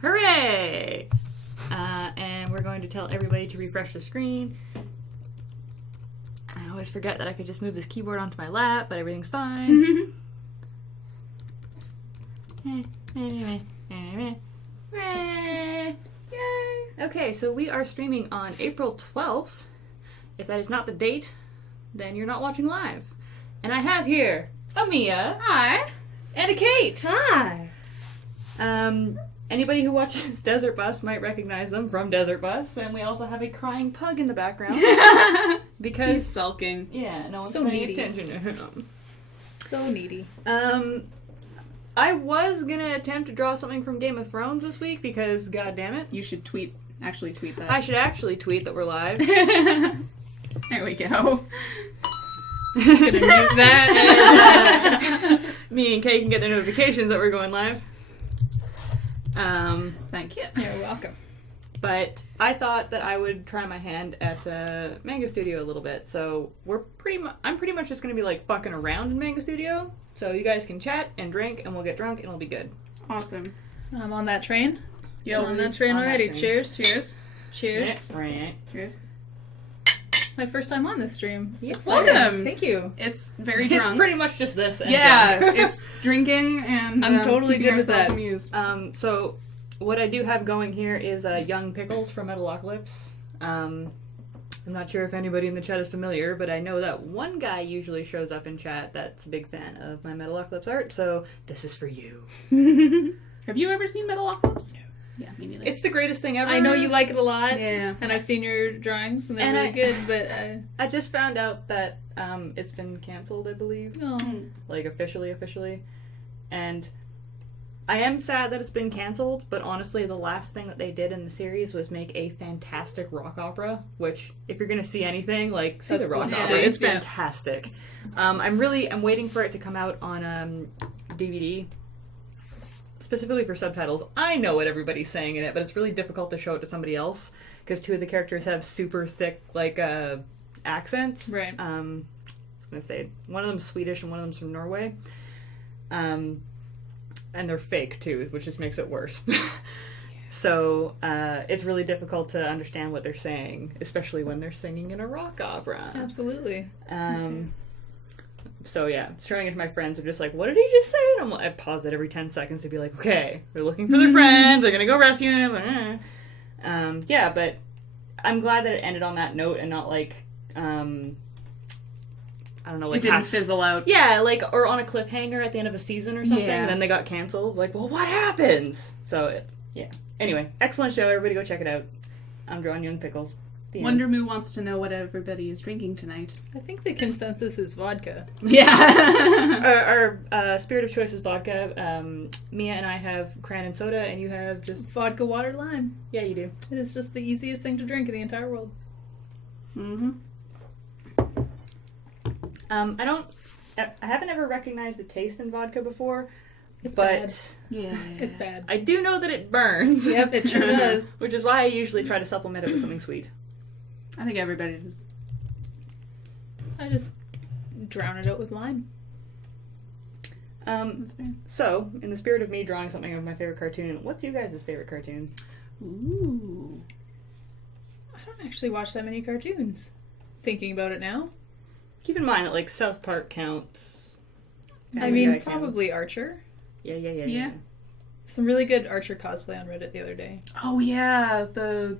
Hooray! And we're going to tell everybody to refresh the screen. I always forget that I could just move this keyboard onto my lap, but everything's fine. Yay! Okay, so we are streaming on April 12th. If that is not the date, then you're not watching live. And I have here a Mia. Hi. And a Kate. Hi. Anybody who watches Desert Bus might recognize them from Desert Bus. And we also have a crying pug in the background. Because he's sulking. Yeah, no one's So paying needy. attention to him. So needy. I was gonna attempt to draw something from Game of Thrones this week because, god damn it. You should actually tweet that. I should actually tweet that we're live. There we go. Just gonna mute that. Me and Kate can get the notifications that we're going live. Thank you. You're welcome. But I thought that I would try my hand at Manga Studio a little bit. So I'm pretty much just gonna be like fucking around in Manga Studio. So you guys can chat and drink, and we'll get drunk, and it'll be good. Awesome. I'm on that train. You're on that train on that already. train. Cheers. Cheers. Cheers. Yeah, right. Cheers. My first time on this stream. It's Yeah. exciting. Welcome. Thank you. It's very It's drunk. pretty much just this. And yeah, drunk. it's drinking and I'm totally keeping good with ourselves that. amused. So what I do have going here is young Pickles from Metalocalypse. I'm not sure if anybody in the chat is familiar, but I know that one guy usually shows up in chat that's a big fan of my Metalocalypse art, so this is for you. Have you ever seen Metalocalypse? No. Yeah, me neither. It's the greatest thing ever. I know you like it a lot. Yeah. And I've seen your drawings, and they're And really good, but... I just found out that it's been canceled, I believe. oh. Like, officially. And I am sad that it's been canceled, but honestly, the last thing that they did in the series was make a fantastic rock opera, which, if you're gonna see anything, like, see That's the rock the opera. thing, It's yeah. fantastic. I'm waiting for it to come out on DVD, specifically for subtitles. I know what everybody's saying in it, but it's really difficult to show it to somebody else, because two of the characters have super thick, like, accents. Right. I was gonna say, one of them's Swedish and one of them's from Norway. And they're fake, too, which just makes it worse. So, it's really difficult to understand what they're saying, especially when they're singing in a rock opera. Absolutely. So, yeah, showing it to my friends, I'm just like, what did he just say? And I pause it every 10 seconds to be like, okay, they're looking for their friend, they're gonna go rescue him. Yeah, but I'm glad that it ended on that note and not like, I don't know, like it didn't fizzle out. yeah, like, or on a cliffhanger at the end of a season or something, Yeah. and then they got canceled. It's like, well, what happens? So, yeah. Anyway, excellent show. Everybody go check it out. I'm drawing Young Pickles. The end. Wonder Moo wants to know what everybody is drinking tonight. I think the consensus is vodka. Yeah. Our spirit of choice is vodka. Mia and I have cran and soda, and you have just... Vodka, water, lime. Yeah, you do. It is just the easiest thing to drink in the entire world. Mm-hmm. I haven't ever recognized the taste in vodka before, It's but bad. Yeah. It's bad. I do know that it burns. Yep, it sure does. Which is why I usually try to supplement it with something sweet. I think everybody does. I just drown it out with lime. That's fair. So, in the spirit of me drawing something of my favorite cartoon, what's you guys' favorite cartoon? Ooh. I don't actually watch that many cartoons. Thinking about it now. Keep in mind that, like, South Park counts. I Family mean, Guy counts. probably Archer. Yeah. Some really good Archer cosplay on Reddit the other day. Oh yeah, There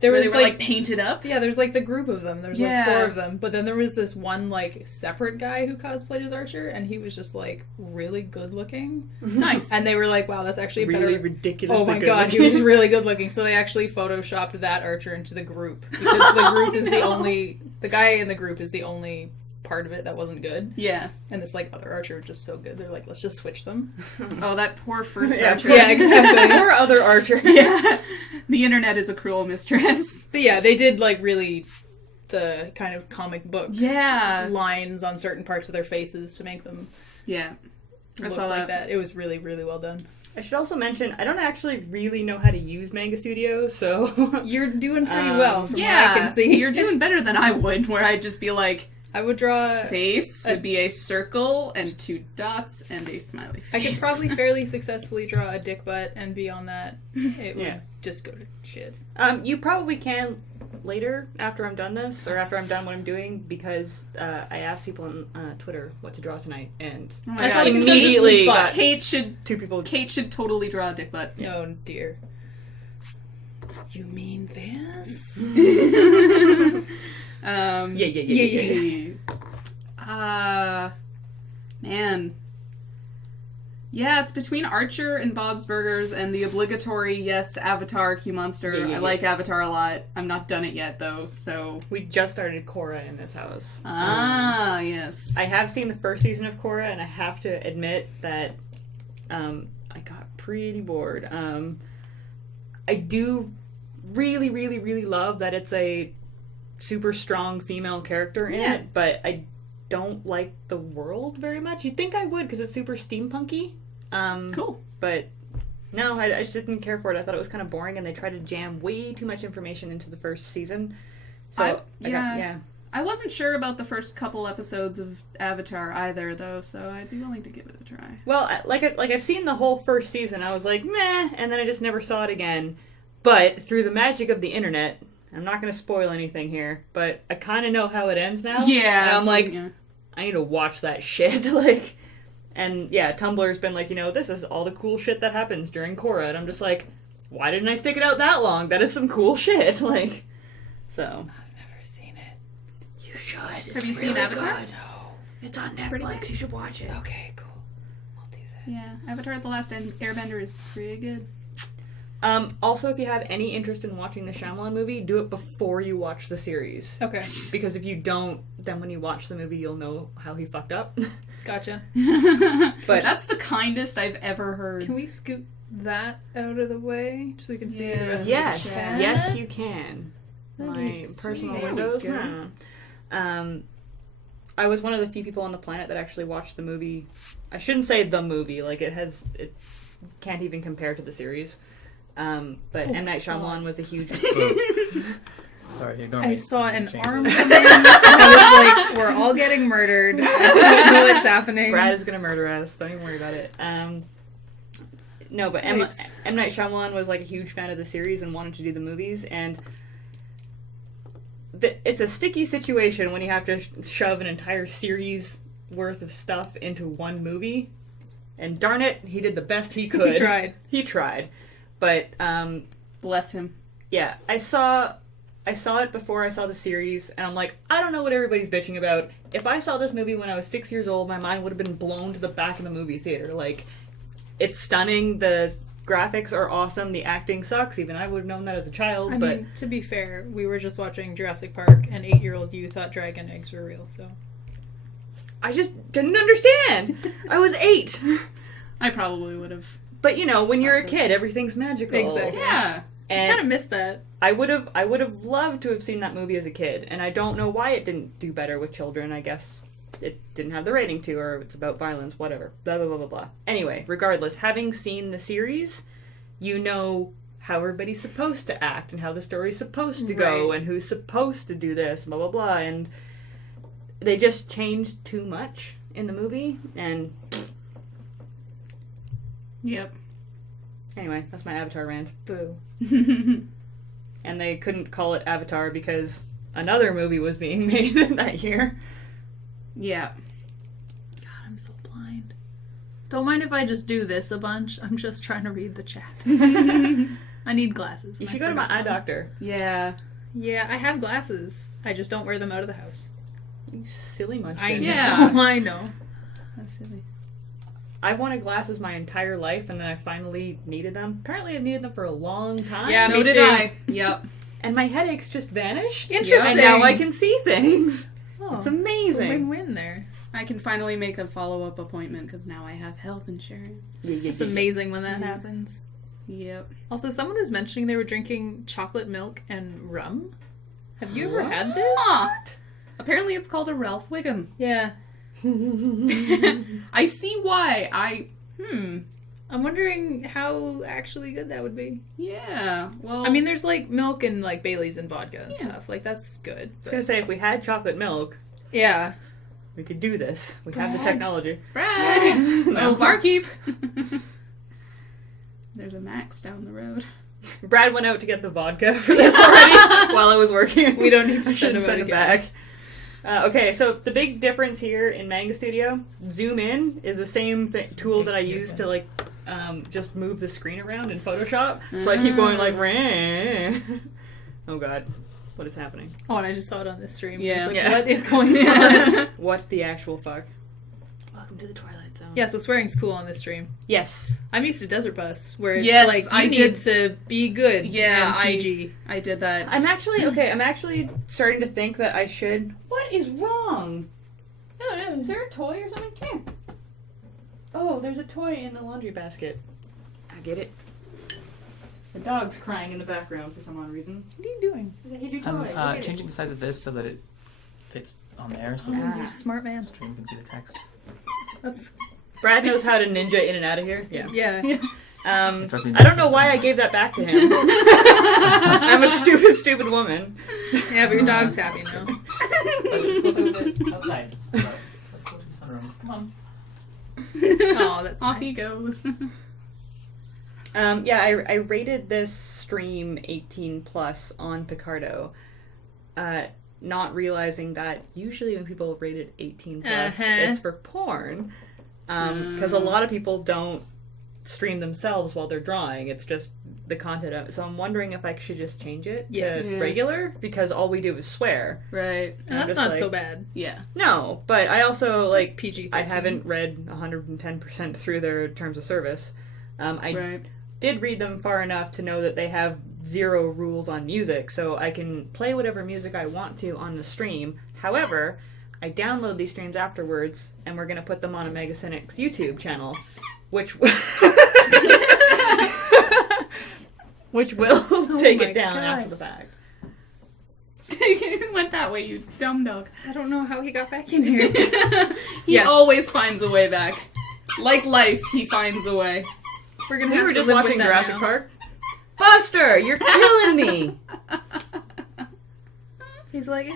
where was they were like painted up. yeah, there's like the group of them. There's Yeah. like 4 of them. But then there was this one like separate guy who cosplayed as Archer, and he was just like really good looking. Nice. And they were like, wow, that's actually a Really better... ridiculously Oh my good god, he looking. was really good looking. So they actually photoshopped that Archer into the group. Because the group is the only... The guy in the group is the only part of it that wasn't good. Yeah. And this like other Archer was just so good. They're like, let's just switch them. Oh, that poor first Yeah. Archer. Yeah, exactly. Or other Archer. Yeah. The internet is a cruel mistress. But yeah, they did like really the kind of comic book Yeah. lines on certain parts of their faces to make them Yeah. I look saw like that. that. It was really, really well done. I should also mention, I don't actually really know how to use Manga Studio, so... You're doing pretty well from what I Yeah. can see. You're doing better than I would, where I'd just be like, I would draw. Face would be a circle and 2 dots and a smiley face. I could probably fairly successfully draw a dick butt, and beyond that, it would Yeah. just go to shit. You probably can later after I'm done this, or after I'm done what I'm doing, because I asked people on Twitter what to draw tonight, and Oh I my saw god. the consensus immediately was got butt. Kate should totally draw a dick butt. Oh dear. You mean this? yeah. Man. Yeah, it's between Archer and Bob's Burgers and the obligatory, yes, Avatar Q Monster. Yeah. I like Avatar a lot. I'm not done it yet, though, so... We just started Korra in this house. Yes. I have seen the first season of Korra, and I have to admit that I got pretty bored. I do really, really, really love that it's a super strong female character in it, but I don't like the world very much. You'd think I would, because it's super steampunky. Cool. But no, I just didn't care for it. I thought it was kind of boring, and they tried to jam way too much information into the first season. So I wasn't sure about the first couple episodes of Avatar either, though, so I'd be willing to give it a try. Well, I've seen the whole first season. I was like, meh, and then I just never saw it again. But through the magic of the internet, I'm not going to spoil anything here, but I kind of know how it ends now. Yeah. And I'm like, I need to watch that shit. And yeah, Tumblr's been like, this is all the cool shit that happens during Korra. And I'm just like, why didn't I stick it out that long? That is some cool shit. So. I've never seen it. You should. It's Have you really seen Avatar? good. No. It's on pretty Netflix. good. You should watch it. Okay, cool. I'll do that. Yeah, Avatar The Last Airbender is pretty good. Also, if you have any interest in watching the Shyamalan movie, do it before you watch the series. Okay, Because if you don't, then when you watch the movie, you'll know how he fucked up. gotcha. But That's the kindest I've ever heard. Can we scoot that out of the way so we can see the rest yes, of the chat? yes, you can. That'd My be personal sweet. windows. There we I was one of the few people on the planet that actually watched the movie. I shouldn't say the movie, it can't even compare to the series. But M. Night Shyamalan was a huge... Sorry, you're going I to saw an change arm this. come in, and I was like, we're all getting murdered. I don't know what's happening. Brad is gonna murder us. Don't even worry about it. No, but M. Oops. Night Shyamalan was like a huge fan of the series and wanted to do the movies, and it's a sticky situation when you have to shove an entire series worth of stuff into one movie. And darn it, he did the best he could. He tried. He tried. But Bless him. yeah, I saw it before I saw the series, and I'm like, I don't know what everybody's bitching about. If I saw this movie when I was 6 years old, my mind would have been blown to the back of the movie theater. Like, it's stunning, the graphics are awesome, the acting sucks, even I would have known that as a child, I but... mean, to be fair, we were just watching Jurassic Park, and 8-year-old you thought dragon eggs were real, so... I just didn't understand! I was 8! I probably would have. But, when you're a That's kid, everything's magical. Exactly. Yeah. I kind of And missed that. I would have loved to have seen that movie as a kid, and I don't know why it didn't do better with children. I guess it didn't have the rating to, or it's about violence, whatever. Blah, blah, blah, blah, blah. Anyway, regardless, having seen the series, you know how everybody's supposed to act, and how the story's supposed to go, Right. and who's supposed to do this, blah, blah, blah, and they just changed too much in the movie, and Yep. anyway, that's my Avatar rant. Boo. And they couldn't call it Avatar because another movie was being made that year. Yeah. God, I'm so blind. Don't mind if I just do this a bunch. I'm just trying to read the chat. I need glasses. You and should I go to my forgot eye them. doctor. Yeah. Yeah, I have glasses. I just don't wear them out of the house. You silly munchkin. I know. Yeah. I know. That's silly. I've wanted glasses my entire life, and then I finally needed them. Apparently, I've needed them for a long time. Yeah, so me did too. I. Yep. And my headaches just vanished. Interesting. And now I can see things. Oh, It's amazing. It's a win-win there. I can finally make a follow-up appointment because now I have health insurance. It's amazing when that happens. Yep. Also, someone was mentioning they were drinking chocolate milk and rum. Have you ever had this? Ah! Apparently it's called a Ralph Wiggum. Yeah. I see why. I'm wondering how actually good that would be. Yeah. Well, I mean, there's like milk and like Bailey's and vodka and Yeah. stuff. Like, that's good. I was But gonna say, if we had chocolate milk, Yeah. We could do this. We have the technology. Brad! No. Oh, barkeep! There's a Max down the road. Brad went out to get the vodka for this already while I was working. We don't need to I send shouldn't him send out it again. back. Okay, so the big difference here in Manga Studio, zoom in is the same tool that I use to like just move the screen around in Photoshop. So I keep going like, "Rah." Oh god, what is happening? Oh, and I just saw it on this stream. Yeah. I was like, Yeah. what is going on? What the actual fuck? Welcome to the Twilight Zone. Yeah, so swearing's cool on this stream. Yes. I'm used to Desert Bus, where it's Yes, like, I you did- need to be good Yeah, and PG. I did that. I'm actually starting to think that I should. What is wrong? Oh, no, is there a toy or something? Here. Oh, there's a toy in the laundry basket. I get it. The dog's crying in the background for some odd reason. What are you doing? He do I'm toys. Look at changing the size of this so that it fits on there, so Oh, that you're a smart man. the stream can see the text. That's it. Brad knows how to ninja in and out of here. Yeah. yeah. Trust me, I don't know why I gave that back to him. I'm a stupid woman. Yeah, but your dog's happy now. Let's go with it outside. Let's go to the sunroom. Come on. Oh, that's Off nice. he goes. Yeah, I rated this stream 18 plus on Picardo, not realizing that usually when people rate it 18 plus, it's for porn, because a lot of people don't stream themselves while they're drawing. It's just the content of it. So I'm wondering if I should just change it Yes. to Yeah. regular, because all we do is swear. Right. And that's just not like- so bad. Yeah. No, but I also like PG-13. I haven't read 110% through their terms of service. I Right. did read them far enough to know that they have 0 rules on music, so I can play whatever music I want to on the stream. However, I download these streams afterwards, and we're going to put them on a Megacynics YouTube channel, which which will take my it down God. after the fact. Went that way, you dumb dog. I don't know how he got back in here. He Yes. always finds a way back. Like life, he finds a way. We're gonna We have were to just live with watching that Jurassic now. Park. Buster, you're killing me. He's like,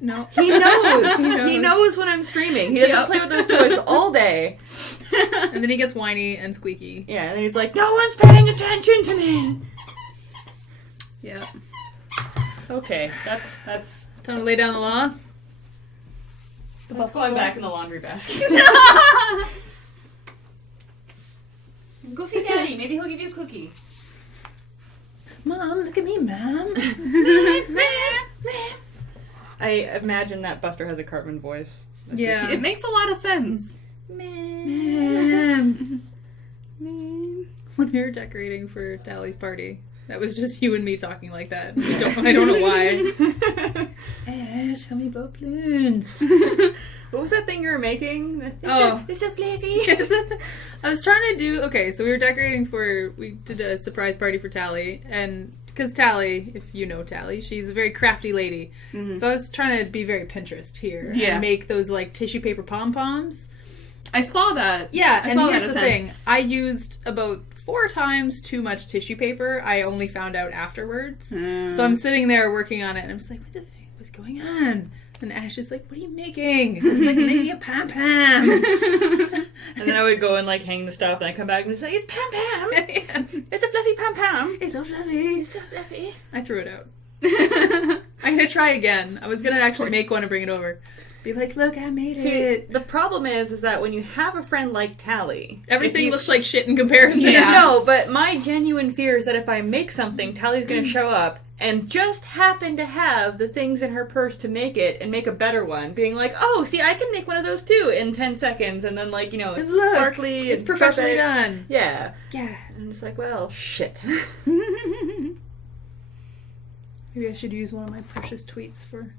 no. He knows. He knows. He knows when I'm streaming. He doesn't Yep. play with those toys all day. And then he gets whiny and squeaky. Yeah, and then he's like, "No one's paying attention to me." Yeah. Okay, that's. Time to lay down the law. The That's going back in the laundry basket. Go see Daddy. Maybe he'll give you a cookie. Mom, look at me, Mom. I imagine that Buster has a Cartman voice. That's Yeah. It makes a lot of sense. Man. When we were decorating for Tally's party, that was just you and me talking like that. I don't know why. Ash, help me blow balloons. What was that thing you were making? It's so fluffy. I was trying to do so we were decorating we did a surprise party for Tally, and because Tally, if you know Tally, she's a very crafty lady. So I was trying to be very Pinterest here Yeah. and make those like tissue paper pom poms. I saw that. Yeah, I and saw here's that the attempt. thing: I used about 4 times too much tissue paper. I only found out afterwards. So I'm sitting there working on it, and I'm just like, "What the heck was going on?" And Ash is like, "What are you making?" I was like, "Making a pam pam." And then I would go and like hang the stuff, and I come back and say, "It's Pam Pam. It's a fluffy Pam Pam. It's so fluffy. It's so fluffy." I threw it out. I'm gonna try again. I was gonna actually make one and bring it over. Be like, "Look, I made See, it." the problem is that when you have a friend like Tally, Everything if you- looks like shit in comparison. Yeah. No, but my genuine fear is that if I make something, Tally's going to show up and just happen to have the things in her purse to make it and make a better one, being like, "Oh, see, I can make one of those too in 10 seconds," and then like, it's Look, sparkly, It's professionally perfect. done. Yeah, Yeah. and I'm just like, well, shit. Maybe I should use one of my precious tweets for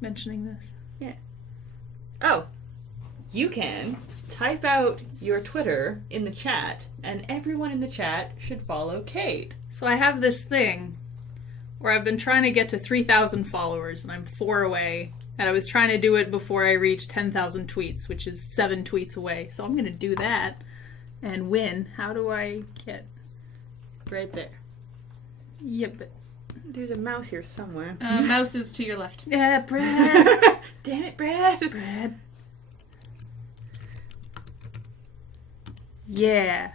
mentioning this. Oh, you can type out your Twitter in the chat, and everyone in the chat should follow Kate. So I have this thing where I've been trying to get to 3,000 followers, and I'm 4 away. And I was trying to do it before I reach 10,000 tweets, which is 7 tweets away. So I'm going to do that and win. How do I get... Right there. Yep. There's a mouse here somewhere. Mouse is to your left. Yeah, Brad. Damn it, Brad. Brad. Yeah.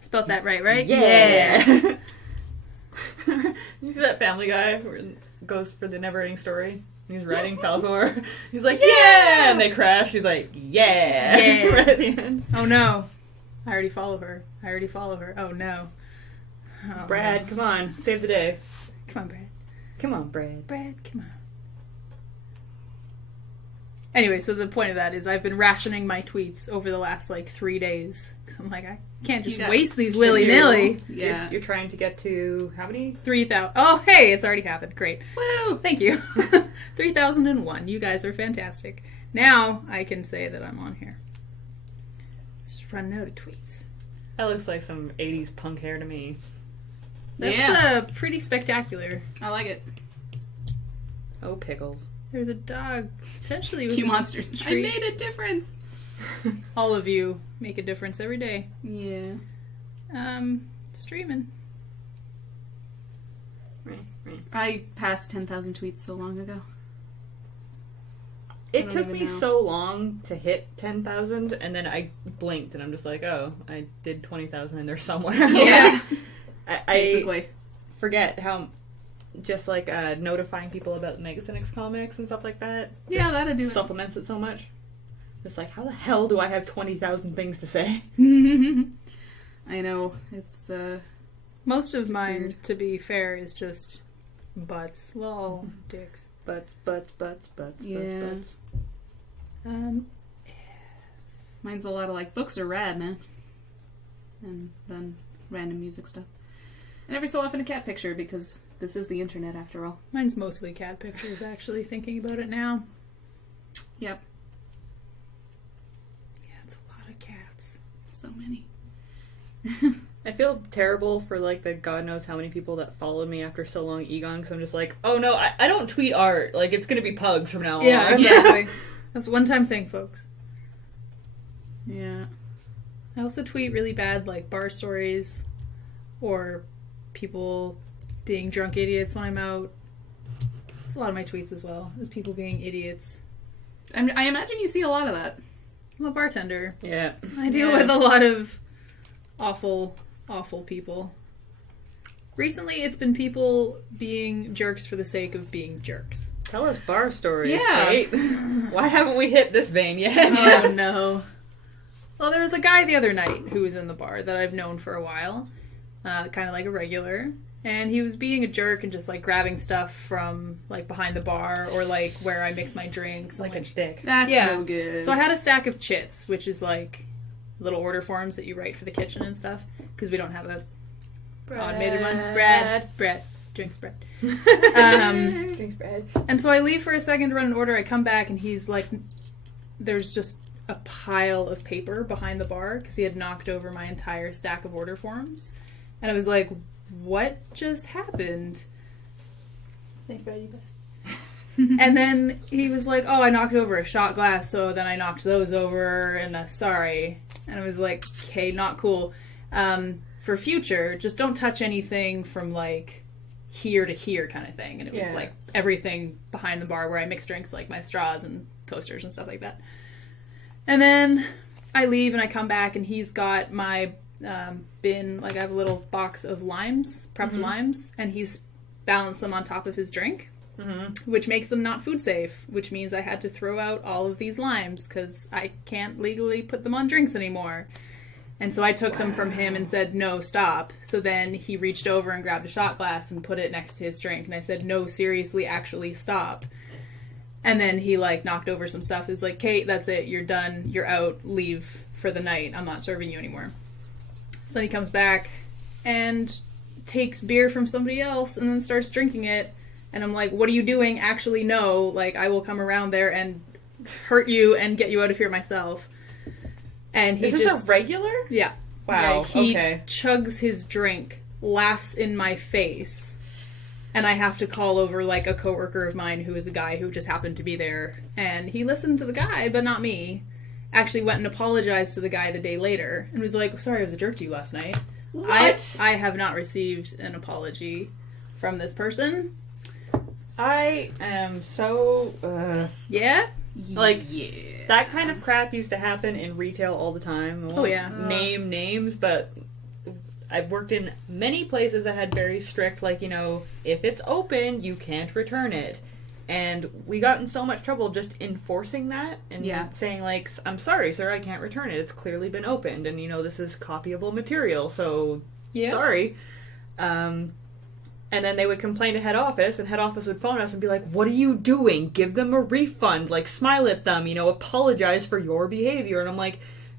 Spelled that right? Yeah. You see that Family Guy where it goes for the never-ending story? He's riding Falcor. He's like, yeah! And they crash. He's like, yeah! Yeah. Right at the end. Oh no. I already follow her. Oh no. Oh, Brad, no. come on. Save the day. Come on, Brad. Come on, Brad. Brad, come on. Anyway, so the point of that is I've been rationing my tweets over the last, 3 days. Because I'm like, I can't just You got waste these willy-nilly. Yeah. You're trying to get to how many? 3,000. Oh, hey, it's already happened. Great. Woo! Thank you. 3,001. You guys are fantastic. Now I can say that I'm on here. It's just running out of tweets. That looks like some 80s punk hair to me. That's pretty spectacular. I like it. Oh, Pickles. There's a dog. Potentially with Cute a monsters. I treat. made a difference. All of you make a difference every day. Yeah. Streaming. I passed 10,000 tweets so long ago. It don't took even me know. so long to hit 10,000, and then I blinked, and I'm just like, oh, I did 20,000 in there somewhere. Yeah. I Basically. forget how, just notifying people about Megacynics comics and stuff like that. Yeah, just that'd do it. supplements it so much. Just like, how the hell do I have 20,000 things to say? I know. It's, Most of mine, weird. to be fair, is just butts. Lol. Dicks. Butts. Yeah. Mine's a lot of books are rad, man. And then random music stuff. And every so often a cat picture because this is the internet after all. Mine's mostly cat pictures, actually, thinking about it now. Yep. Yeah, it's a lot of cats. So many. I feel terrible for the God knows how many people that followed me after so long Egon, because I'm just like, oh no, I don't tweet art. It's gonna be pugs from now on. Yeah, exactly. That's a one-time thing, folks. Yeah. I also tweet really bad, bar stories or people being drunk idiots when I'm out. It's a lot of my tweets as well, is people being idiots. I imagine you see a lot of that. I'm a bartender. Yeah. I deal Yeah. with a lot of awful, awful people. Recently, it's been people being jerks for the sake of being jerks. Tell us bar stories, Yeah. Kate. Why haven't we hit this vein yet? Oh no. Well, there was a guy the other night who was in the bar that I've known for a while, kind of like a regular, and he was being a jerk and just grabbing stuff from behind the bar or where I mix my drinks. Like a dick. That's Yeah. so good. So I had a stack of chits, which is little order forms that you write for the kitchen and stuff, because we don't have a automated one. Bread, drinks bread. Drinks bread. And so I leave for a second to run an order. I come back and he's there's just a pile of paper behind the bar because he had knocked over my entire stack of order forms. And I was like, what just happened? Thanks, Brad, you best. And then he was like, oh, I knocked over a shot glass, so then I knocked those over, and sorry. And I was like, okay, not cool. For future, just don't touch anything from here to here kind of thing. And it was Yeah. everything behind the bar where I mix drinks, my straws and coasters and stuff like that. And then I leave and I come back and he's got my bin, I have a little box of limes, prepped limes, and he's balanced them on top of his drink, which makes them not food safe, which means I had to throw out all of these limes because I can't legally put them on drinks anymore. And so I took them from him and said, no, stop. So then he reached over and grabbed a shot glass and put it next to his drink. And I said, no, seriously, actually, stop. And then he knocked over some stuff. He's like, Kate, that's it. You're done. You're out. Leave for the night. I'm not serving you anymore. So then he comes back and takes beer from somebody else and then starts drinking it. And I'm like, what are you doing? Actually, no. I will come around there and hurt you and get you out of here myself. And he Is this a regular? Yeah. Wow, Yeah, he okay. chugs his drink, laughs in my face, and I have to call over a coworker of mine who is a guy who just happened to be there. And he listened to the guy, but not me. Actually went and apologized to the guy the day later and was like, sorry, I was a jerk to you last night. What? I have not received an apology from this person. I am so Yeah? like Yeah. that kind of crap used to happen in retail all the time. I won't Oh, yeah. name names, but I've worked in many places that had very strict, like, you know, if it's open, you can't return it. And we got in so much trouble just enforcing that and Yeah. saying, like, I'm sorry, sir, I can't return it. It's clearly been opened, and, you know, this is copyable material, so Yeah. sorry. And then they would complain to head office, and head office would phone us and be like, what are you doing? Give them a refund. Like, smile at them, you know, apologize for your behavior. And I'm like,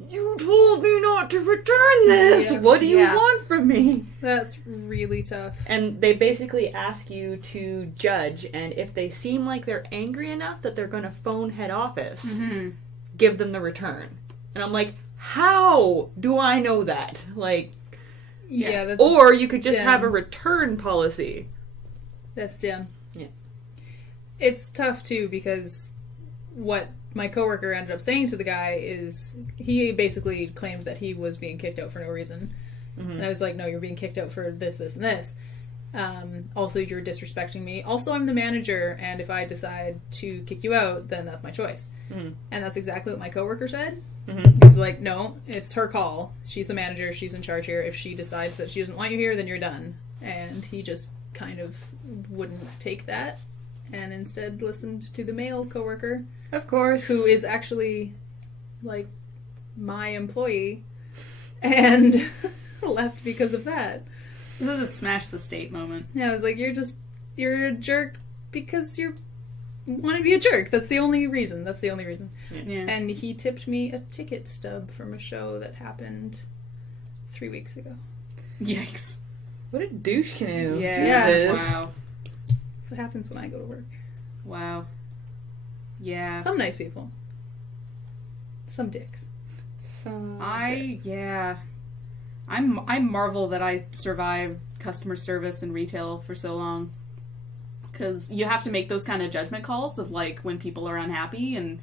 you told me not to return this! Yeah. What do you Yeah. want from me? That's really tough. And they basically ask you to judge, and if they seem like they're angry enough that they're going to phone head office, Mm-hmm. give them the return. And I'm like, how do I know that? Like, Yeah, that's or you could just dumb. have a return policy. That's dumb. Yeah. It's tough too because what my coworker ended up saying to the guy is he basically claimed that he was being kicked out for no reason. Mm-hmm. And I was like, no, you're being kicked out for this, this, and this. Also, you're disrespecting me. Also, I'm the manager, and if I decide to kick you out, then that's my choice. Mm-hmm. And that's exactly what my coworker said. Mm-hmm. He's like, no, it's her call. She's the manager. She's in charge here. If she decides that she doesn't want you here, then you're done. And he just kind of wouldn't take that and instead listened to the male coworker, Of course. who is actually, like, my employee, and left because of that. This is a smash the state moment. Yeah, I was like, you're a jerk because you want to be a jerk. That's the only reason. Yeah. And he tipped me a ticket stub from a show that happened 3 weeks ago. Yikes. What a douche canoe. Yeah. Jesus. Wow. That's what happens when I go to work. Wow. Yeah. Some nice people. Some dicks. So I marvel that I survived customer service and retail for so long. Because you have to make those kind of judgment calls of, like, when people are unhappy, and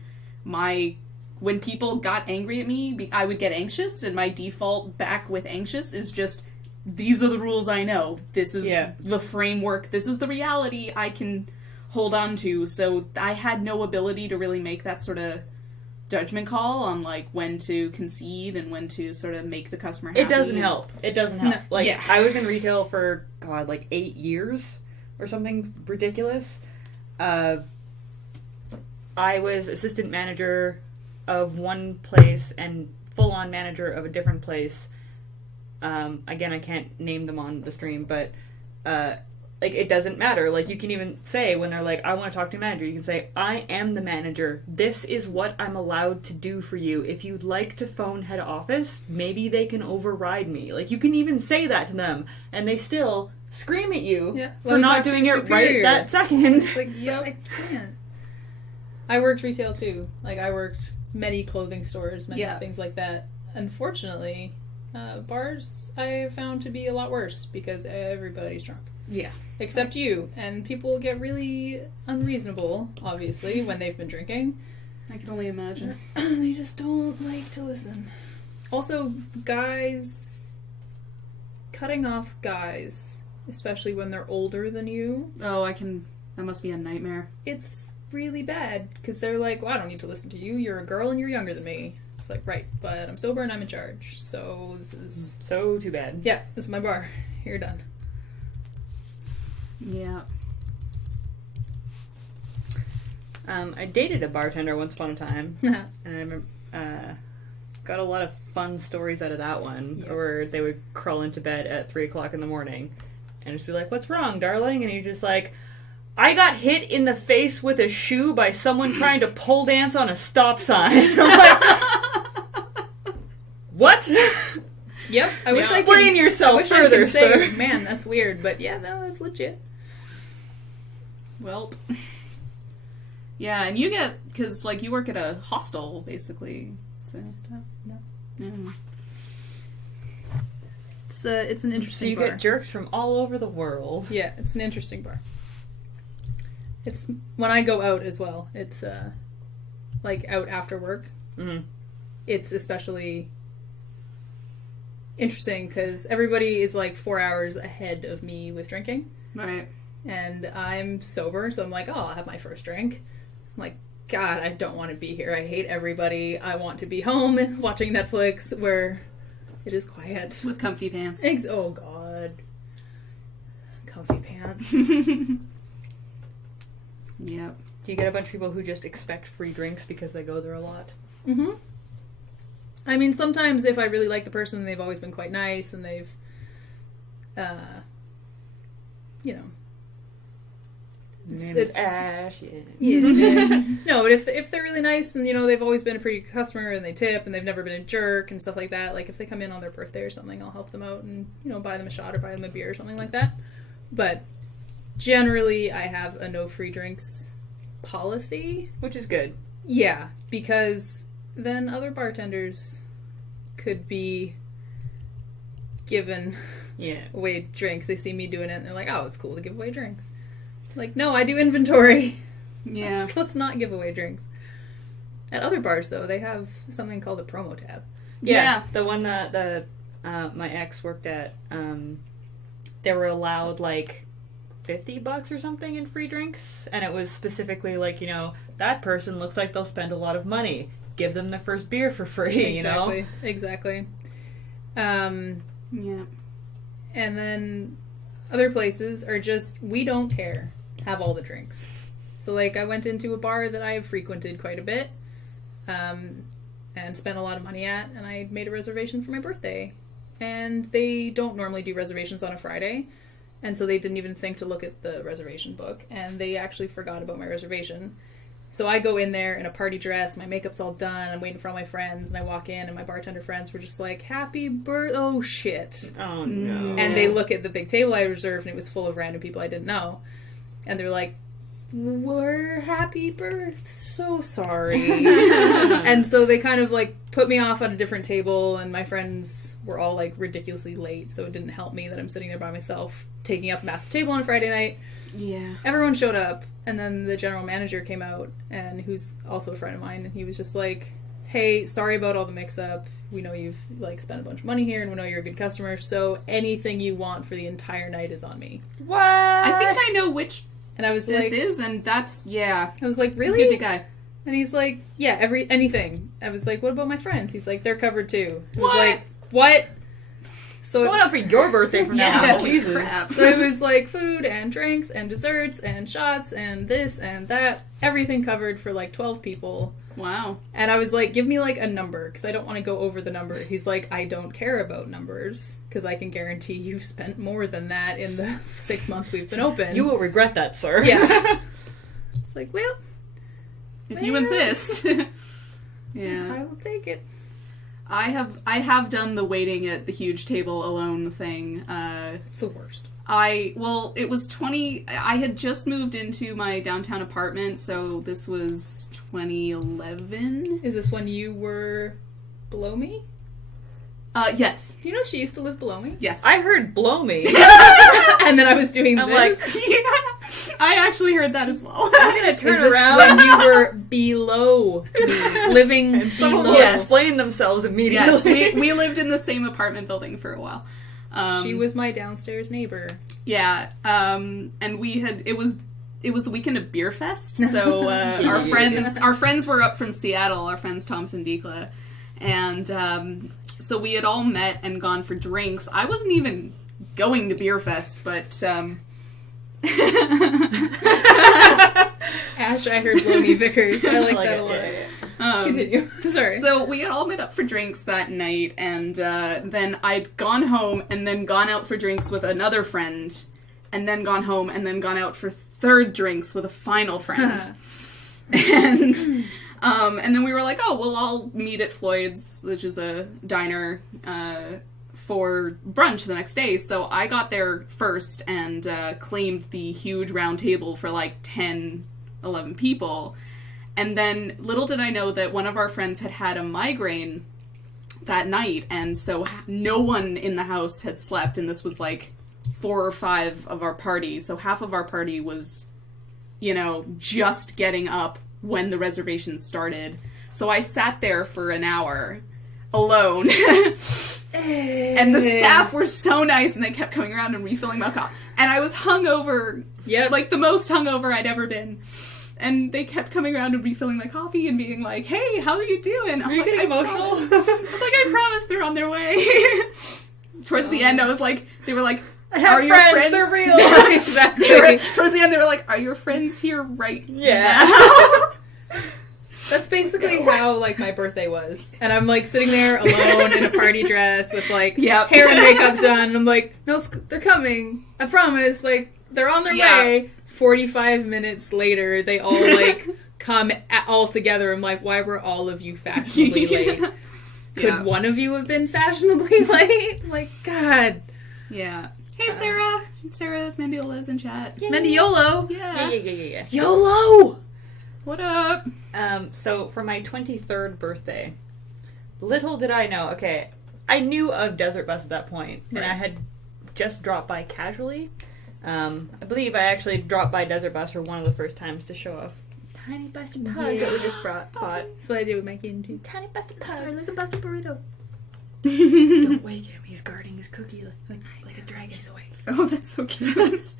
when people got angry at me, I would get anxious, and my default back with anxious is just, these are the rules I know. This is the framework. This is the reality I can hold on to. So I had no ability to really make that sort of judgment call on, like, when to concede and when to sort of make the customer happy. It doesn't help. It doesn't help. No. Like, Yeah. I was in retail for, God, like 8 years or something ridiculous. I was assistant manager of one place and full-on manager of a different place. Again, I can't name them on the stream, but like, it doesn't matter. Like, you can even say when they're like, I want to talk to a manager, you can say, I am the manager. This is what I'm allowed to do for you. If you'd like to phone head office, maybe they can override me. Like, you can even say that to them, and they still scream at you Yeah, let for me not talk to doing your it right superior. that second. It's like, yeah, I can't. I worked retail too. Like, I worked many clothing stores, many Yeah. things like that. Unfortunately, bars I have found to be a lot worse because everybody's drunk. Yeah. Except you. And people get really unreasonable, obviously, when they've been drinking. I can only imagine. They just don't like to listen. Also, guys... Cutting off guys, especially when they're older than you, Oh, that must be a nightmare. it's really bad. Because they're like, well, I don't need to listen to you. You're a girl and you're younger than me. It's like, right, but I'm sober and I'm in charge. So this is... So too bad. Yeah, this is my bar. You're done. Yeah. I dated a bartender once upon a time, and I remember, got a lot of fun stories out of that one, Yeah. where they would crawl into bed at 3 o'clock in the morning and just be like, what's wrong, darling? And you're just like, I got hit in the face with a shoe by someone trying to pole dance on a stop sign. I'm like, what? Yep, I wish I Explain could... yourself I wish I further, could say, sir. man, that's weird, but yeah, no, that's legit. Well. Yeah, and you get, because, like, you work at a hostel, basically. So, No. yeah. It's an So interesting you bar. get jerks from all over the world. Yeah, it's an interesting bar. It's when I go out as well. It's like out after work. Mm-hmm. It's especially interesting because everybody is like 4 hours ahead of me with drinking. Right. And I'm sober, so I'm like, oh, I'll have my first drink. I'm like, God, I don't want to be here. I hate everybody. I want to be home watching Netflix where it is quiet. With comfy pants. Oh, God. Comfy pants. Yep. Do you get a bunch of people who just expect free drinks because they go there a lot? Mm-hmm. I mean, sometimes if I really like the person, they've always been quite nice, and they've, you know. It's Ash. Yeah. No, but if they're really nice and, you know, they've always been a pretty good customer and they tip and they've never been a jerk and stuff like that, like if they come in on their birthday or something, I'll help them out and, you know, buy them a shot or buy them a beer or something like that. But generally, I have a no free drinks policy. Which is good. Yeah, because then other bartenders could be given away drinks. They see me doing it and they're like, oh, it's cool to give away drinks. Like, no, I do inventory. Yeah. Let's not give away drinks. At other bars, though, they have something called a promo tab. Yeah. The one that my ex worked at, they were allowed, like, $50 or something in free drinks. And it was specifically like, you know, that person looks like they'll spend a lot of money. Give them the first beer for free, you know? Exactly. Yeah. And then other places are just, we don't care. Have all the drinks. So, like, I went into a bar that I have frequented quite a bit, and spent a lot of money at, and I made a reservation for my birthday. And they don't normally do reservations on a Friday, and so they didn't even think to look at the reservation book, and they actually forgot about my reservation. So I go in there in a party dress, my makeup's all done, I'm waiting for all my friends, and I walk in, and my bartender friends were just like, happy birthday, oh shit. Oh no. And they look at the big table I reserved, and it was full of random people I didn't know. And they're like, we're happy birth, so sorry. And so they kind of like put me off on a different table, and my friends were all like ridiculously late, so it didn't help me that I'm sitting there by myself, taking up a massive table on a Friday night. Yeah. Everyone showed up, and then the general manager came out, and who's also a friend of mine, and he was just like, hey, sorry about all the mix-up. We know you've like spent a bunch of money here, and we know you're a good customer, so anything you want for the entire night is on me. What? I think I know which And I was this like, is, and that's, yeah. I was like, really? He's a good guy. And he's like, yeah, anything. I was like, what about my friends? He's like, they're covered too. I was What? like, what? So Going out for your birthday from now Yeah, on. Jesus. crap. So it was like food and drinks and desserts and shots and this and that. Everything covered for like 12 people. Wow. And I was like, give me like a number because I don't want to go over the number. He's like, I don't care about numbers because I can guarantee you've spent more than that in the 6 months we've been open. You will regret that, sir. Yeah. It's like, well, If you insist. Yeah. I will take it. I have done the waiting at the huge table alone thing. It's the worst. I had just moved into my downtown apartment, so this was 2011. Is this when you were below me? Yes. You know she used to live below me? Yes. I heard blow me. And then I was doing I'm this. like, Yeah. I actually heard that as well. I'm gonna turn Is this around. when you were below me? Living And someone below? will Yes. explain themselves immediately. Yes, we lived in the same apartment building for a while. She was my downstairs neighbor. Yeah, and it was the weekend of Beer Fest, so our friends were up from Seattle, our friends Thomas and Dikla, and so we had all met and gone for drinks. I wasn't even going to Beer Fest, but Ash, I heard blow me Vickers. I like that a lot. Yeah. Continue. Sorry. So we had all met up for drinks that night, and then I'd gone home and then gone out for drinks with another friend, and then gone home and then gone out for third drinks with a final friend. And then we were like, oh, we'll all meet at Floyd's, which is a diner, for brunch the next day. So I got there first and claimed the huge round table for like 10, 11 people. And then little did I know that one of our friends had a migraine that night, and so no one in the house had slept, and this was like 4 or 5 of our party. So half of our party was, just getting up when the reservations started. So I sat there for an hour alone And the staff were so nice, and they kept coming around and refilling my coffee. And I was hungover, like the most hungover I'd ever been. And they kept coming around and refilling my coffee and being like, "Hey, how are you doing?" Are you getting emotional? I was like, "I promise they're on their way." Towards the end, I was like, they were like, I have "Are your friends? They're real." Exactly. Towards the end, they were like, "Are your friends here right Yeah. now?" That's basically how, like, my birthday was. And I'm, like, sitting there alone in a party dress with, like, hair and makeup done. And I'm like, no, they're coming. I promise. Like, they're on their way. 45 minutes later, they all, like, come all together. I'm like, why were all of you fashionably late? Could one of you have been fashionably late? Like, God. Yeah. Hey, Sarah. Sarah Mendiola's in chat. Mendiolo. Yeah. YOLO! What up? So for my 23rd birthday, little did I know, okay, I knew of Desert Bus at that point, and I had just dropped by casually. I believe I actually dropped by Desert Bus for one of the first times to show off tiny busted pug that we just bought. That's what I do with my kitten too. Tiny busted pug. Sorry, like a busted burrito. Don't wake him, he's guarding his cookie like a dragon. He's awake. Oh, that's so cute.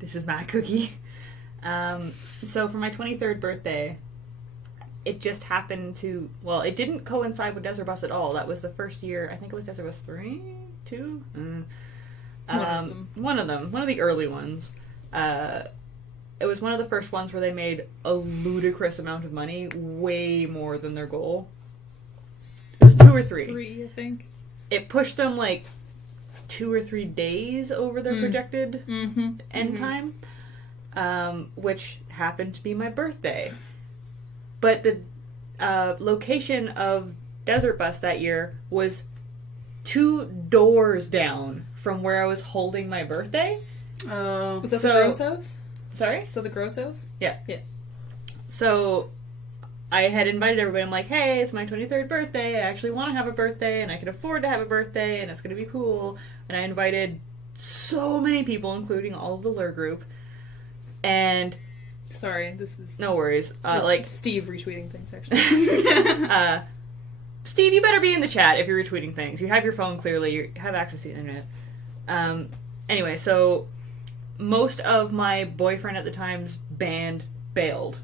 This is my cookie. So for my 23rd birthday, it just happened to, well, it didn't coincide with Desert Bus at all. That was the first year, I think it was Desert Bus 3? 2? One of them. One of the early ones. It was one of the first ones where they made a ludicrous amount of money, way more than their goal. It was 2 or 3. 3, I think. It pushed them like 2 or 3 days over their projected end time. Which happened to be my birthday. But the location of Desert Bus that year was 2 doors down from where I was holding my birthday. Oh. Was that the Gross House? Sorry? So the Gross House? Yeah. Yeah. So I had invited everybody. I'm like, hey, it's my 23rd birthday. I actually want to have a birthday, and I can afford to have a birthday, and it's going to be cool. And I invited so many people, including all of the Lure group. And sorry, this is no worries. like Steve retweeting things. Actually, Steve, you better be in the chat if you're retweeting things. You have your phone clearly. You have access to the internet. Anyway, so most of my boyfriend at the time's band bailed,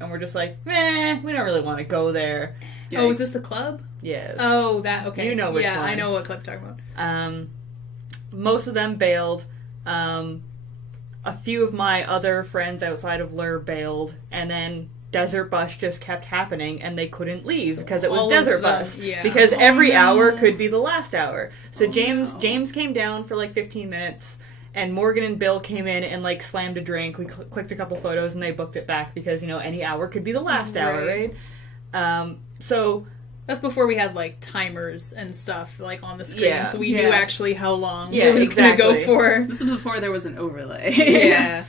and we're just like, we don't really want to go there. Yikes. Oh, is this the club? Yes. Oh, that okay. You know which one. I know what club you're talking about. Most of them bailed. A few of my other friends outside of Lure bailed, and then Desert Bus just kept happening, and they couldn't leave because it was Desert Bus. Yeah. Because every hour could be the last hour. So James came down for like 15 minutes, and Morgan and Bill came in and like slammed a drink. We clicked a couple photos, and they booked it back because, you know, any hour could be the last hour, right? So that's before we had like timers and stuff like on the screen, so we knew actually how long it was going to go for. This was before there was an overlay. Yeah.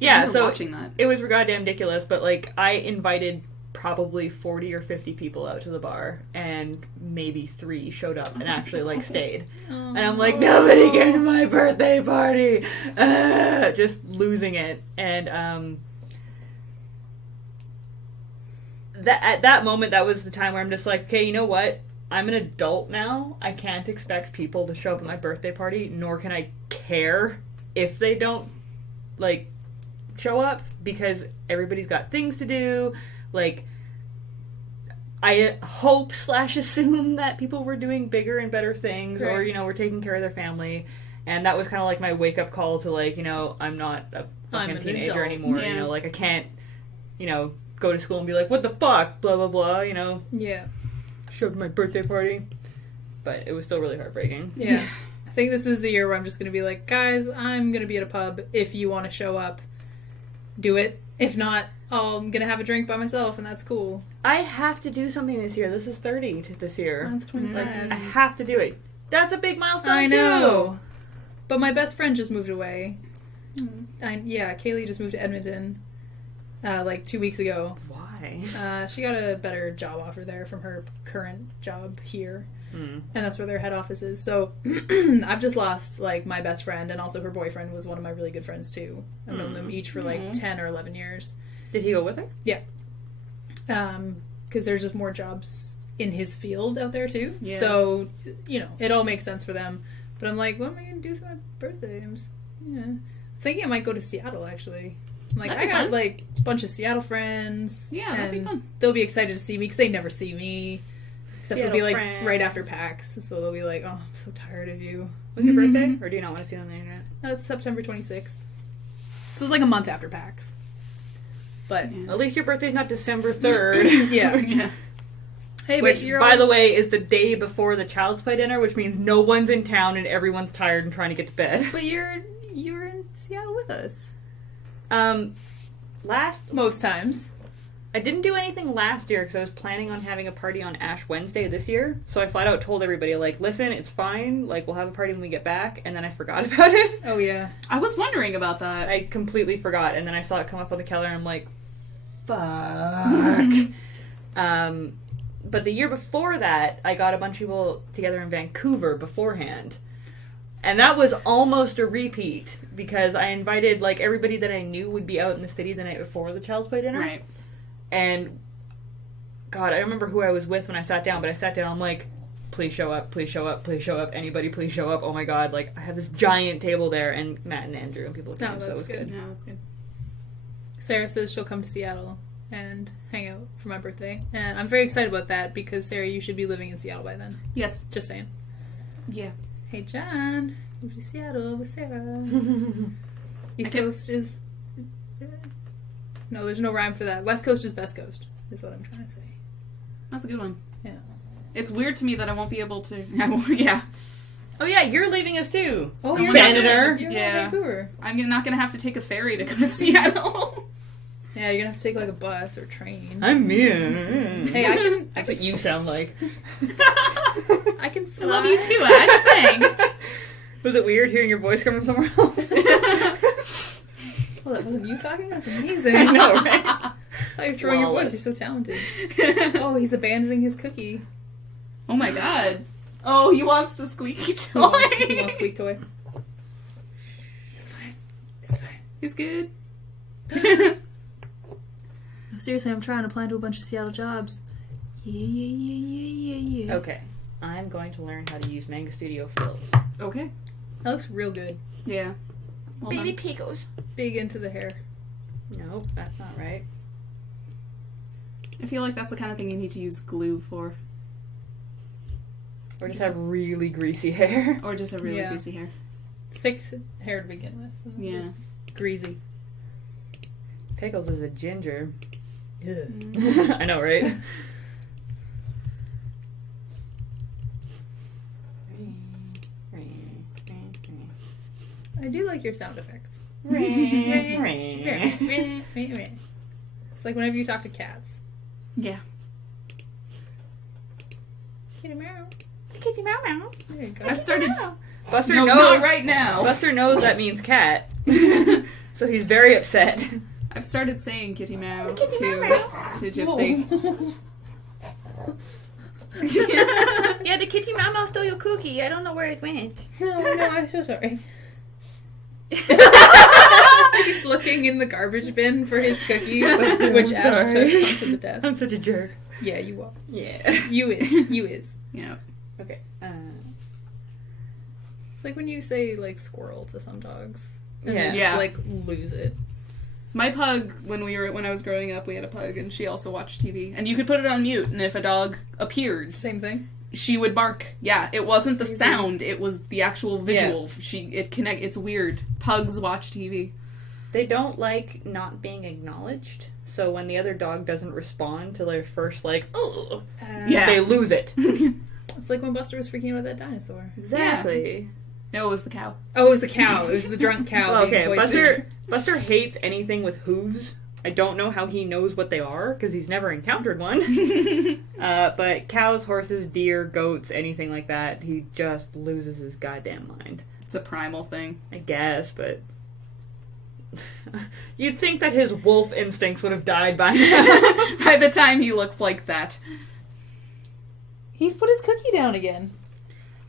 Yeah, so watching that. It was goddamn ridiculous, but like I invited probably 40 or 50 people out to the bar, and maybe 3 showed up and actually like stayed. And I'm like, nobody came to my birthday party, just losing it. And at that moment, that was the time where I'm just like, okay, you know what? I'm an adult now. I can't expect people to show up at my birthday party, nor can I care if they don't like show up, because everybody's got things to do. Like, I hope / assume that people were doing bigger and better things, or, you know, were taking care of their family. And that was kind of like my wake-up call to, like, you know, I'm not a fucking teenager anymore. You know, like, I can't, you know, go to school and be like, what the fuck, blah, blah, blah, you know. Yeah. Show up to my birthday party. But it was still really heartbreaking. Yeah. I think this is the year where I'm just going to be like, guys, I'm going to be at a pub. If you want to show up, do it. If not, I'm going to have a drink by myself, and that's cool. I have to do something this year. This is 30 this year. That's 25. Like, I have to do it. That's a big milestone, I too. know. But my best friend just moved away. Kaylee just moved to Edmonton, like 2 weeks ago. Why? She got a better job offer there from her current job here. And that's where their head office is. So I've just lost like my best friend, and also her boyfriend was one of my really good friends too. I've known them each for like 10 or 11 years. Did he go with her? Yeah. Because there's just more jobs in his field out there too. Yeah. So, you know, it all makes sense for them. But I'm like, what am I going to do for my birthday? I'm just, thinking I might go to Seattle, actually. I'm like, That'd I be got, fun. like, a bunch of Seattle friends. Yeah, that'd be and fun. They'll be excited to see me because they never see me. Except it'll be, Seattle like, friends. right after PAX. So they'll be like, oh, I'm so tired of you. When's your birthday? Or do you not want to see it on the internet? No, it's September 26th. So it's like a month after PAX. But, Yeah. At least your birthday's not December 3rd. yeah. Yeah. Hey, Which, but you're by the always- way, is the day before the Child's Play dinner, which means no one's in town and everyone's tired and trying to get to bed. But you were in Seattle with us. Most times. I didn't do anything last year because I was planning on having a party on Ash Wednesday this year. So I flat out told everybody, like, listen, it's fine. Like, we'll have a party when we get back. And then I forgot about it. Oh, yeah. I was wondering about that. I completely forgot. And then I saw it come up on the calendar and I'm like, fuck. But the year before that, I got a bunch of people together in Vancouver beforehand. And that was almost a repeat because I invited, like, everybody that I knew would be out in the city the night before the Child's Play dinner. Right. And, God, I remember who I was with when I sat down, but I sat down, I'm like, please show up, please show up, please show up, anybody please show up, oh my God, like, I have this giant table there, and Matt and Andrew and people came, No, so it that's was good. good. No, that's good. Sarah says she'll come to Seattle and hang out for my birthday. And I'm very excited about that because, Sarah, you should be living in Seattle by then. Yes. Just saying. Yeah. Hey, John, move to Seattle with Sarah. East Coast is... No, there's no rhyme for that. West Coast is best coast, is what I'm trying to say. That's a good one. Yeah. It's weird to me that I won't be able to... yeah. Oh yeah, you're leaving us too. Oh, I'm you're not Banner. You're Yeah. in Vancouver. I'm not going to have to take a ferry to go to Seattle. Yeah, you're gonna have to take like a bus or train. I'm me. Hey, I can. That's what you sound like. I can I fly. love you too, Ash. Thanks. Was it weird hearing your voice coming from somewhere else? Well, that wasn't you talking. That's amazing. I know, right? I thought you were throwing your Flawless. voice. You're so talented. Oh, he's abandoning his cookie. Oh my God. Oh, he wants the squeaky toy. He wants squeak toy. It's fine. It's fine. He's good. No, seriously, I'm trying to apply to a bunch of Seattle jobs. Yeah. Okay, I'm going to learn how to use Manga Studio fills. Okay. That looks real good. Yeah. Well done. Pickles. Big into the hair. Nope, that's not right. I feel like that's the kind of thing you need to use glue for. Or just have really greasy hair. Or just a really Yeah. greasy hair. Thick hair to begin with. Yeah. Just greasy. Pickles is a ginger. Ugh. I know, right? I do like your sound effects. It's It's like whenever you talk to cats. Yeah. Kitty meow. Kitty meow meow. There you go. I've started... Buster No, knows. not right now. Buster knows that means cat, so he's very upset. I've started saying kitty meow Kitty to meow Gypsy. Yeah, the kitty meow meow stole your cookie. I don't know where it went. No, I'm so sorry. He's looking in the garbage bin for his cookie, which I'm Ash sorry. took onto the desk. I'm such a jerk. Yeah, you are. Yeah. You is. You is. Yeah. Okay. It's like when you say like squirrel to some dogs, and Yeah. they just Yeah. like lose it. My pug, when I was growing up, we had a pug, and she also watched TV. And you could put it on mute, and if a dog appeared, Same thing. she would bark. Yeah, it wasn't the sound; it was the actual visual. Yeah. It's weird. Pugs watch TV. They don't like not being acknowledged, so when the other dog doesn't respond to their first, like, "Ugh," Yeah. they lose it. It's like when Buster was freaking out at that dinosaur. Exactly. No, it was the cow. Oh, it was the cow. It was the drunk cow. Well, being okay, hoisted. Buster hates anything with hooves. I don't know how he knows what they are, because he's never encountered one. But cows, horses, deer, goats, anything like that, he just loses his goddamn mind. It's a primal thing. I guess, but... You'd think that his wolf instincts would have died by now. By the time he looks like that. He's put his cookie down again.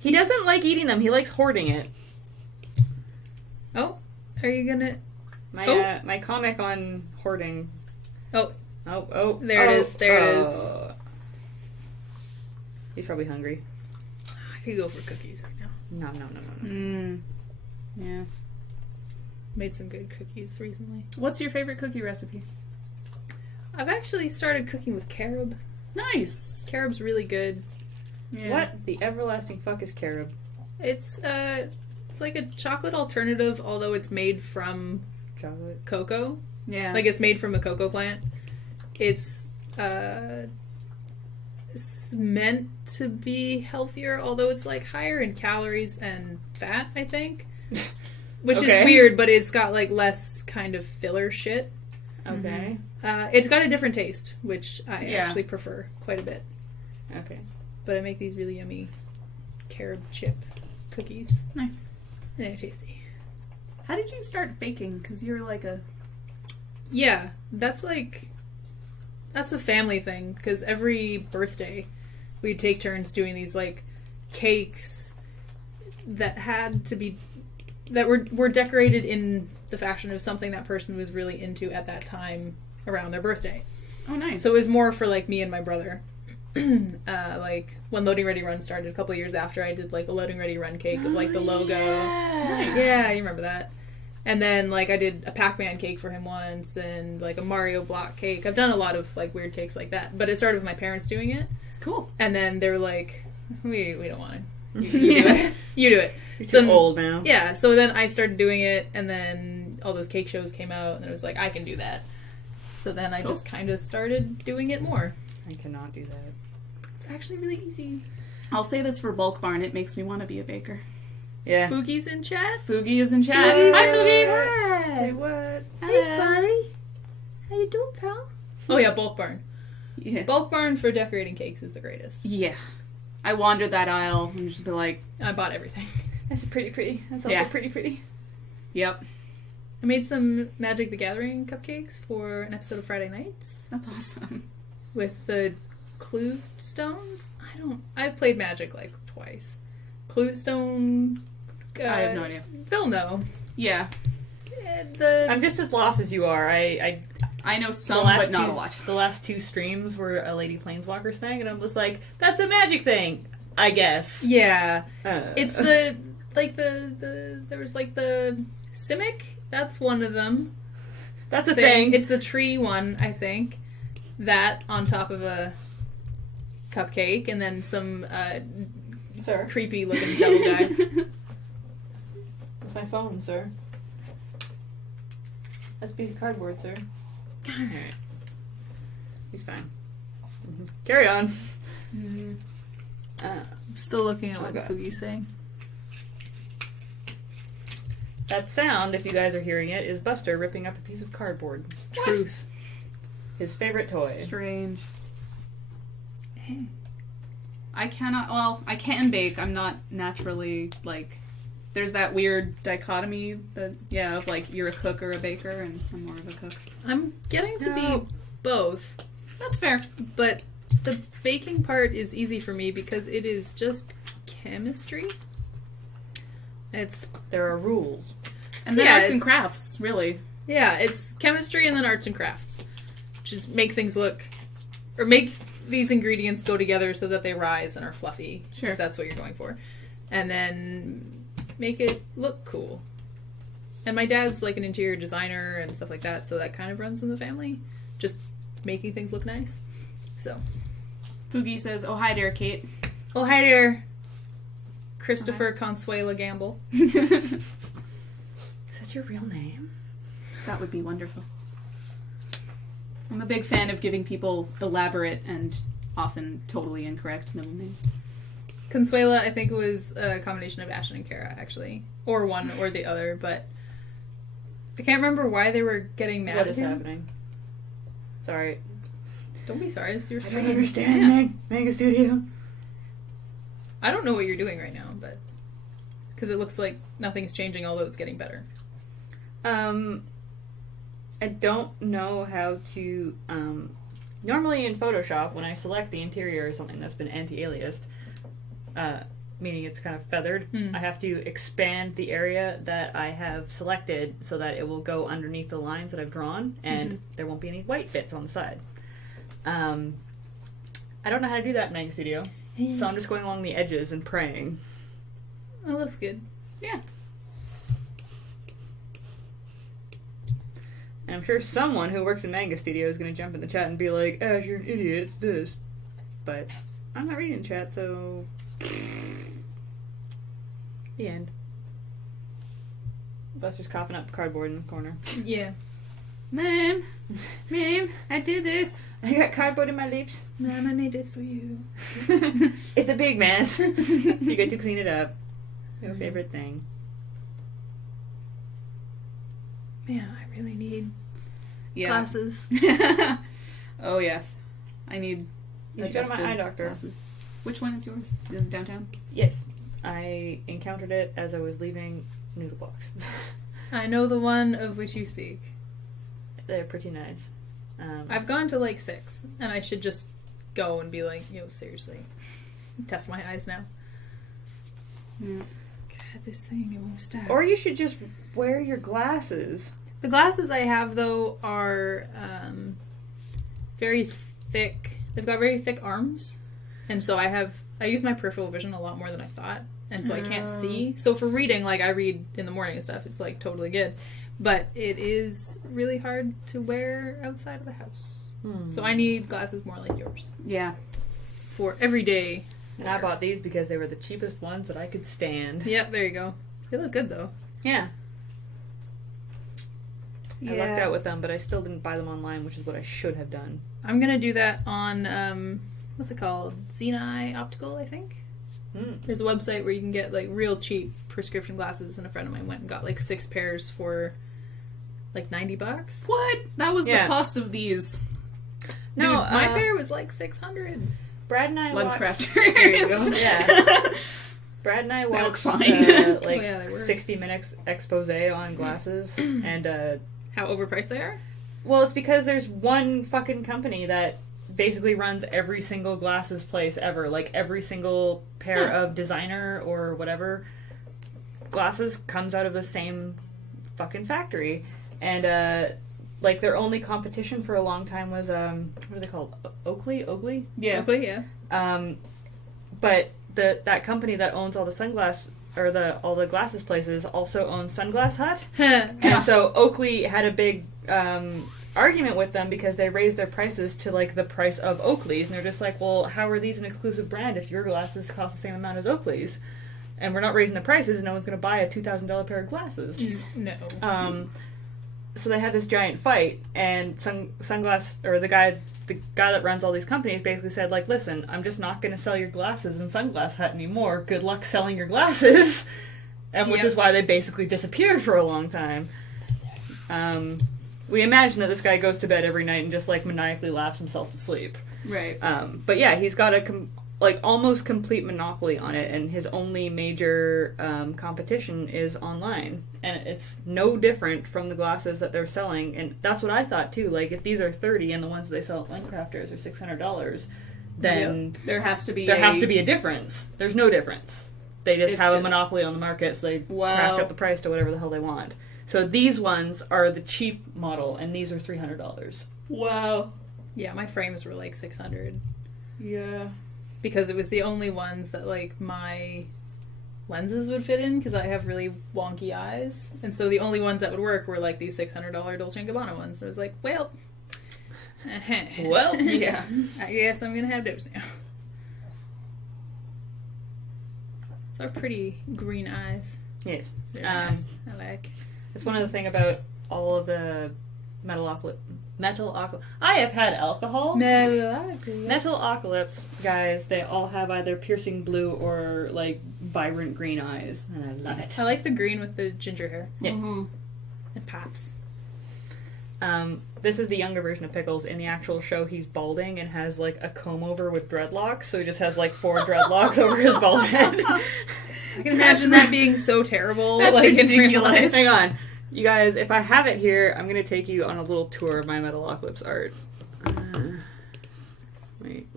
He doesn't like eating them, he likes hoarding it. Oh, are you gonna... My comic on hoarding. Oh. Oh. There it is, there it is. He's probably hungry. I could go for cookies right now. No. Yeah. Made some good cookies recently. What's your favorite cookie recipe? I've actually started cooking with carob. Nice. Carob's really good. Yeah. What the everlasting fuck is carob? It's like a chocolate alternative, although it's made from Chocolate. cocoa. Yeah. Like it's made from a cocoa plant. It's meant to be healthier, although it's like higher in calories and fat, I think. Which Okay. is weird, but it's got like less kind of filler shit. Okay. It's got a different taste, which I Yeah. actually prefer quite a bit. Okay. But I make these really yummy carob chip cookies. Nice. And they're tasty. How did you start baking? Because you're like a... Yeah, that's a family thing, because every birthday we'd take turns doing these like cakes that had to be that were decorated in the fashion of something that person was really into at that time around their birthday. Oh, nice. So it was more for like me and my brother. Like when Loading Ready Run started a couple years after, I did like a Loading Ready Run cake of like the logo. Nice. Yeah, you remember that. And then like I did a Pac-Man cake for him once and like a Mario block cake. I've done a lot of like weird cakes like that, but it started with my parents doing it. Cool. And then they were like, we don't want to. You do it. You do it. You're So too old now. Yeah, so then I started doing it, and then all those cake shows came out, and it was like, I can do that. So then I just kind of started doing it more. I cannot do that. It's actually really easy. I'll say this for Bulk Barn. It makes me want to be a baker. Yeah. Foogie's in chat. Foogie is in chat. Foogie's Hi, in Foogie. chat. Say what? Hey, buddy. How you doing, pal? Oh yeah, Bulk Barn. Yeah. Bulk Barn for decorating cakes is the greatest. Yeah. I wandered that aisle and just be like, I bought everything. That's pretty. That's also Yeah. pretty. yep. I made some Magic the Gathering cupcakes for an episode of Friday Nights That's awesome. with the clue stones. I've played Magic like twice. Clue stone. I have no idea. They'll know. Yeah. I'm just as lost as you are. I I know some, but not a lot. The last two streams were a Lady Planeswalker thing, and I was like, that's a magic thing, I guess. Yeah. It's the there was like the Simic. That's one of them. That's a thing. It's the tree one, I think. That on top of a cupcake, and then some Sir. creepy looking devil guy. That's my phone, sir. That's a piece of cardboard, sir. Alright. He's fine. Carry on. I'm still looking at what Okay. Foogie's saying. That sound, if you guys are hearing it, is Buster ripping up a piece of cardboard. What? Truth. His favorite toy. Strange. I can bake. I'm not naturally, like, there's that weird dichotomy that, of like, you're a cook or a baker, and I'm more of a cook. I'm getting to No. be both, That's fair. but the baking part is easy for me because it is just chemistry. There are rules. And then Yeah, arts and it's- crafts, really. Yeah, it's chemistry and then arts and crafts. Just make things look, or make these ingredients go together so that they rise and are fluffy. Sure. If that's what you're going for. And then make it look cool. And my dad's like an interior designer and stuff like that, so that kind of runs in the family. Just making things look nice. So. Foogie says, "Oh, hi there, Kate." Oh, hi there. Christopher Consuela Gamble. Is that your real name? That would be wonderful. I'm a big fan of giving people elaborate and often totally incorrect middle names. Consuela, I think it was a combination of Ashton and Kara, actually. Or one or the other, but I can't remember why they were getting mad What at is him. happening? Sorry. Don't be sorry, it's your I stream. don't understand. Manga Studio. I don't know what you're doing right now, but because it looks like nothing's changing, although it's getting better. I don't know how to, normally in Photoshop, when I select the interior or something that's been anti-aliased, meaning it's kind of feathered, I have to expand the area that I have selected so that it will go underneath the lines that I've drawn, and there won't be any white bits on the side. I don't know how to do that in Manga Studio. So I'm just going along the edges and praying. That looks good. Yeah. And I'm sure someone who works in Manga Studio is going to jump in the chat and be like, Ash, you're an idiot, it's this. But I'm not reading chat, so... The end. Buster's coughing up cardboard in the corner. Yeah. Ma'am, I did this. I got cardboard in my lips. Mom, I made this for you. It's a big mess. You get to clean it up. Your favorite thing. Man, I really need Yeah. glasses. Oh yes, I need. You should go to my adjusted eye doctor. glasses. Which one is yours? Is it downtown? Yes. I encountered it as I was leaving Noodle Box. I know the one of which you speak. They're pretty nice. I've gone to like 6, and I should just go and be like, yo, seriously. Test my eyes now. Yeah. God, this thing, it won't stop. Or you should just wear your glasses. The glasses I have, though, are very thick. They've got very thick arms. And so I use my peripheral vision a lot more than I thought. And so I can't see. So for reading, like, I read in the morning and stuff. It's, like, totally good. But it is really hard to wear outside of the house. So I need glasses more like yours. Yeah. For everyday. And I bought these because they were the cheapest ones that I could stand. Yep, there you go. They look good, though. Yeah. I lucked out with them, but I still didn't buy them online, which is what I should have done. I'm going to do that on, what's it called? Zenai Optical, I think. There's a website where you can get, like, real cheap prescription glasses, and a friend of mine went and got, like, 6 pairs for, like, $90. What? That was the cost of these. No, Dude, my pair was, like, $600. Brad and I watched... Lenscrafters. There you go. Yeah. Brad and I They look watched, fine. like, Oh, yeah, they were. 60 minutes expose on glasses, and, How overpriced they are? well, it's because there's one fucking company that basically runs every single glasses place ever. Like, every single pair of designer or whatever glasses comes out of the same fucking factory. And, like, their only competition for a long time was, what are they called? Oakley? Yeah. Oakley, yeah. But that company that owns all the sunglass, or all the glasses places, also owns Sunglass Hut. And so Oakley had a big argument with them because they raised their prices to, like, the price of Oakley's. And they're just like, well, how are these an exclusive brand if your glasses cost the same amount as Oakley's? And we're not raising the prices, no one's going to buy a $2,000 pair of glasses. No. So they had this giant fight, and Sunglass, or the guy that runs all these companies basically said, like, listen, I'm just not going to sell your glasses in Sunglass Hut anymore. Good luck selling your glasses. And which is why they basically disappeared for a long time. We imagine that this guy goes to bed every night and just, like, maniacally laughs himself to sleep. Right. But yeah, he's got a almost complete monopoly on it, and his only major competition is online. And it's no different from the glasses that they're selling, and that's what I thought too. Like, if these are $30 and the ones that they sell at Lenscrafters are $600, then there has to be a difference. There's no difference. They just have a monopoly on the market, so they crack up the price to whatever the hell they want. So these ones are the cheap model, and these are $300. Wow. Yeah, my frames were like $600. Yeah. Because it was the only ones that, like, my lenses would fit in, because I have really wonky eyes. And so the only ones that would work were, like, these $600 Dolce & Gabbana ones. So I was like, well... Well, yeah. I guess I'm gonna have those now. So pretty green eyes. Yes. Very nice. I like. It's one of the things about all of the I have had alcohol. Metalocalypse guys, they all have either piercing blue or, like, vibrant green eyes, and I love it. I like the green with the ginger hair. Yeah. Mm-hmm. It pops. This is the younger version of Pickles. In the actual show, he's balding and has, like, a comb over with dreadlocks, so he just has, like, 4 dreadlocks over his bald head. I can imagine that being so terrible. That's like, ridiculous. Hang on. You guys, if I have it here, I'm going to take you on a little tour of my Metalocalypse art. Wait.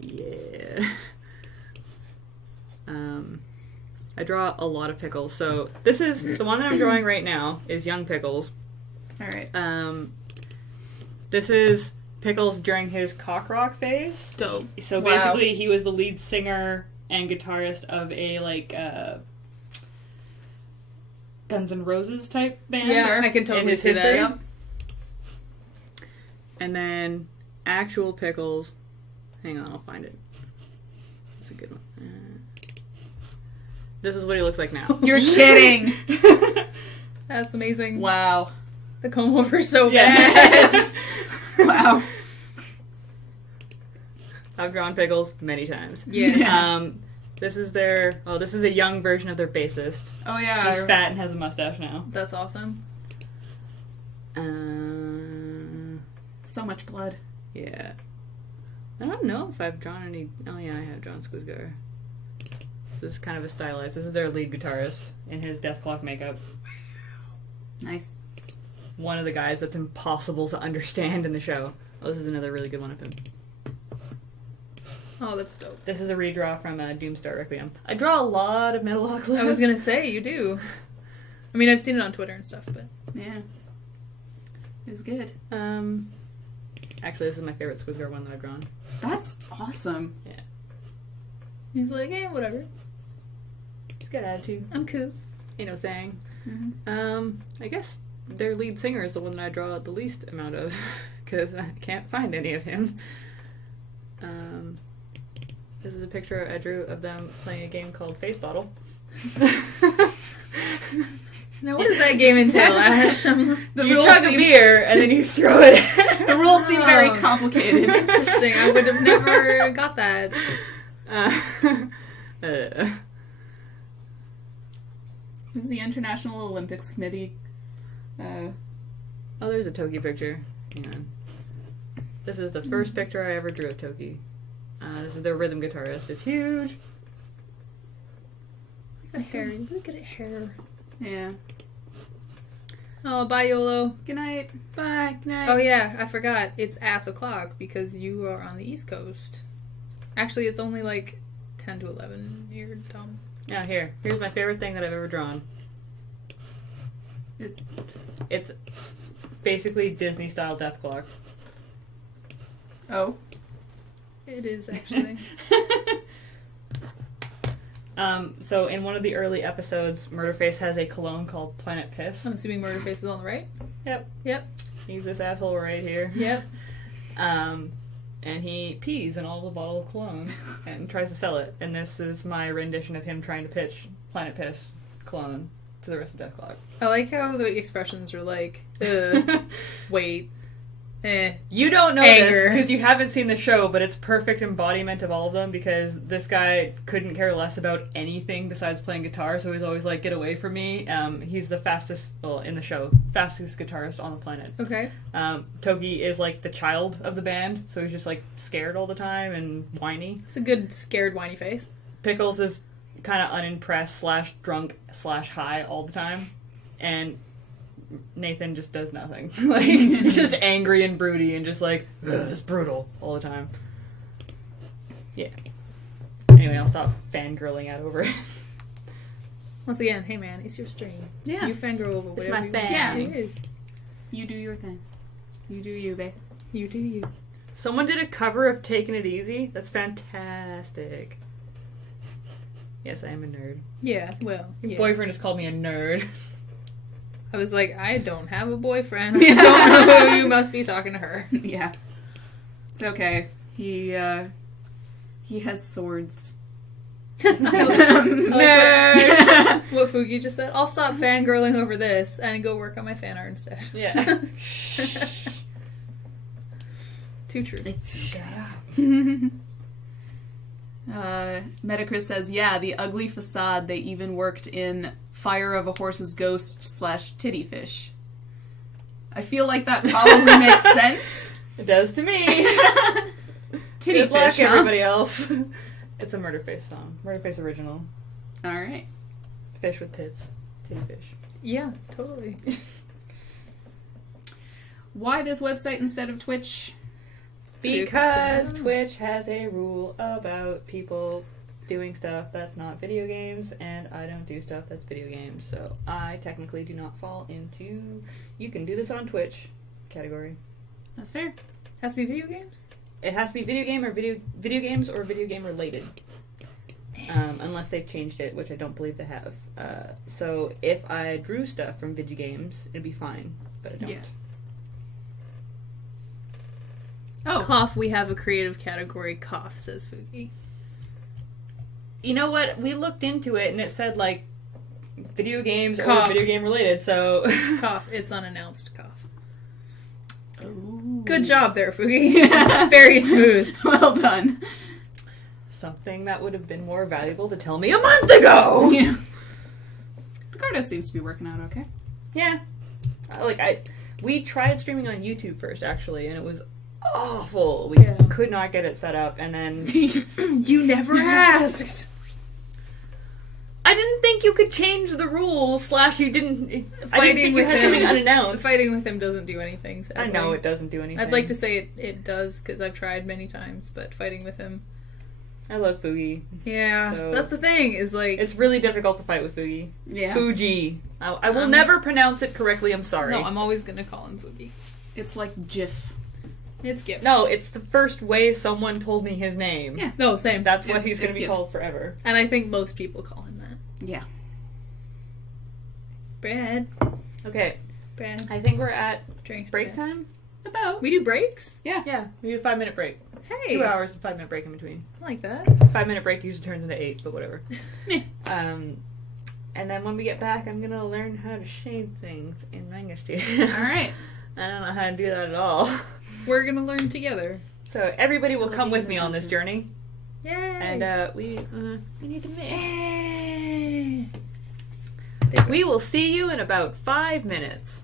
Yeah. I draw a lot of Pickles. So this is the one that I'm drawing right now is young Pickles. All right. This is Pickles during his cock rock phase. Dope. So Wow. basically, he was the lead singer and guitarist of a Guns N' Roses type band. Yeah, I can in totally his see history. that. And then actual Pickles. Hang on, I'll find it. That's a good one. This is what he looks like now. You're kidding. That's amazing. Wow. The comb over's so Yeah. bad. Wow. I've drawn Pickles many times. Yeah. This is this is a young version of their bassist. Oh yeah. He's fat and has a mustache now. That's awesome. So much blood. Yeah. I don't know if I've drawn any... Oh yeah, I have drawn Squizgar. This is kind of a stylized. This is their lead guitarist in his Deathclock makeup. Nice. One of the guys that's impossible to understand in the show. Oh, this is another really good one of him. Oh, that's dope. This is a redraw from Doomstar Requiem. I draw a lot of Metalocalypse. I was gonna say, you do. I mean, I've seen it on Twitter and stuff, but... Yeah. It was good. Actually, this is my favorite Squizgar one that I've drawn. That's awesome. He's like, whatever. He's got attitude. I'm cool. Ain't no thing. Mm-hmm. I guess their lead singer is the one that I draw the least amount of, because I can't find any of him. This is a picture I drew of them playing a game called Face Bottle. Now, what does that game entail, Ash? You chug a beer and then you throw it. The rules seem very Oh. complicated. Interesting. I would have never got that. Who's the International Olympics Committee? Oh, there's a Toki picture. Hang on. This is the first picture I ever drew of Toki. This is their rhythm guitarist. It's huge. That's scary. Look at it, hair. Yeah. Oh, bye, YOLO. Good night. Bye. Good night. Oh, yeah, I forgot. It's ass o'clock because you are on the East Coast. Actually, it's only like 10 to 11. You're dumb. Now here's my favorite thing that I've ever drawn. It's basically Disney style Death Clock. Oh. It is, actually. So in one of the early episodes, Murderface has a cologne called Planet Piss. I'm assuming Murderface is on the right? Yep. Yep. He's this asshole right here. Yep. And he pees in all the bottle of cologne and tries to sell it. And this is my rendition of him trying to pitch Planet Piss cologne to the rest of Death Clock. I like how the expressions are like, wait, You don't know Anger. this because you haven't seen the show, but it's perfect embodiment of all of them because this guy couldn't care less about anything besides playing guitar, so he's always like, get away from me. He's the fastest, well, in the show, fastest guitarist on the planet. Okay. Toki is like the child of the band, so he's just like scared all the time and whiny. It's a good scared whiny face. Pickles is kind of unimpressed / drunk / high all the time, and Nathan just does nothing. Like, he's just angry and broody and just like, it's brutal all the time. Yeah. Anyway, I'll stop fangirling out over it. Once again, hey man, it's your stream. Yeah. You fangirl over It's whatever my you thing. want. Yeah, it is. You do your thing. You do you, babe. You do you. Someone did a cover of Taking It Easy. That's fantastic. Yes, I am a nerd. Yeah, well, Your yeah. boyfriend has called me a nerd. I was like, I don't have a boyfriend. I don't know who you must be talking to her. Yeah. It's okay. He has swords. Nerd! What Fugi just said. I'll stop fangirling over this and go work on my fan art instead. Yeah. Too true. Metacris says, yeah, the ugly facade, they even worked in Fire of a Horse's Ghost / Titty Fish. I feel like that probably makes sense. It does to me. Titty Good luck, Fish, huh? everybody else. It's a Murderface song. Murderface original. Alright. Fish with tits. Titty fish. Yeah, totally. Why this website instead of Twitch? Because Twitch has a rule about people doing stuff that's not video games, and I don't do stuff that's video games, so I technically do not fall into you can do this on Twitch category. That's fair. Has to be video games? It has to be video games or video game related. Unless they've changed it, which I don't believe they have. So if I drew stuff from video games, it'd be fine, but I don't. Yeah. Oh. Cough, we have a creative category. Cough, says Fugi. You know what? We looked into it and it said like video games Cough. or video game related, so Cough, it's unannounced cough. Ooh. Good job there, Fugi. Very smooth. Well done. something that would have been more valuable to tell me a month ago. Yeah. Picardo seems to be working out okay. Yeah. We tried streaming on YouTube first, actually, and it was awful. We Yeah. could not get it set up, and then You never asked. I didn't think you could change the rules. / you didn't. I didn't Fighting think you with had something him. unannounced. Fighting with him doesn't do anything. I Sadly. know it doesn't do anything. I'd like to say it does because I've tried many times, but fighting with him, I love Fugi. yeah, So- that's the thing. Is like It's really difficult to fight with Fugi. Yeah. Fuji. I will never pronounce it correctly. I'm sorry. no, I'm always gonna call him Fugi. It's like Jif. It's Gip. No, it's the first way someone told me his name. Yeah. No, same. That's what It's- he's going it's to be Gif. called forever. And I think most people call him that. Yeah. Brad. Okay, Brad. I think we're at Drinks. break Brad. time. About. We do breaks? Yeah, we do a 5-minute break. Hey. 2 hours and 5-minute break in between. I like that. 5-minute break usually turns into 8, but whatever. And then when we get back, I'm gonna learn how to shade things in Manga Studio. Alright. I don't know how to do that at all. We're gonna learn together. So everybody will come with me on this journey, Yay! and we need to mix. Yay! We will see you in about 5 minutes.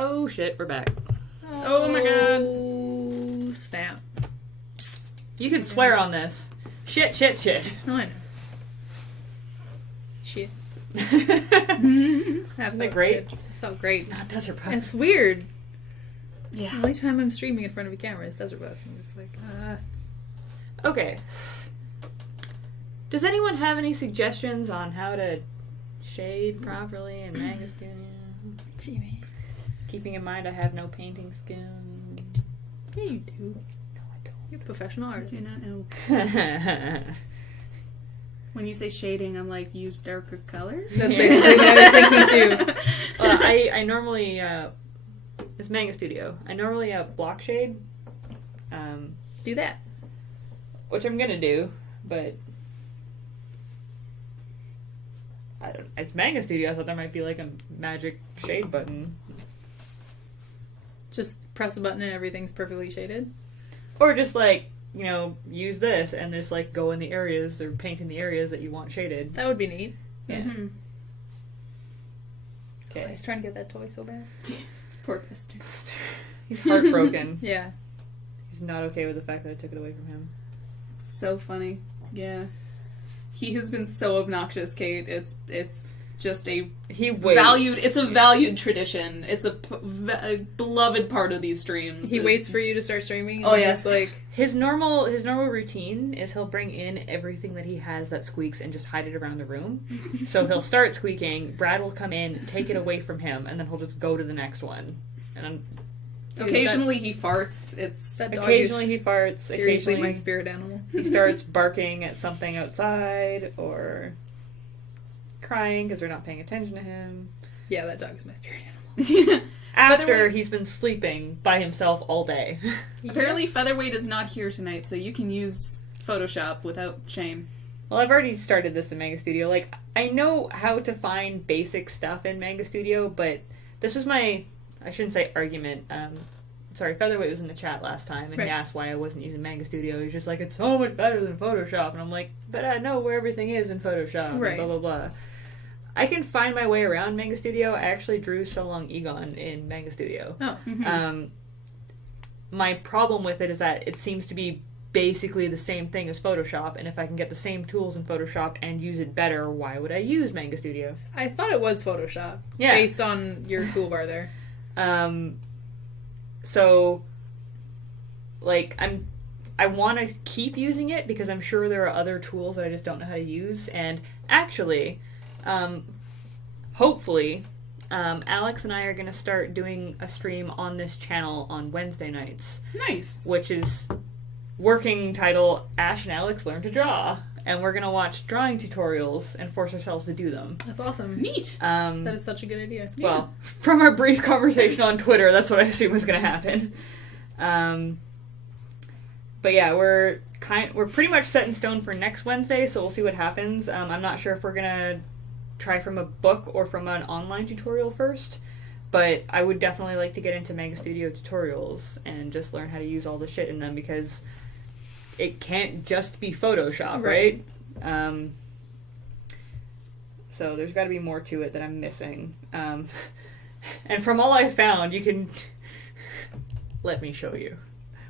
Oh shit, we're back. Oh my god. Oh, snap. You can swear on this. Shit, shit, shit. Oh, I know. Shit. Isn't That it felt great? good. Felt great. It's not Desert Bus. It's weird. Yeah. The only time I'm streaming in front of a camera is Desert Bus. I'm just like, Okay. Does anyone have any suggestions on how to shade properly in Manga Studio? Jimmy. Keeping in mind I have no painting skill. Yeah, you do. No, You're a professional I artist. do not know. I don't. When you say shading, I'm like, use darker colors? That's basically what I was thinking too. Well, I normally, it's Manga Studio. I normally block shade, Do that. which I'm gonna do, but I don't. It's Manga Studio. I thought there might be like a magic shade button, Just press a button and everything's perfectly shaded. or just like use this and just like go in the areas or paint in the areas that you want shaded. That would be neat. Yeah. Mhm. I Okay. was trying to get that toy so bad. Poor Mister. He's heartbroken. Yeah. He's not okay with the fact that I took it away from him. It's so funny. Yeah. He has been so obnoxious, Kate. It's just a He waits. valued. It's a valued tradition. It's a beloved part of these streams. He waits for you to start streaming. Oh, and yes. it's like, His normal routine is he'll bring in everything that he has that squeaks and just hide it around the room. So he'll start squeaking, Brad will come in, take it away from him, and then he'll just go to the next one. And Occasionally he farts. It's that dog occasionally is he farts, seriously occasionally my spirit animal. he starts barking at something outside or crying because we're not paying attention to him. Yeah, that dog is my spirit animal. After Featherweight- he's been sleeping by himself all day. Apparently Featherweight is not here tonight, so you can use Photoshop without shame. Well, I've already started this in Manga Studio. Like, I know how to find basic stuff in Manga Studio, but this was my, I shouldn't say argument. Sorry, Featherweight was in the chat last time, and Right. he asked why I wasn't using Manga Studio. He's just like, it's so much better than Photoshop. And I'm like, but I know where everything is in Photoshop, and Right. blah, blah, blah. I can find my way around Manga Studio. I actually drew So Long Egon in Manga Studio. Oh. My problem with it is that it seems to be basically the same thing as Photoshop, and if I can get the same tools in Photoshop and use it better, why would I use Manga Studio? I thought it was Photoshop. Yeah. Based on your toolbar there. So, like, I want to keep using it because I'm sure there are other tools that I just don't know how to use, and actually, hopefully, Alex and I are going to start doing a stream on this channel on Wednesday nights, Nice. which is working title Ash and Alex Learn to Draw. And we're going to watch drawing tutorials and force ourselves to do them. That's awesome. Neat. That is such a good idea. Well, from our brief conversation on Twitter, that's what I assume is going to happen. But yeah, we're pretty much set in stone for next Wednesday, so we'll see what happens. I'm not sure if we're gonna try from a book or from an online tutorial first, but I would definitely like to get into Manga Studio tutorials and just learn how to use all the shit in them because it can't just be Photoshop, right? So there's got to be more to it that I'm missing. And from all I found, you can let me show you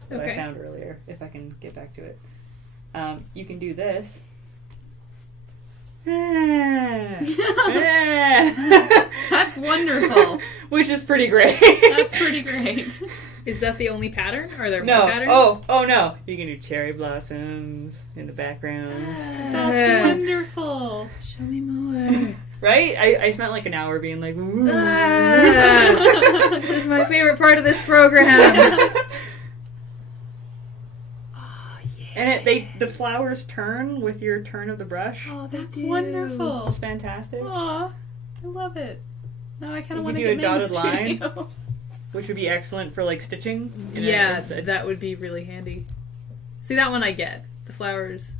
what I found earlier, if I can get back to it. You can do this. That's wonderful. Which is pretty great. That's pretty great. Is that the only pattern? Are there No. more patterns? Oh no. You can do cherry blossoms in the background. That's wonderful. Show me more. Right? I spent like an hour being like, ooh. This is my favorite part of this program. And the flowers turn with your turn of the brush. Oh, that's wonderful. It's fantastic. Aw, I love it. Now I kind You of want to can get do a Manga dotted line. Studio. Which would be excellent for like stitching. Yeah, that would be really handy. See, that one I get. The flowers.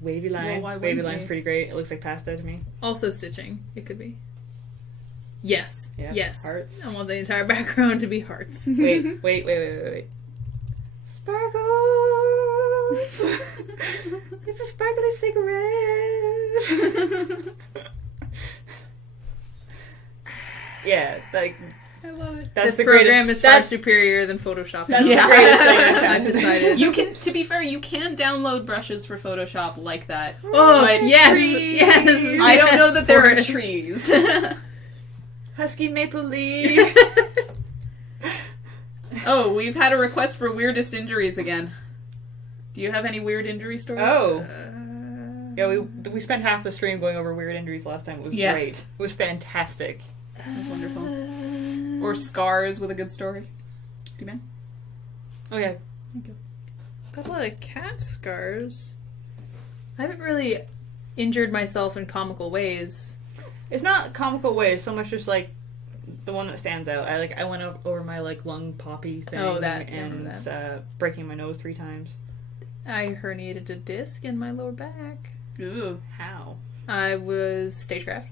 Wavy line. Well, why Wavy wouldn't line's they? pretty great. It looks like pasta to me. Also stitching. It could be. Yes. Yeah, Yes. hearts. I want the entire background to be hearts. Wait. Sparkles! It's a sparkly cigarette! Yeah, like, I love it. That's This the program greatest- is far that's- superior than Photoshop. That's Yeah. the greatest thing I've I've decided. You can, to be fair, you can download brushes for Photoshop like that. Oh, But yes, trees. yes. I don't know that there are forests. trees. Husky maple leaf. Oh, we've had a request for weirdest injuries again. Do you have any weird injury stories? Oh. Yeah, we spent half the stream going over weird injuries last time. It was Yeah. great. It was fantastic. That's wonderful. Or scars with a good story. Do you mind? Oh yeah. Got a lot of cat scars. I haven't really injured myself in comical ways. It's not comical ways so much just like the one that stands out. I went over my like lung poppy thing. Oh, that, yeah, I and remember breaking my nose 3 times. I herniated a disc in my lower back. Ooh, how? I was stagecraft.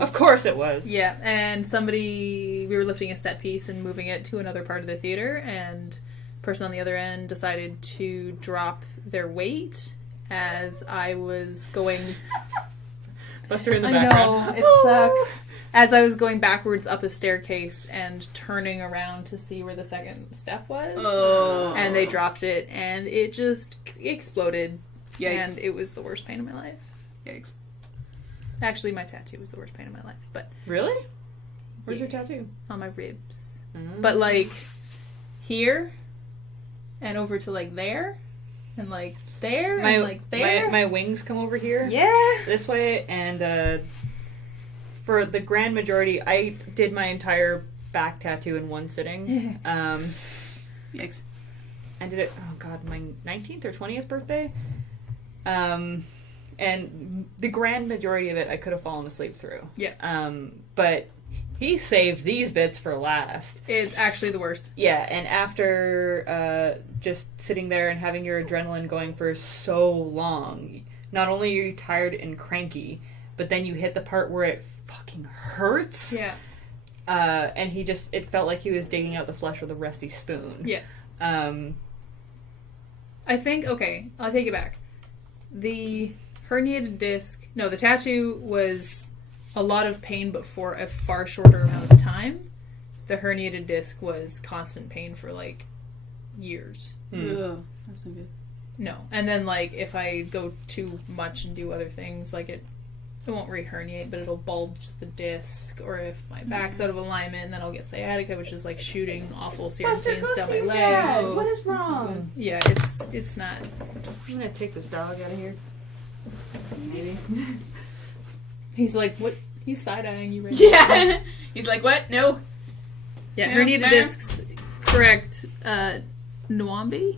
Of course it was. Yeah, and we were lifting a set piece and moving it to another part of the theater, and the person on the other end decided to drop their weight as I was going... Buster in the I background. know, it sucks. As I was going backwards up a staircase and turning around to see where the second step was, Oh. and they dropped it, and it just exploded, Yikes. and it was the worst pain of my life. Yikes. Actually, my tattoo was the worst pain of my life, but Really? Where's Yeah. your tattoo? on my ribs. Mm. But like here, and over to like there, and like there, and like there. my wings come over here. Yeah. This way, and for the grand majority, I did my entire back tattoo in one sitting. Yikes. I did it, oh god, my 19th or 20th birthday. And the grand majority of it I could have fallen asleep through. Yeah. But he saved these bits for last. It's actually the worst. Yeah, and after just sitting there and having your adrenaline going for so long, not only are you tired and cranky, but then you hit the part where it fucking hurts. Yeah. And it felt like he was digging out the flesh with a rusty spoon. Yeah. I think, okay, I'll take it back. The herniated disc, no, the tattoo was a lot of pain, but for a far shorter amount of time. The herniated disc was constant pain for like years. Ugh, that's no good. No. And then like if I go too much and do other things, like it won't re-herniate, but it'll bulge the disc, or if my back's out of alignment, then I'll get sciatica, which is like shooting awful serum pains down my legs. What is wrong? Yeah, it's not. I'm gonna take this dog out of here. Maybe. He's like, what? He's side-eyeing you right now. Yeah. He's like, what? No. Yeah, Yeah, herniated ma'am. discs, correct. Nwambe?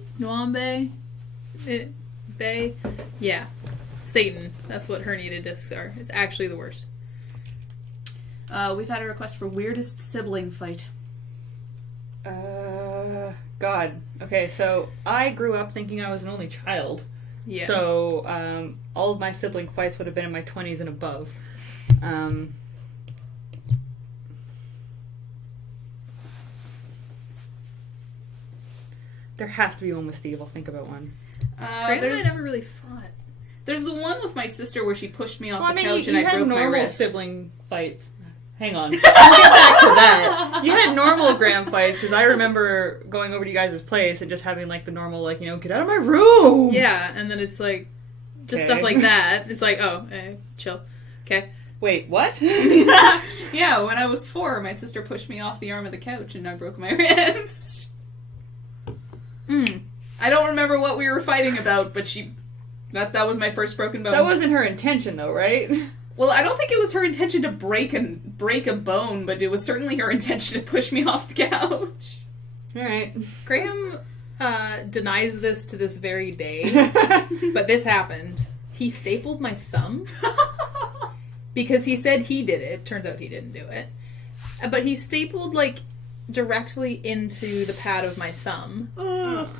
Bay? Yeah. Satan. That's what herniated discs are. It's actually the worst. We've had a request for weirdest sibling fight. God. Okay, so I grew up thinking I was an only child. Yeah. So, all of my sibling fights would have been in my 20s and above. There has to be one with Steve. I'll think about one. Graham and I There's never really fought. there's the one with my sister where she pushed me off Well, I the mean, couch you and I had broke my normal wrist. sibling fights. Hang on. We'll get back to that. You had normal Graham fights, because I remember going over to you guys' place and just having, like, the normal, like, get out of my room! Yeah, and then it's like, just Okay. stuff like that. It's like, oh, chill. Okay. Wait, what? Yeah, when I was 4, my sister pushed me off the arm of the couch and I broke my wrist. I don't remember what we were fighting about, but that was my first broken bone. That wasn't her intention, though, right? Well, I don't think it was her intention to break a bone, but it was certainly her intention to push me off the couch. Alright. Graham denies this to this very day, but this happened. He stapled my thumb because he said he did it. Turns out he didn't do it. But he stapled, like, directly into the pad of my thumb.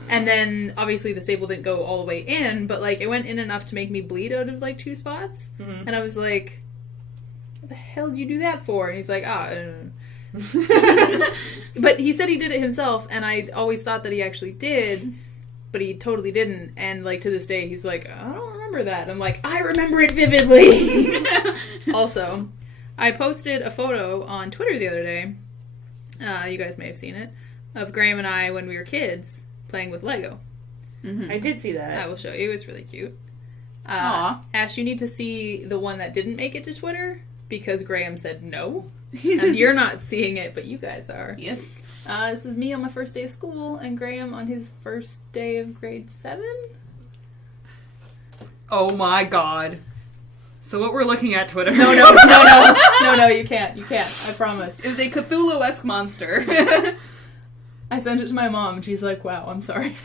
And then, obviously, the staple didn't go all the way in, but, like, it went in enough to make me bleed out of, like, 2 spots. Mhm. And I was like, what the hell did you do that for? And he's like, I don't know. But he said he did it himself, and I always thought that he actually did, but he totally didn't. And, like, to this day, he's like, I don't remember that. I'm like, I remember it vividly. Also, I posted a photo on Twitter the other day. You guys may have seen it, of Graham and I when we were kids playing with Lego. Mm-hmm. I did see that. I will show you. It's really cute. Aw. Ash, you need to see the one that didn't make it to Twitter because Graham said no. And you're not seeing it, but you guys are. Yes. This is me on my first day of school and Graham on his first day of grade 7. Oh my god. So what we're looking at, Twitter. No, you can't. You can't. I promise. It was a Cthulhu-esque monster. I sent it to my mom and she's like, wow, I'm sorry.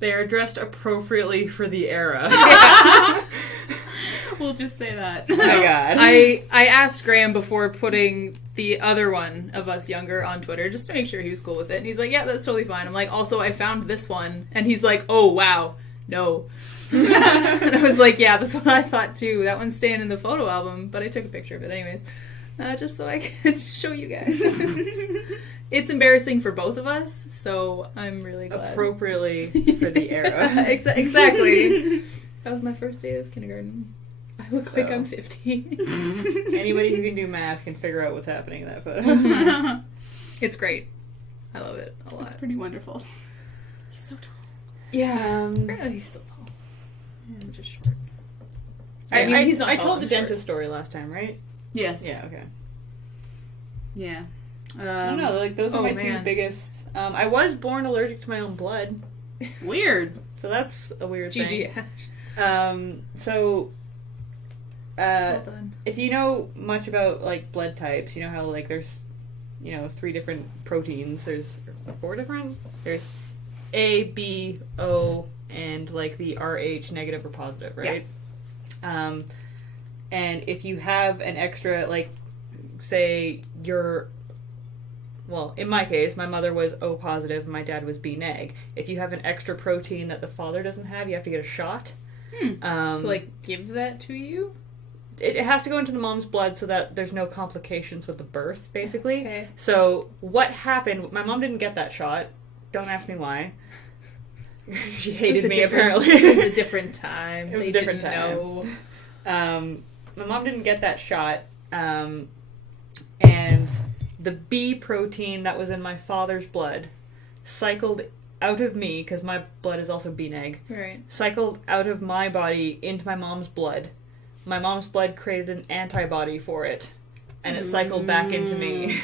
They are dressed appropriately for the era. We'll just say that. Oh my god. I asked Graham before putting the other one of us younger on Twitter just to make sure he was cool with it. And he's like, yeah, that's totally fine. I'm like, also, I found this one. And he's like, oh, wow. No. And I was like, yeah, that's what I thought too. That one's staying in the photo album. But I took a picture of it anyways. Just so I could show you guys. It's embarrassing for both of us, so I'm really glad. Appropriately for the era. Exactly. That was my first day of kindergarten. I look like I'm 15. Anybody who can do math can figure out what's happening in that photo. It's great. I love it a lot. It's pretty wonderful. He's so tall. Yeah, he's still tall. I'm just short. I mean, he's not I tall, told I'm the short. dentist story last time, right? Yes. Yeah, okay. Yeah. I don't know, like, those are my two man. biggest... I was born allergic to my own blood, Weird. so that's a weird thing. GG. So... Well done. if you know much about, like, blood types, you know how, like, there's, 3 different proteins. There's 4 different? There's A, B, O, and, like, the RH, negative or positive, right? Yeah. And if you have an extra, like, say you're... Well, in my case, my mother was O positive and my dad was B neg. If you have an extra protein that the father doesn't have, you have to get a shot. So, like, give that to you? It has to go into the mom's blood so that there's no complications with the birth, basically. Okay. So, what happened... My mom didn't get that shot. Don't ask me why. She hated me, apparently. It was a different time. It was They a different didn't time. know. My mom didn't get that shot. And the B protein that was in my father's blood cycled out of me, because my blood is also B neg, Right. cycled out of my body into my mom's blood. My mom's blood created an antibody for it, and it cycled back into me.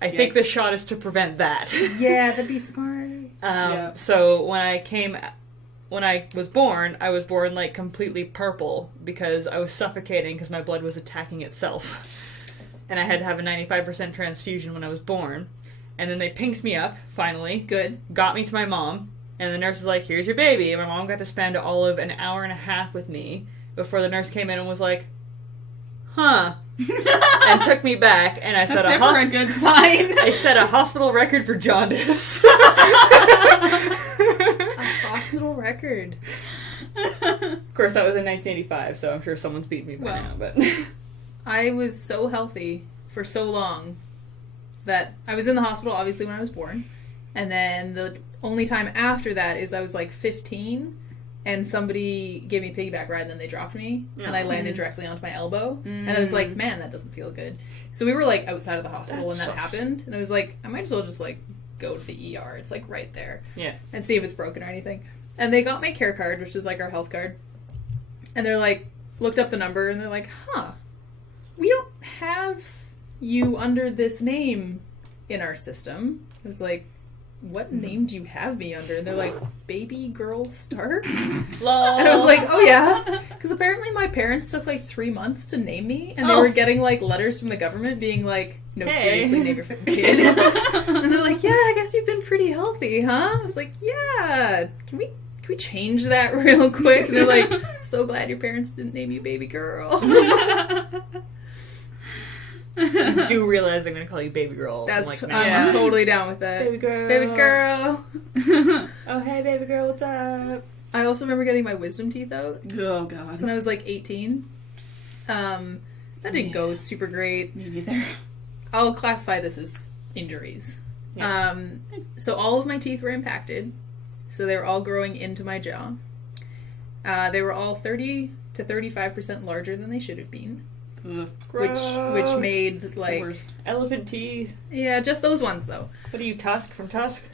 I think the shot is to prevent that. Yeah, that'd be smart. So when I was born, like completely purple because I was suffocating because my blood was attacking itself. And I had to have a 95% transfusion when I was born. And then they pinked me up, finally. Good. Got me to my mom. And the nurse was like, here's your baby. And my mom got to spend all of an hour and a half with me before the nurse came in and was like, huh. And took me back. And I said, That's never a good sign. I set a hospital record for jaundice. A hospital record. Of course, that was in 1985, so I'm sure someone's beaten me by now. But I was so healthy for so long that I was in the hospital, obviously, when I was born. And then the only time after that is I was like 15, and somebody gave me a piggyback ride, and then they dropped me, and I landed directly onto my elbow. And I was like, man, that doesn't feel good. So we were like outside of the hospital when that happened, and I was like, I might as well just like go to the ER. It's like right there. Yeah. And see if it's broken or anything. And they got my care card, which is like our health card. And they're like, looked up the number, and they're like, huh, we don't have you under this name in our system. I was like, what name do you have me under? And they're like, Baby Girl Stark? Lol. And I was like, oh yeah. Because apparently my parents took like 3 months to name me, and they were getting like letters from the government being like, no, seriously, name your fucking kid. And they're like, yeah, I guess you've been pretty healthy, huh? I was like, yeah, can we change that real quick? And they're like, so glad your parents didn't name you Baby Girl. I do realize I'm going to call you Baby Girl. That's like, I'm totally down with that. Baby Girl. Baby Girl. Oh, hey, Baby Girl, what's up? I also remember getting my wisdom teeth out. Oh, God. When I was like 18. That didn't go super great. Me neither. I'll classify this as injuries. Yes. So all of my teeth were impacted. So they were all growing into my jaw. They were all 30 to 35% larger than they should have been. Ugh, which made the like worst. Elephant teeth. yeah, just those ones though. What are you, Tusk from Tusk?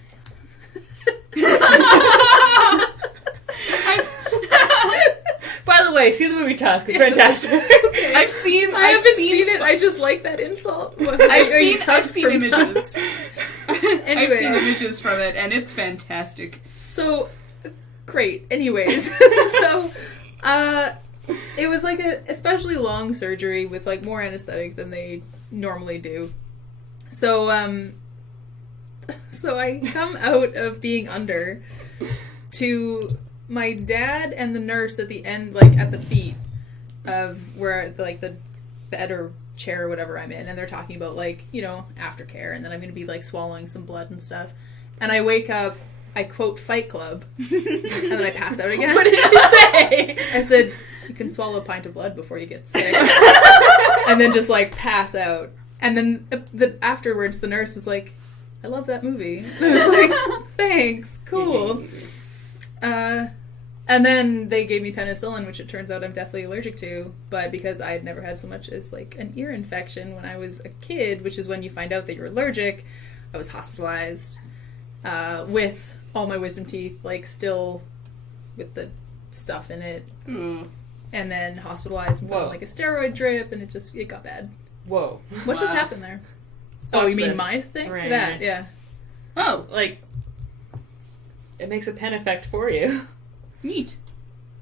By the way, see the movie Tusk. It's fantastic. I've seen. I haven't seen it. I just like that insult. I've seen images. Anyway, I've seen images from it, and it's fantastic. So great. Anyways, so it was like a especially long surgery with like more anesthetic than they normally do. So so I come out of being under to my dad and the nurse at the end, like at the feet of where like the bed or chair or whatever I'm in, and they're talking about like, you know, aftercare, and then I'm gonna be like swallowing some blood and stuff. And I wake up, I quote Fight Club, and then I pass out again. What did you say? I said, you can swallow a pint of blood before you get sick. And then just like pass out. And then afterwards the nurse was like, I love that movie. And I was like, thanks, cool. And then they gave me penicillin, which it turns out I'm deathly allergic to, but because I had never had so much as like an ear infection when I was a kid, which is when you find out that you're allergic, I was hospitalized with all my wisdom teeth, like still with the stuff in it, and then hospitalized and put on like a steroid drip, and it got bad. Whoa. What just happened there? Oh, you mean this. my thing? Right. That, yeah. Oh, Like, it makes a pen effect for you. neat.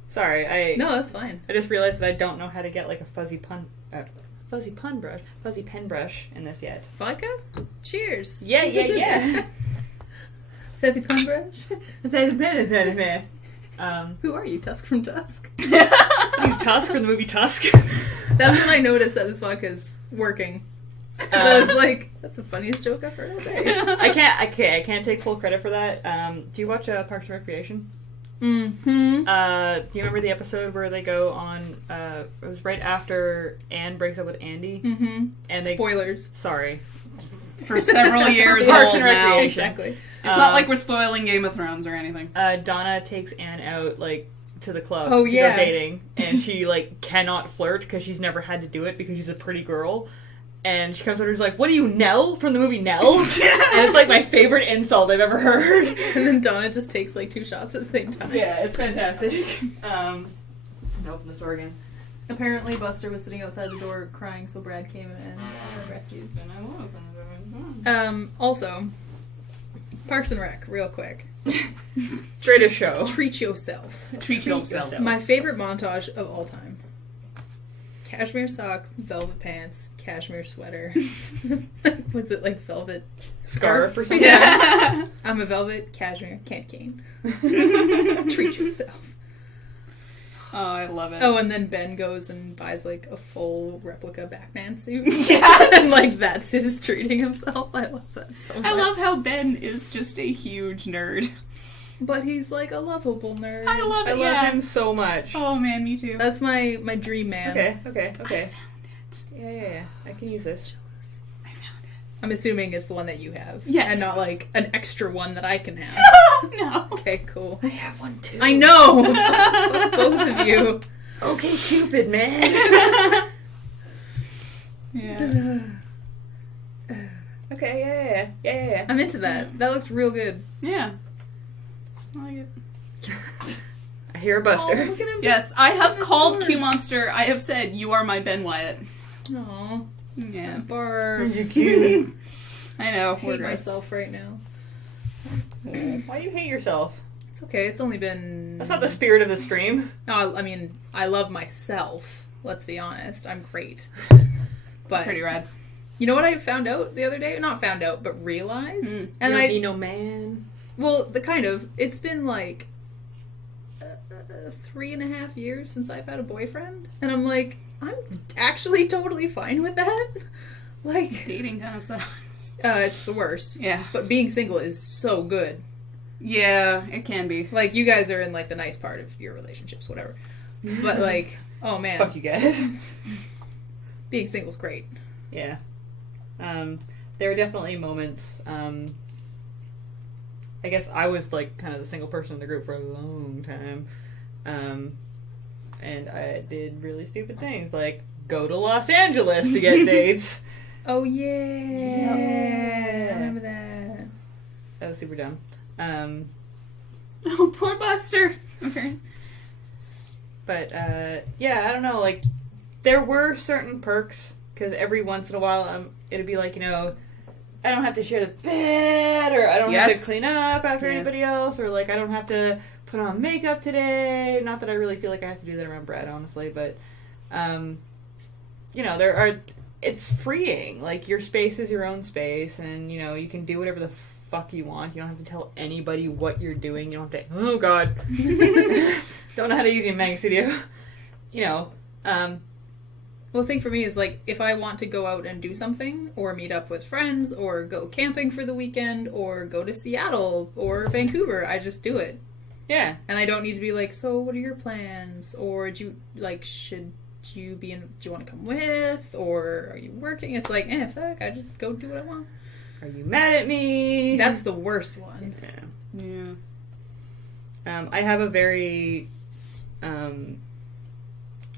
Sorry, I No, that's fine. I just realized that I don't know how to get like a fuzzy pen brush in this yet. Vodka? Cheers. Yeah, yes. Fuzzy pun brush? um, Who are you, Tusk from Tusk? you Tusk from the movie Tusk? That's when I noticed that this vodka's working. So I was like, that's the funniest joke I've heard all day. I can't take full credit for that. Do you watch Parks and Recreation? Mm-hmm. Do you remember the episode where they go on, it was right after Anne breaks up with Andy? Mm-hmm. And they, Spoilers. sorry. For several years Parks old and now. Recreation. Exactly. It's not like we're spoiling Game of Thrones or anything. Donna takes Anne out, like, to the club Oh, to yeah. go dating, and she, like, cannot flirt because she's never had to do it because she's a pretty girl. And she comes over and is like, what are you, Nell? From the movie Nell? And it's, like, my favorite insult I've ever heard. And then Donna just takes like 2 shots at the same time. Yeah, it's fantastic. Open this door again. Apparently Buster was sitting outside the door crying, so Brad came in and rescued. Also, Parks and Rec, real quick. Greatest show. Treat yourself. Treat yourself. My favorite montage of all time. Cashmere socks, velvet pants, cashmere sweater. Was it like velvet Scarf or something? Yeah. I'm a velvet cashmere candy cane. Treat yourself. Oh, I love it. Oh, and then Ben goes and buys like a full replica Batman suit. Yes! And like that's his treating himself. I love that so much. I love how Ben is just a huge nerd. But he's like a lovable nerd. I love I it, love him so much. Oh man, me too. That's my dream man. Okay. I found it. Yeah. I can use this. I found it. I'm assuming it's the one that you have. Yes. And not like an extra one that I can have. No. Okay, cool. I have one too. I know! Both of you. Okay, Cupid, man. Yeah. Okay, yeah. I'm into that. That looks real good. Yeah. I like it. I hear a Buster. Oh, look at him. Yes, I have so called adorable. Q Monster. I have said, you are my Ben Wyatt. Aw, Yeah. barf. You're cute. I know. I We're hate gross. myself right now. Why do you hate yourself? It's okay. It's only been... That's not the spirit of the stream. No, I mean, I love myself. Let's be honest. I'm great. But Pretty rad. you know what I found out the other day? Not found out, but realized. And you I don't need no man. Well, it's been like 3.5 years since I've had a boyfriend, and I'm like, I'm actually totally fine with that. Like, Dating kind of sucks. it's the worst. Yeah. But being single is so good. Yeah, it can be. Like, you guys are in like the nice part of your relationships, whatever. But like, oh man, Fuck you guys. being single's great. Yeah. There were definitely moments, I guess I was like kind of the single person in the group for a long time. and I did really stupid things, like go to Los Angeles to get dates. Oh, yeah. Yeah. I remember that. That was super dumb. Oh, poor Buster. Okay. But, yeah, I don't know, like, there were certain perks, because every once in a while, it'd be like, I don't have to share the bed, or I don't have to clean up after anybody else, or, like, I don't have to put on makeup today. Not that I really feel like I have to do that around Brad, honestly, but, it's freeing. Like, your space is your own space, and, you can do whatever the fuck you want. You don't have to tell anybody what you're doing. You don't have to, oh god. Don't know how to use your Manga Studio. Well, the thing for me is, like, if I want to go out and do something, or meet up with friends, or go camping for the weekend, or go to Seattle, or Vancouver, I just do it. Yeah. And I don't need to be like, so what are your plans? Or do you, like, do you want to come with? Or are you working? It's like, fuck, I just go do what I want. Are you mad at me? That's the worst one. Yeah. I have a very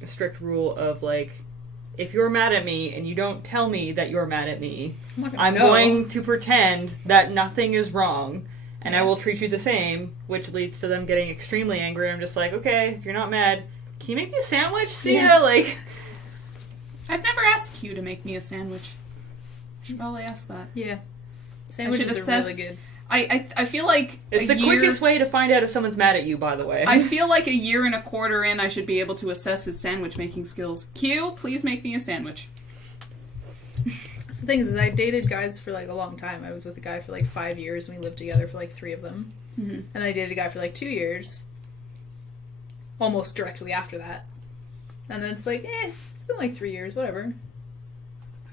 strict rule of, like, if you're mad at me and you don't tell me that you're mad at me, I'm going to pretend that nothing is wrong, and I will treat you the same, which leads to them getting extremely angry. I'm just like, okay, if you're not mad, can you make me a sandwich? See ya? Like, I've never asked you to make me a sandwich. Should probably ask that. Yeah. Sandwiches are really good. I feel like it's the quickest way to find out if someone's mad at you, by the way. I feel like a year and a quarter in, I should be able to assess his sandwich making skills. Q, please make me a sandwich. The thing is, I dated guys for, like, a long time. I was with a guy for, like, 5 years, and we lived together for, like, 3 of them. Mm-hmm. And I dated a guy for, like, 2 years. Almost directly after that. And then it's like, it's been, like, 3 years, whatever.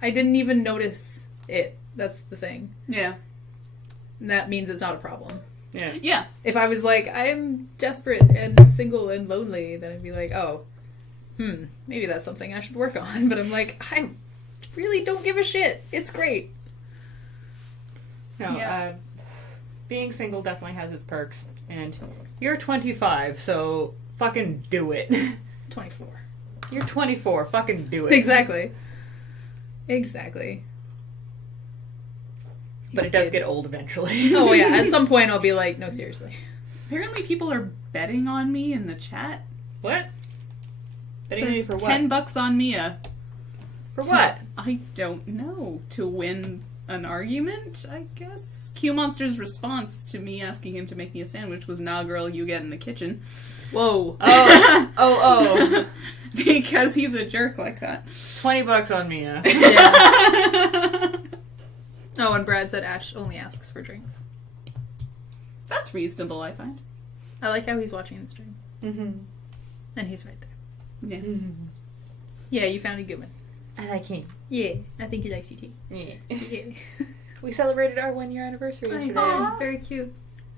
I didn't even notice it. That's the thing. Yeah. And that means it's not a problem. Yeah. Yeah. If I was like, I'm desperate and single and lonely, then I'd be like, maybe that's something I should work on. But I'm like, I really don't give a shit. It's great. No, being single definitely has its perks. And you're 25, so fucking do it. 24. You're 24, fucking do it. Exactly. But it does get old eventually. Oh, yeah. At some point, I'll be like, no, seriously. Apparently people are betting on me in the chat. What? Betting It on you says for what? $10 on Mia. For what? I don't know. To win an argument, I guess? Q-Monster's response to me asking him to make me a sandwich was, nah, girl, you get in the kitchen. Whoa. Oh. Because he's a jerk like that. $20 on Mia. Yeah. Oh, and Brad said Ash only asks for drinks. That's reasonable, I find. I like how he's watching the stream. Mm-hmm. And he's right there. Yeah. Mm-hmm. Yeah, you found a good one. I like him. Yeah, I think he likes you too. Yeah. Yeah. We celebrated our 1-year anniversary yesterday. Aw, very cute.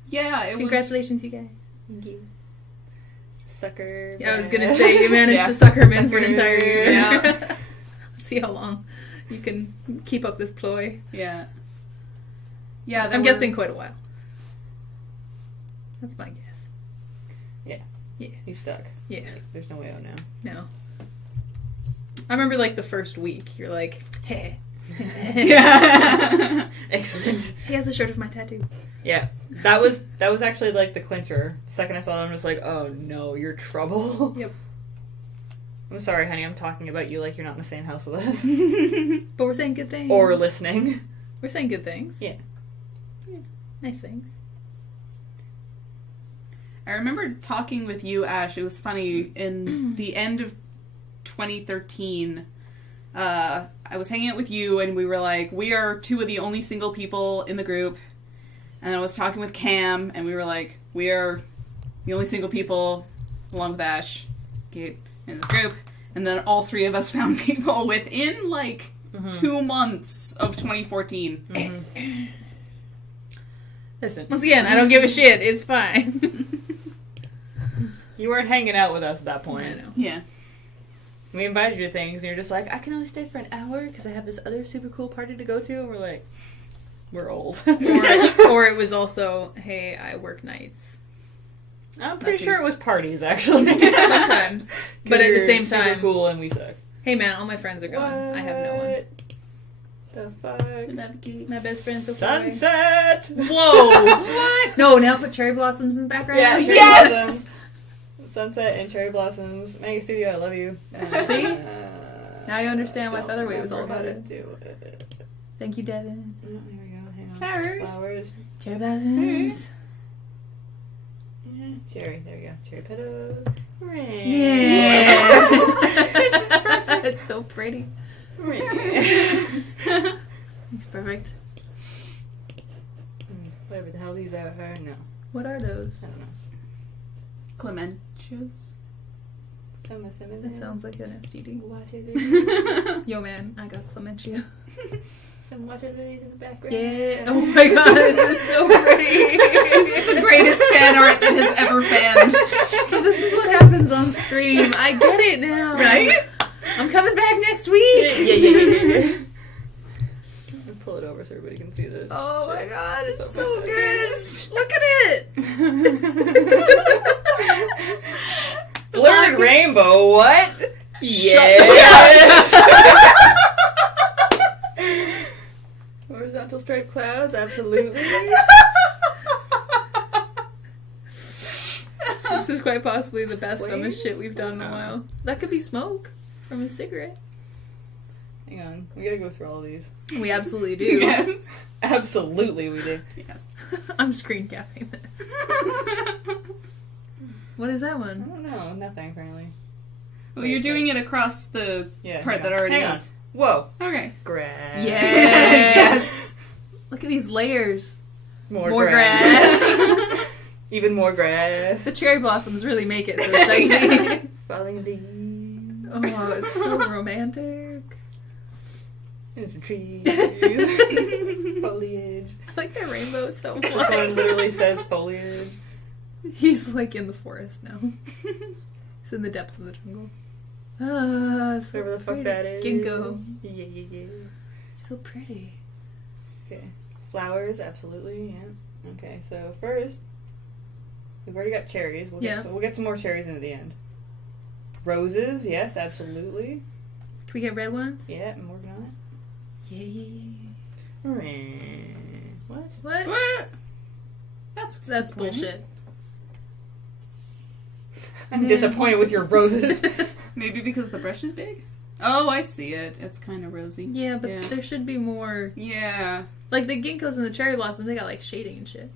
Yeah, it Congratulations, you guys. Thank you. Sucker. Yeah, I was gonna say, you managed to sucker him in for an entire year. Yeah. Let's see how long you can keep up this ploy. Yeah. Yeah, I'm guessing quite a while. That's my guess. Yeah. He's stuck. Yeah. Like, there's no way out now. No. I remember, like, the first week, you're like, hey. Yeah. Excellent. He has a shirt of my tattoo. Yeah. That was actually, like, the clincher. The second I saw it, I'm just like, oh no, you're trouble. Yep. I'm sorry, honey, I'm talking about you like you're not in the same house with us. But we're saying good things. Or listening. We're saying good things. Yeah. Nice things. I remember talking with you, Ash. It was funny. In the end of 2013, I was hanging out with you, and we were like, we are 2 of the only single people in the group. And I was talking with Cam, and we were like, we are the only single people, along with Ash, in the group. And then all 3 of us found people within, like, 2 months of 2014. Mm-hmm. Listen, Once again, I don't give a shit. It's fine. you weren't hanging out with us at that point. I know. Yeah. We invited you to things, and you're just like, I can only stay for an hour because I have this other super cool party to go to. And we're like, we're old. Or it was also, hey, I work nights. I'm pretty Not sure it was parties, actually. Sometimes. But at the You're same super time, cool and we suck. hey man, all my friends are gone. I have no one. The fuck? Navigate. My best friend's so far away. Sunset! Whoa! What? No, now put cherry blossoms in the background. Yeah, cherry Yes! blossoms. Sunset and cherry blossoms. Mega Studio, I love you. See? Now you understand why don't Featherweight was all remember about how to it. do it. Thank you, Devin. Oh, here we go. Hang on. Flowers. Flowers. Cherry blossoms. Yeah, cherry. There we go. Cherry petals. Yeah. This is perfect. It's so pretty. It's perfect. Whatever the hell these are. No. What are those? I don't know. Clementias. That sounds like an STD. Water lilies. Yo man, I got Clementia. Some water lilies in the background. Yeah. Oh my god, this is so pretty. This is the greatest fan art that has ever fanned. So this is what happens on stream. I get it now. Right? I'm coming back next week. Yeah. Let me pull it over so everybody can see this. Oh my god, it's So so fantastic. good. Look at it. Blurred rainbow, what? Yes! Horizontal striped clouds, absolutely. This is quite possibly the best, Flames? dumbest shit we've done in a while. That could be smoke from a cigarette. Hang on, we gotta go through all these. We absolutely do. Yes. Absolutely, we do. Yes. I'm screen capping this. What is that I one? don't know, nothing apparently. Well, you're doing it across the Yeah. part hang that on. already Hang is. on. Whoa. Okay. Grass. Yes. Look at these layers. More grass. Even more grass. The cherry blossoms really make it so sexy. Falling leaves. Oh, it's so romantic. And some trees. Foliage. I like that rainbow so This one much. literally says foliage. He's like in the forest now. He's in the depths of the jungle. Ah, so Whatever the fuck pretty. that is. Ginkgo. Yeah. So pretty. Okay. Flowers, absolutely, yeah. Okay, so first, we've already got cherries. We'll get some more cherries in at the end. Roses, yes, absolutely. Can we get red ones? Yeah, I'm working on Yeah. it. What? What? What? That's bullshit. I'm disappointed with your roses. Maybe because the brush is big? Oh, I see it. It's kind of rosy. Yeah, but there should be more. Yeah. Like the ginkgos and the cherry blossoms, they got like shading and shit.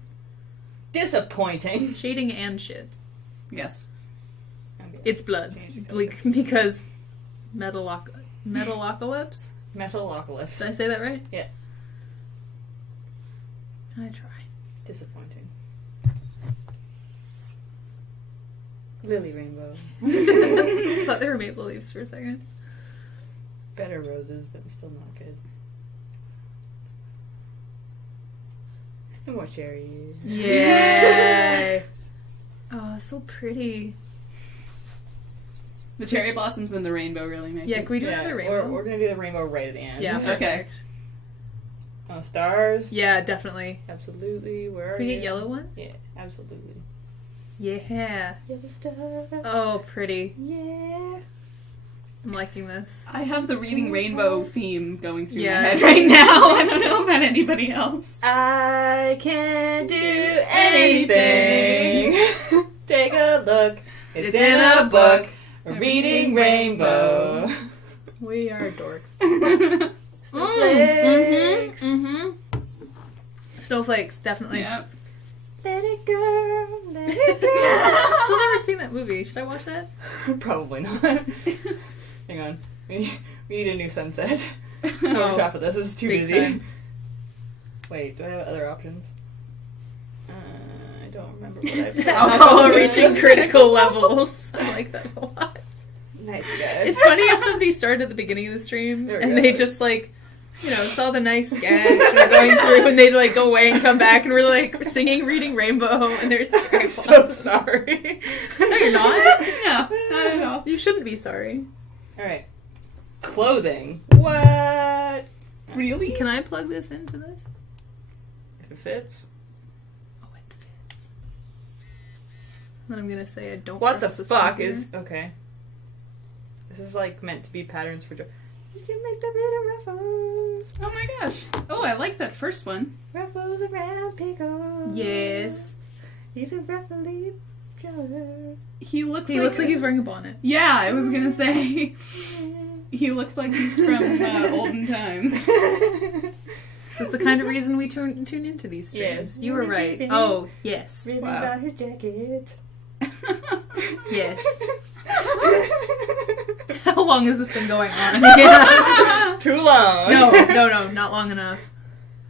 Disappointing. Shading and shit. Yes. Okay. It's bloods. Change the color. Because metalocalypse? Metalocalypse. Did I say that right? Yeah. I try. Disappointing. Lily rainbow. I thought they were maple leaves for a second. Better roses, but still not good. And more cherries. Yay! Oh, so pretty. The cherry blossoms and the rainbow really make Yeah, it. can we do another rainbow? We're gonna do the rainbow right at the end. Yeah, Okay. perfect. Oh, stars. Yeah, definitely. Absolutely. Where are Can we you? get yellow ones? Yeah, absolutely. Yeah. Yellow star. Oh, pretty. Yeah. I'm liking this. I have the reading rainbow theme going through Yeah. my head right now. I don't know about anybody else. I can do anything. Take a look. It's in a book. A reading rainbow. We are dorks. Snowflakes. Snowflakes, definitely. Yeah. Let it go. Let it go. Still never seen that movie. Should I watch that? Probably not. Hang on. We need a new sunset. Over top of this. This is too Big busy. time. Wait, do I have other options? I don't remember what I've Alcohol reaching critical levels. I like that a lot. Nice guy. It's funny if somebody started at the beginning of the stream There we and go. they just like, saw the nice sketch and we're going through and they'd like go away and come back and we're like singing Reading Rainbow and there's I'm so sorry. No, you're not. No, not at all. You shouldn't be sorry. Alright. Clothing. What? Really? Can I plug this into this? If it fits. Oh, it fits. then I'm gonna say I don't. What the trust this fuck computer. is okay? This is like meant to be patterns for. You can make the little ruffles. Oh my gosh. Oh, I like that first one. Ruffles around Pickles. Yes. He's a ruffly jeweler. He looks Like he's wearing a bonnet. Yeah, I was gonna say. He looks like he's from olden times. This is the kind of reason we tune into these streams. Yes. You were right. Oh, yes. Ribbons Wow. on his jacket. Yes. How long has this been going on? Yeah. Too long. No, not long enough.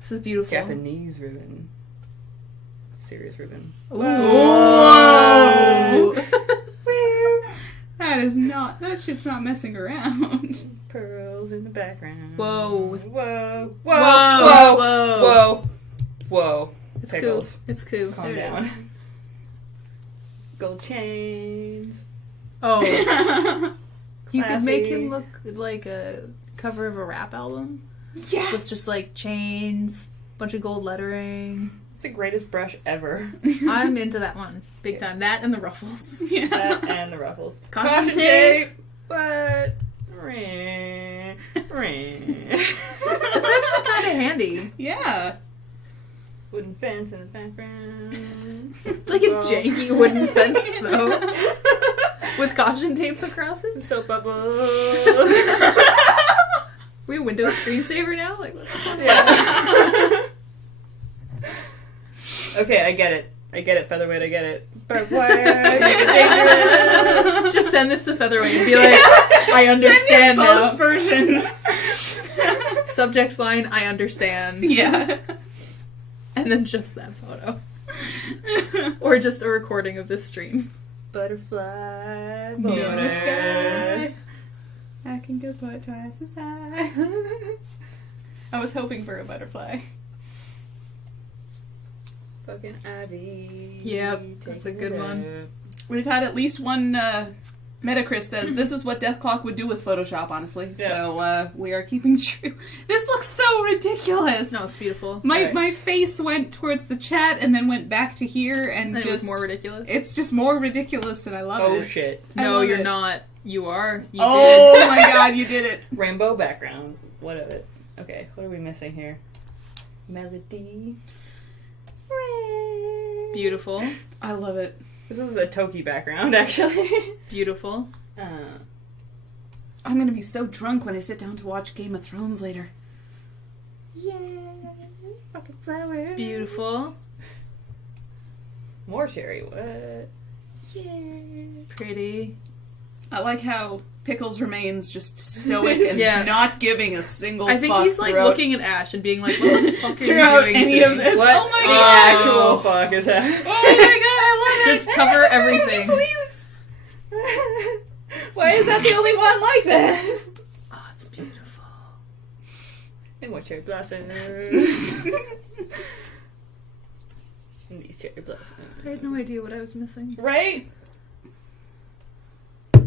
This is beautiful. Japanese ribbon. Serious ribbon. Whoa! That shit's not messing around. Pearls in the background. Whoa. Whoa. Whoa. Whoa. Whoa. It's Pickles. cool. It's cool. Calm There it down. is. Gold chains. Oh. You could make Classy. him look like a cover of a rap album. Yes! With just like chains, bunch of gold lettering. It's the greatest brush ever. I'm into that one. Big time. That and the ruffles. Yeah. That and the ruffles. Caution tape. What? Ring. It's actually kind of handy. Yeah. Wooden fence in the background. Like a Well. janky wooden fence, though. With caution tapes across it. Soap bubbles. We a Windows screensaver now? Like, what's the point? Yeah. Okay, I get it, Featherweight, I get it. Barbed wire, make it dangerous. Just send this to Featherweight and be like, I understand Send now. both versions. Subject line, I understand. Yeah. And then just that photo. Or just a recording of this stream. Butterfly, In the border. sky, I can go but twice as high. I was hoping for a butterfly. Fucking Ivy. Yep, that's a good one. one. We've had at least one. Metacris says this is what Deathclock would do with Photoshop, honestly. Yeah. So we are keeping true. This looks so ridiculous. No, it's beautiful. Right. My face went towards the chat and then went back to here, and And just it was more ridiculous. It's just more ridiculous, and I love Oh it. shit. I No, love you're it. not. You are. You Oh my god, you did it. Rainbow background. What of it? Okay, what are we missing here? Melody. did. Beautiful. I love it. This is a Toki background, actually. Beautiful. I'm gonna be so drunk when I sit down to watch Game of Thrones later. Yeah, fucking flowers. Beautiful. More cherry. What? Pretty. I like how Pickles remains just stoic and Yeah. not giving a single I think fuck he's like throughout, looking at Ash and being like, what the fuck are you throughout doing any to of me? this. What Oh my the god! actual fuck is happening? Oh my god, I love it! Just cover everything. Please! Why is that the only one like that? Oh, it's beautiful. And what cherry blossoms? And these cherry blossoms. I had no idea what I was missing. Right? I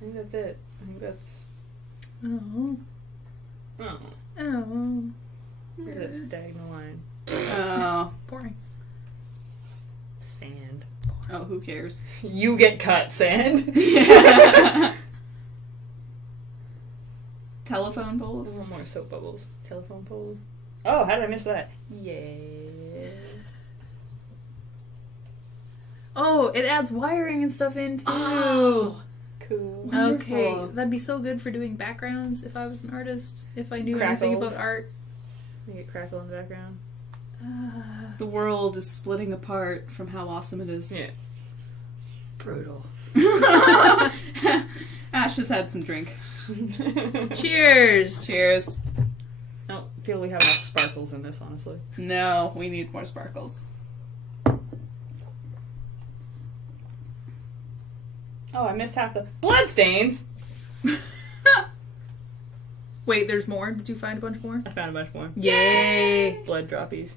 think that's it. I think that's. Oh. Oh. Oh. Look at this diagonal line. Oh. Boring. Sand. Oh, who cares? You get cut, sand. Telephone poles? One more soap bubbles. Telephone poles. Oh, how did I miss that? Yeah. Oh, it adds wiring and stuff in too. Oh. Cool. Okay, Wonderful. that'd be so good for doing backgrounds if I was an artist. If I knew anything Crackles. about art. You get crackle in the background. The world is splitting apart from how awesome it is. Yeah. Brutal. Ash has had some drink. Cheers! Cheers. I don't feel we have enough sparkles in this, honestly. No, we need more sparkles. Oh, I missed half the bloodstains. Wait, there's more? Did you find a bunch more? I found a bunch more. Yay! Blood droppies.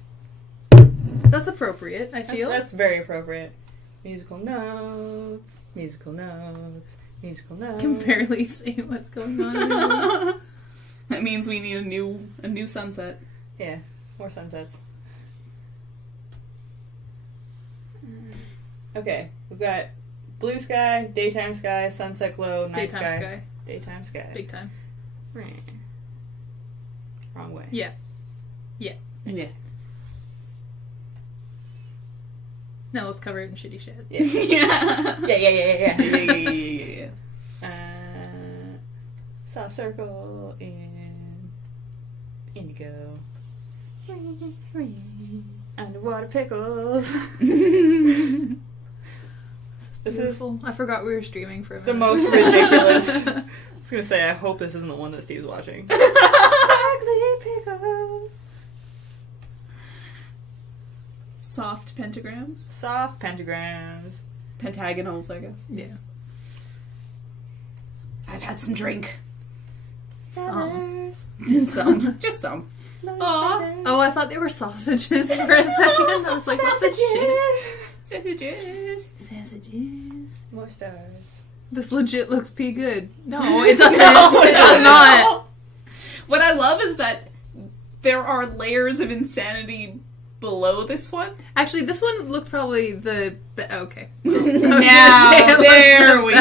That's appropriate, I feel. That's very appropriate. Musical notes. Musical notes. Musical notes. I can barely say what's going on anymore. That means we need a new sunset. Yeah, more sunsets. Okay, we've got blue sky, daytime sky, sunset glow, night Daytime sky. Daytime sky. Big time. Wrong way. Yeah. Yeah. No, let's cover it in shitty shit. Yeah. Yeah. Soft circle in indigo. Underwater pickles. This is Beautiful. I forgot we were streaming for a the minute. most ridiculous. I was gonna say, I hope this isn't the one that Steve's watching. Ugly pickles. Soft pentagrams. Soft pentagrams. Pentagonals, I guess. Yeah. I've had some drink. Some. Some. Just some. Aw. Oh, I thought they were sausages for a second. I was like, what the shit? Sausages. Sausages. More stars. This legit looks pretty good. No, it doesn't. It does not. What I love is that there are layers of insanity below this one. Actually, this one looked probably the... okay. Now, there we go.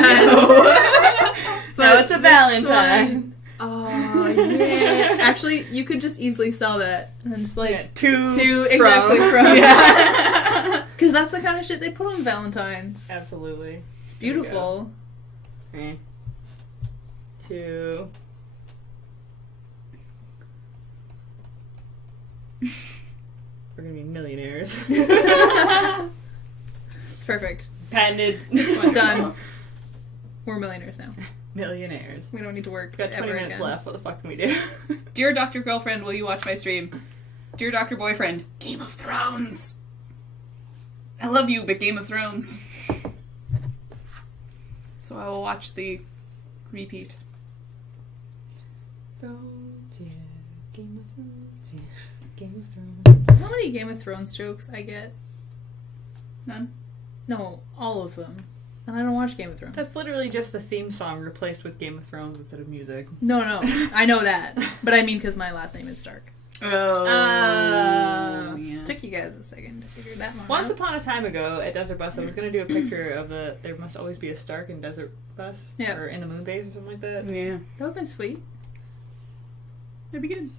Now it's a this Valentine. one- oh, yeah. Actually, you could just easily sell that. And just like... Yeah, two exactly from. Yeah. Because that's the kind of shit they put on Valentine's. Absolutely. It's beautiful. Two. We're gonna be millionaires. It's perfect. Patented. Done. We're millionaires now. Millionaires. We don't need to work. We've got 20 ever minutes again. left. What the fuck can we do? Dear Dr. Girlfriend, will you watch my stream? Dear Dr. Boyfriend, Game of Thrones. I love you, but Game of Thrones. So I will watch the repeat. Game of Thrones. Yeah. Game of Thrones. How many Game of Thrones jokes I get? None? No, all of them. And I don't watch Game of Thrones. That's literally just the theme song replaced with Game of Thrones instead of music. No, I know that. But I mean because my last name is Stark. Oh. Yeah. Took you guys a second to figure that one Once out. upon a time ago at Desert Bus, I was going to do a picture of there must always be a Stark in Desert Bus. Yeah. Or in the Moon Base or something like that. Yeah. That would have been sweet. That'd be good.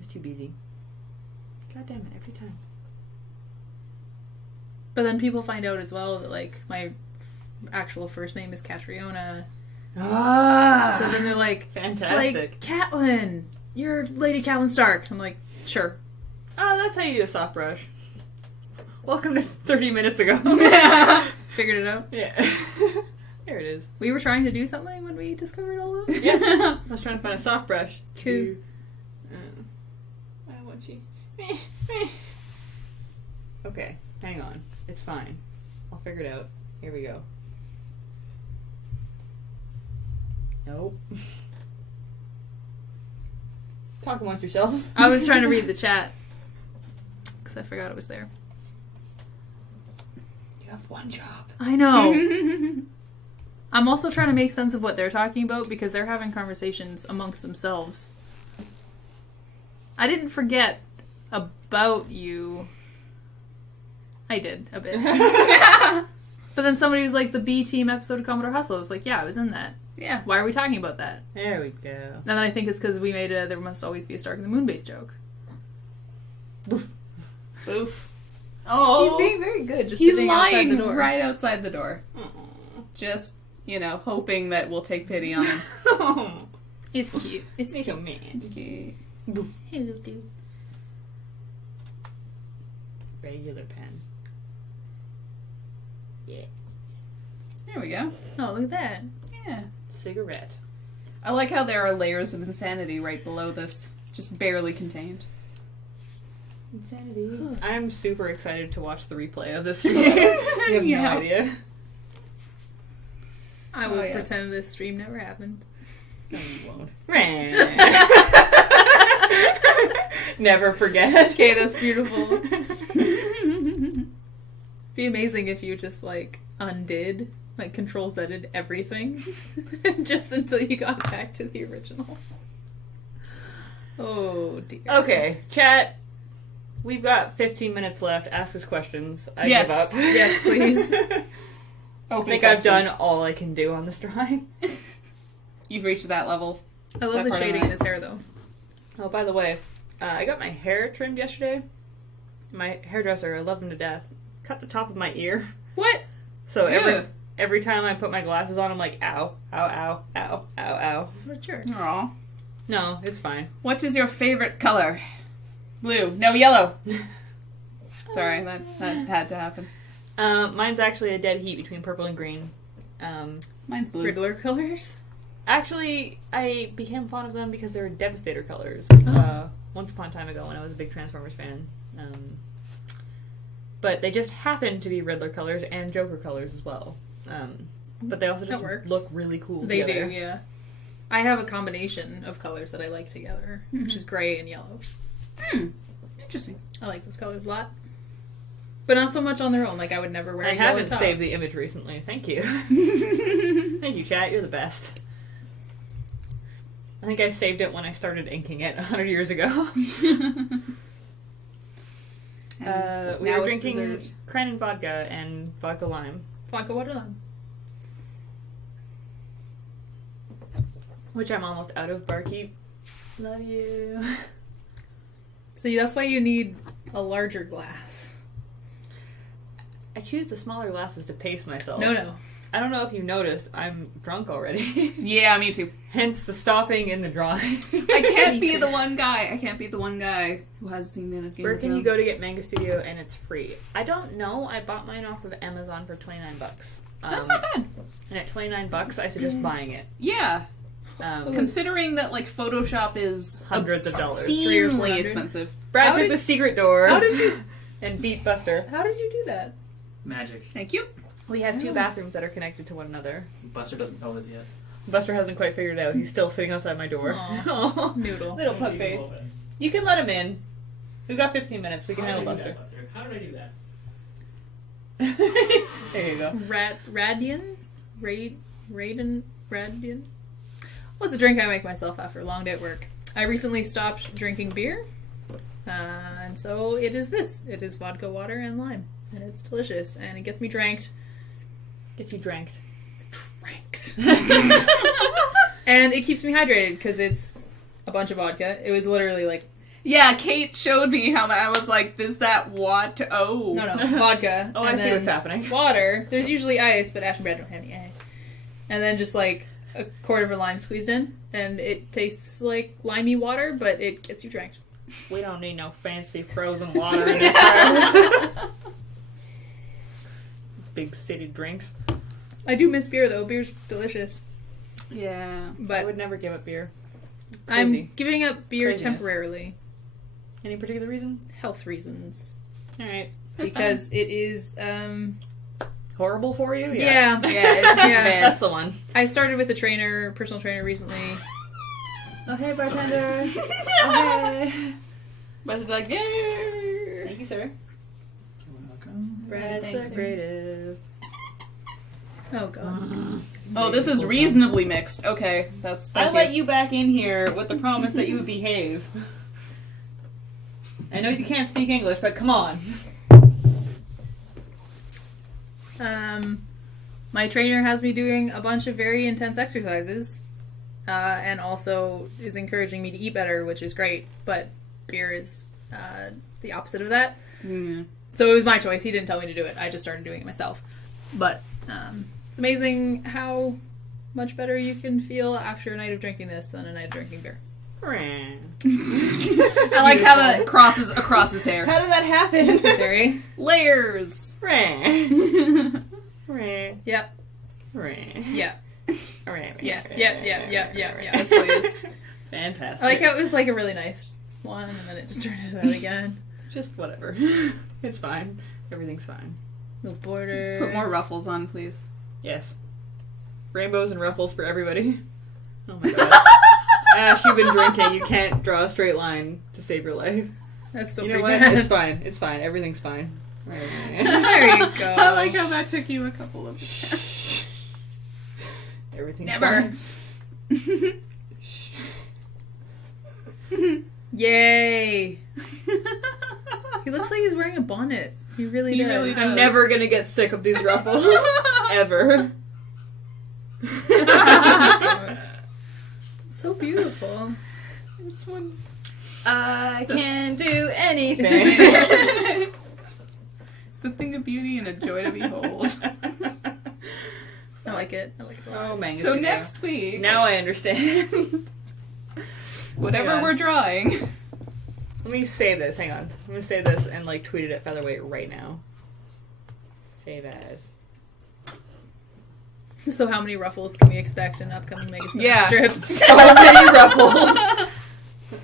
It's too busy. God damn it, every time. But then people find out as well that, like, my actual first name is Catriona. Ah! So then they're like, Fantastic. It's like, Catelyn, you're Lady Catelyn Stark. I'm like, sure. Oh, that's how you do a soft brush. Welcome to 30 minutes ago. Figured it out. Yeah. There it is. We were trying to do something when we discovered all of them. Yeah. I was trying to find a soft brush. Cool. I want you. Okay, hang on. It's fine. I'll figure it out. Here we go. Nope. Talk amongst yourselves. I was trying to read the chat. Because I forgot it was there. You have one job. I know. I'm also trying to make sense of what they're talking about because they're having conversations amongst themselves. I didn't forget about you. I did, a bit. But then somebody was like, the B Team episode of Commodore Hustle. I was like, yeah, I was in that. Yeah. Why are we talking about that? There we go. And then I think it's because we made a There Must Always Be a Stark in the Moon base joke. Oof. Oh. He's being very good, just He's sitting outside lying the door. right outside the door. Aw. Just, hoping that we'll take pity on him. He's cute. It's Make cute. a man. Okay. Hello, dude. Regular pen. Yeah. There we go. Oh, look at that. Yeah. Cigarette. I like how there are layers of insanity right below this. Just barely contained. Insanity. I'm super excited to watch the replay of this stream. You have Yeah. no idea. I will yes. pretend this stream never happened. No, you won't. Never forget. Okay, that's beautiful. Be amazing if you just undid, Control Z'd everything, just until you got back to the original. Oh dear. Okay, chat. we've got 15 minutes left. Ask us questions. I Yes. give up. Yes, please. I think I've done all I can do on this drawing. You've reached that level. I love That the part of shading it. in his hair, though. Oh, by the way, I got my hair trimmed yesterday. My hairdresser, I love him to death, cut the top of my ear. What? So Yeah. every time I put my glasses on, I'm like, ow, ow, ow, ow, ow, ow. What a jerk. Aw. No, it's fine. What is your favorite color? Blue. No, yellow. Sorry, that had to happen. Mine's actually a dead heat between purple and green. Mine's blue. Riddler colors? Actually, I became fond of them because they were Devastator colors Oh. once upon a time ago when I was a big Transformers fan. But they just happen to be Riddler colors and Joker colors as well. But they also just That works. look really cool They together. do, yeah. I have a combination of colors that I like together, which is gray and yellow. Interesting. I like those colors a lot. But not so much on their own. Like, I would never wear I a yellow haven't top. saved the image recently. Thank you. Thank you, chat. You're the best. I think I saved it when I started inking it 100 years ago. We now were it's drinking preserved. Cranon vodka and vodka lime, Vodka watermelon. which I'm almost out of. Barkeep, love you. See, that's why you need a larger glass. I choose the smaller glasses to pace myself. No. I don't know if you noticed, I'm drunk already. Yeah, me too. Hence the stopping in the drawing. I can't Me be too. the one guy. I can't be the one guy who hasn't seen the end of Game Where of can you Thrones. go to get Manga Studio and it's free? I don't know. I bought mine off of Amazon for $29. That's not bad. And at $29, I suggest buying it. Yeah. Um, Considering that, like, Photoshop is Hundreds of dollars. $300 or obscenely $400. expensive. Brad How took did- the secret door. How did you... and beat Buster. How did you do that? Magic. Thank you. We have two bathrooms that are connected to one another. Buster doesn't know this yet. Buster hasn't quite figured it out. He's still sitting outside my door. Aw. Aw. Noodle. Little pug face. You can let him in. We've got 15 minutes. We can handle How did I do Buster. that, Buster? How did I do that? There you go. Radian? Radian? Well, it's a drink I make myself after a long day at work. I recently stopped drinking beer, and so it is this. It is vodka, water, and lime. And it's delicious, and it gets me dranked. Gets you dranked. And it keeps me hydrated, because it's a bunch of vodka. It was literally like, Yeah, Kate showed me how that. I was like, is that what? Oh. no, vodka. Oh, and I see then what's happening. Water. There's usually ice, but Ash and Brad don't have any ice. And then just like a quarter of a lime squeezed in, and it tastes like limey water, but it gets you dranked. We don't need no fancy frozen water in this house. Big city drinks. I do miss beer though. Beer's delicious. Yeah. I But would never give up beer. I'm Crazy. giving up beer Craziness. temporarily. Any particular reason? Health reasons. Alright. That's Because it is Horrible for you? yeah. it's Yeah. That's the one. I started with a personal trainer recently. Oh, hey, bartender. Oh, hey. But it's like, yeah. Thank you, sir. You're welcome. Brad's Thanks, the sir. greatest. Oh god. Oh, this is reasonably mixed. Okay, that's. I let you back in here with the promise that you would behave. I know you can't speak English, but come on. My trainer has me doing a bunch of very intense exercises, and also is encouraging me to eat better, which is great. But beer is the opposite of that. Yeah. So it was my choice. He didn't tell me to do it. I just started doing it myself. But it's amazing how much better you can feel after a night of drinking this than a night of drinking beer. I like how that crosses across his hair. How did that happen? Necessary. Layers. Yep. Yep. Yes. Yep. Yes, please. Fantastic. I like how it was like a really nice one, and then it just turned into that again. Just whatever. It's fine. Everything's fine. No border. Put more ruffles on, please. Yes. Rainbows and ruffles for everybody. Oh my god. Ash, you've been drinking. You can't draw a straight line to save your life. That's so You know pretty what? bad. It's fine. It's fine. Everything's fine. There you go. I like how that took you a couple of. Everything's Never. fine. Yay! He looks like he's wearing a bonnet. He really He does. really does. I'm never gonna get sick of these ruffles. Ever. So beautiful. It's one. I can do anything. It's a thing of beauty and a joy to behold. I like it. I like it a lot. Oh, Manga. So next week, Now I understand. whatever Hang on. we're drawing. Let me save this. Hang on. I'm gonna save this and like tweet it at Featherweight right now. Save as. So how many ruffles can we expect in upcoming Megacynics Yeah. strips? So many ruffles.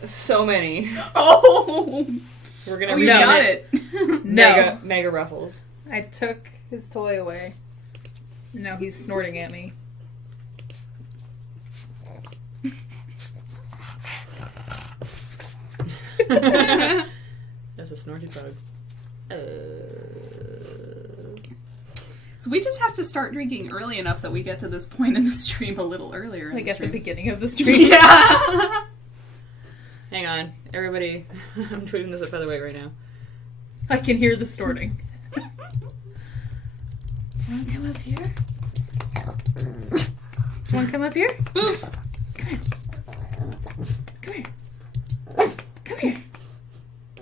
So many. Oh, We're gonna you rename got it. No. Mega ruffles. I took his toy away. Now he's snorting at me. That's a snorty bug. So we just have to start drinking early enough that we get to this point in the stream a little earlier. In Like the at the stream. beginning of the stream. Yeah. Hang on, everybody. I'm tweeting this at Featherweight right now. I can hear the snorting. Wanna come up here? Wanna come up here? Oof. Come here. Come here.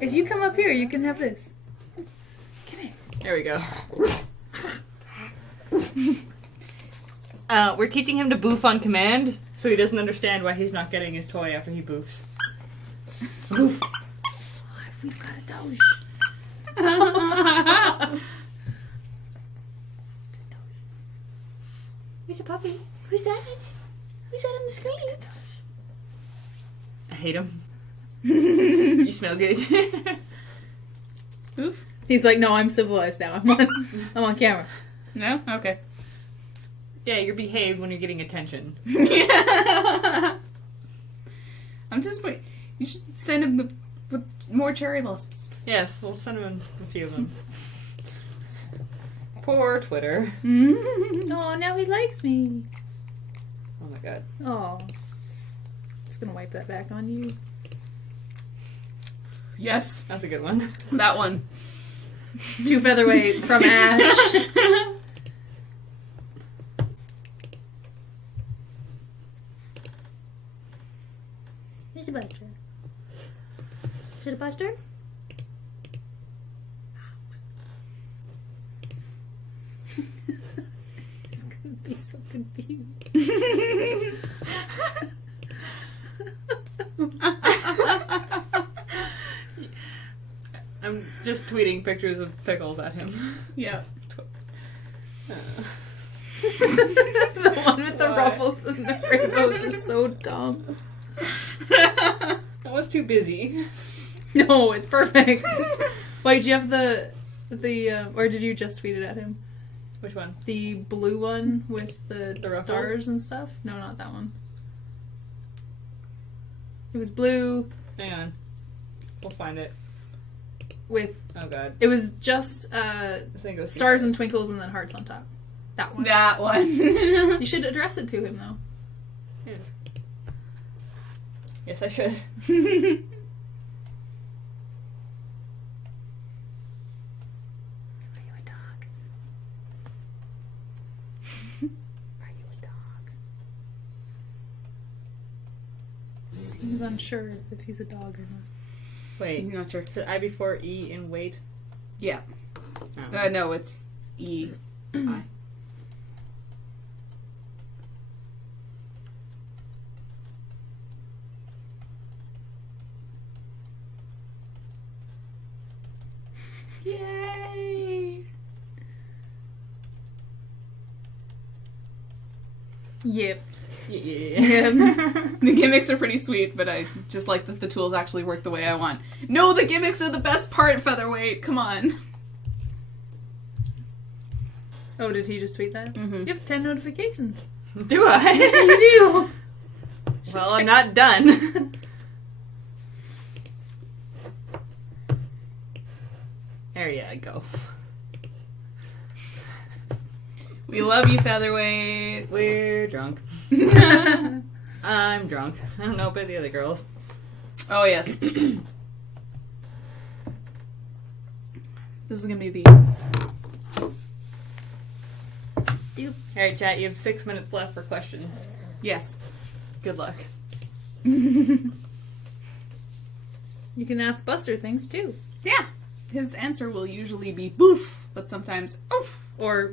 If you come up here, you can have this. Come here. There we go. We're teaching him to boof on command, so he doesn't understand why he's not getting his toy after he boofs. Boof. We've got a doge. Where's a puppy? Who's that? Who's that on the screen? I hate him. You smell good. Oof. He's like, no, I'm civilized now. I'm on camera. No. Okay. Yeah, you're behaved when you're getting attention. I'm just wait. You should send him with more cherry blossoms. Yes, we'll send him a few of them. Poor Twitter. Oh, now he likes me. Oh my god. Oh. Just gonna wipe that back on you. Yes, That's a good one. that one. 2 featherweight from Ash. Here's a buster. Is it a buster? He's gonna be so confused. I'm just tweeting pictures of Pickles at him. Yeah. The one with the Why? ruffles and the rainbows is so dumb. I was too busy. No, it's perfect. Wait, do you have the or did you just tweet it at him? Which one? The blue one with the ruffles? stars and stuff? No, not that one. It was blue Hang on. We'll find it. with, Oh god. it was just This thing goes stars and twinkles and then hearts on top. That one. That one. You should address it to him though. Yes. Yes, I should. Are you a dog? Are you a dog? He seems unsure if he's a dog or not. Wait. I'm not sure. Is it I before E in weight? Yeah. Oh. No, it's E. I. Yay! Yep. Yeah. The gimmicks are pretty sweet, but I just like that the tools actually work the way I want. No, the gimmicks are the best part, Featherweight. Come on. Oh, did he just tweet that? Mhm. You have 10 notifications. Do I? You do. Well, I'm not done. There you go. We love you, Featherweight. We're drunk. I'm drunk. I don't know about the other girls. Oh, yes. This is gonna be the. Alright, chat, you have 6 minutes left for questions. Yes. Good luck. You can ask Buster things too. Yeah. His answer will usually be boof, but sometimes oof. Or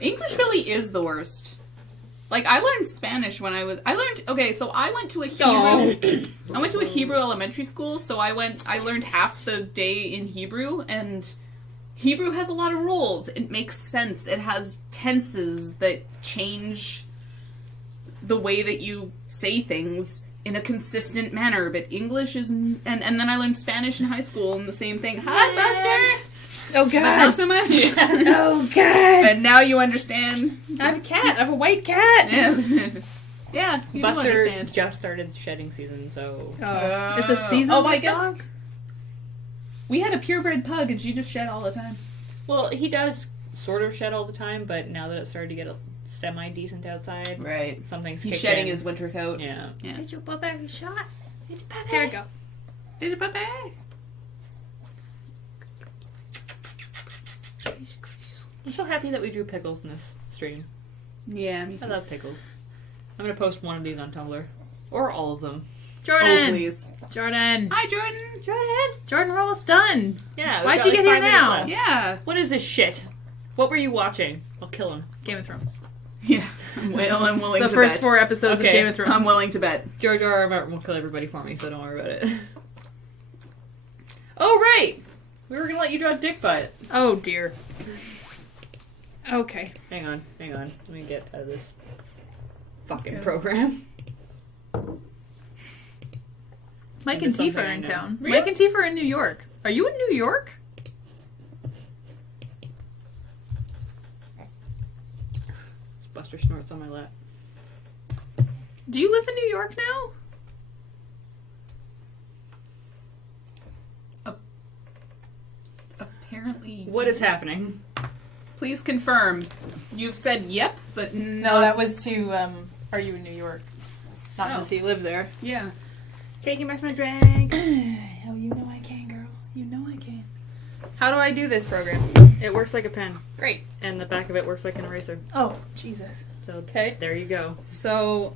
English really is the worst. Like, I learned Spanish when I went to a Hebrew, I went to a Hebrew elementary school, so I learned half the day in Hebrew, and Hebrew has a lot of rules. It makes sense. It has tenses that change the way that you say things in a consistent manner, but English is... And then I learned Spanish in high school, and the same thing. Hi, Buster! oh But not god, so much. oh god. And now you understand. I have a cat. I have a white cat. Yes. Yeah, you do Buster understand. just started shedding season, so... Oh, it's a season Oh, I with guess. dogs. We had a purebred pug, and she just shed all the time. Well, he does sort of shed all the time, but now that it started to get semi-decent outside, Right. something's He's kicked shedding in. his winter coat. Yeah. Yeah. Is your puppy shot? It's a puppy. There you go. It's a puppy. I'm so happy that we drew Pickles in this stream. Yeah, me I too. love Pickles. I'm gonna post one of these on Tumblr. Or all of them. Jordan. Oh, please. Jordan. Hi, Jordan. Jordan, we're almost done. Yeah. we've Why'd got you like get here 5 minutes now? left. Yeah. What is this shit? What were you watching? I'll kill him. Game of Thrones. Yeah. I'm willing The to first bet. 4 episodes Okay. of Game of Thrones. I'm willing to bet. George R. R. Martin will kill everybody for me, so don't worry about it. Oh, right! We were gonna let you draw Dick Butt. Oh dear. Okay. Hang on. Let me get out of this fucking Okay. program. Mike Into and Tifa something are I in know. town. Really? Mike and Tifa are in New York. Are you in New York? Buster snorts on my lap. Do you live in New York now? Apparently. What is yes. happening? Please confirm. You've said yep, but No, that was to, are you in New York? Not Oh. does he live there? Yeah. Taking back my drink. Oh, you know I can, girl. You know I can. How do I do this program? It works like a pen, Great. and the back of it works like an eraser. Oh, Jesus. So Okay. there you go. So,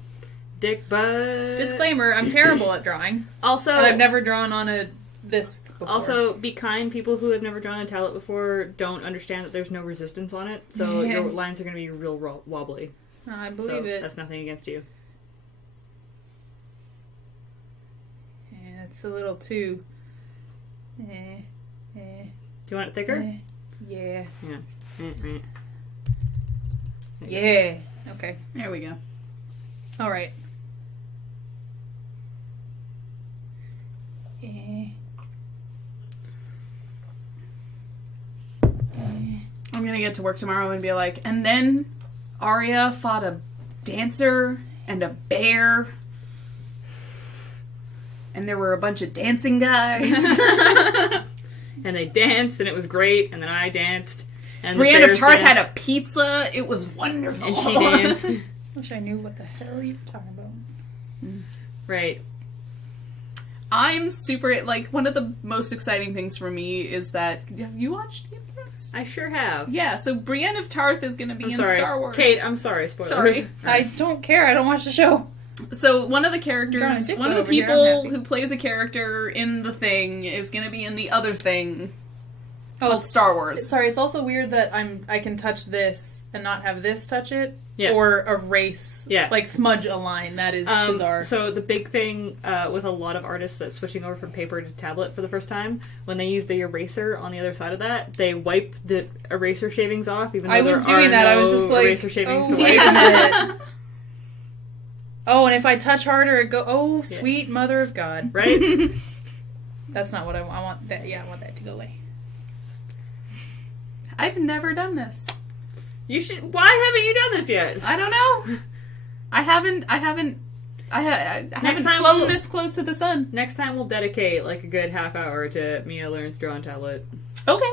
Dick Butt. disclaimer, I'm terrible at drawing. Also, And I've never drawn on this before. Also, be kind. People who have never drawn a tablet before don't understand that there's no resistance on it, so Yeah. your lines are going to be real wobbly. I So believe it. that's nothing against you. Yeah, it's a little too... Do you want it thicker? Yeah. Mm-mm. Yeah. Okay. There we go. All right. Eh. I'm gonna get to work tomorrow and be like, and then Arya fought a dancer and a bear. And there were a bunch of dancing guys. And they danced, and it was great. And then I danced, and Brienne the of Tarth danced, had a pizza. It was wonderful. and she danced. Wish I knew what the hell you were talking about. Right. I'm super, like, one of the most exciting things for me is that, have you watched Game of Thrones? I sure have. Yeah, so Brienne of Tarth is going to be I'm in sorry. Star Wars. Kate, I'm sorry. Spoilers. Sorry. I don't care. I don't watch the show. So one of the Drawing a characters, dick one of the over here, I'm people happy. who plays a character in the thing is going to be in the other thing Oh, called Star Wars. Sorry, it's also weird that I can touch this and not have this touch it. Yeah. Or erase. Yeah. Like smudge a line. That is bizarre. So the big thing with a lot of artists that's switching over from paper to tablet for the first time, when they use the eraser on the other side of that, they wipe the eraser shavings off, even though I was there doing are that. no I was just like, eraser shavings oh, to wait wipe. a minute. Oh, and if I touch harder, it go. Oh, sweet mother of God! Right? That's not what I want. I want that. Yeah, I want that to go away. I've never done this. You should. Why haven't you done this yet? I don't know. I haven't time flown we'll- this close to the sun. Next time we'll dedicate like a good half hour to Mia learns draw on tablet. Okay.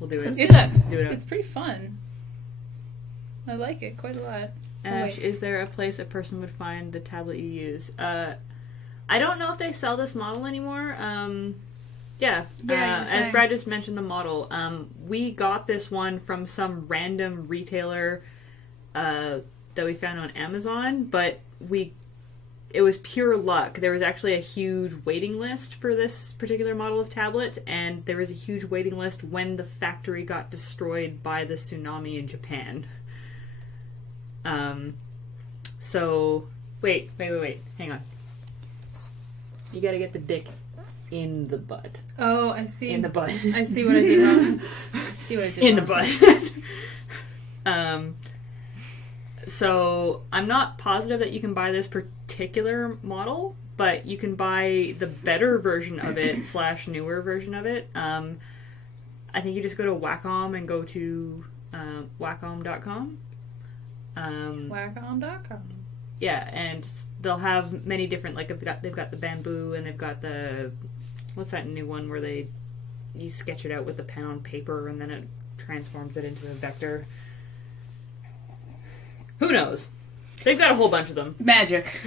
We'll do it. Let's do that. Do it. It's pretty fun. I like it quite a lot. Ash, wait. is there a place a person would find the tablet you use? I don't know if they sell this model anymore. Yeah, you were as saying. Brad just mentioned the model. We got this one from some random retailer that we found on Amazon, but it was pure luck. There was actually a huge waiting list for this particular model of tablet, and there was a huge waiting list when the factory got destroyed by the tsunami in Japan. So, wait. Hang on. You gotta get the dick in the butt. Oh, I see. In the butt. I see what I did wrong. See what I did In the wrong. butt. So I'm not positive that you can buy this particular model, but you can buy the better version of it / newer version of it. I think you just go to Wacom and go to Wacom.com. Wacom.com. Yeah, and they'll have many different, like they've got the bamboo, and they've got the, what's that new one where you sketch it out with a pen on paper and then it transforms it into a vector. Who knows? They've got a whole bunch of them. Magic.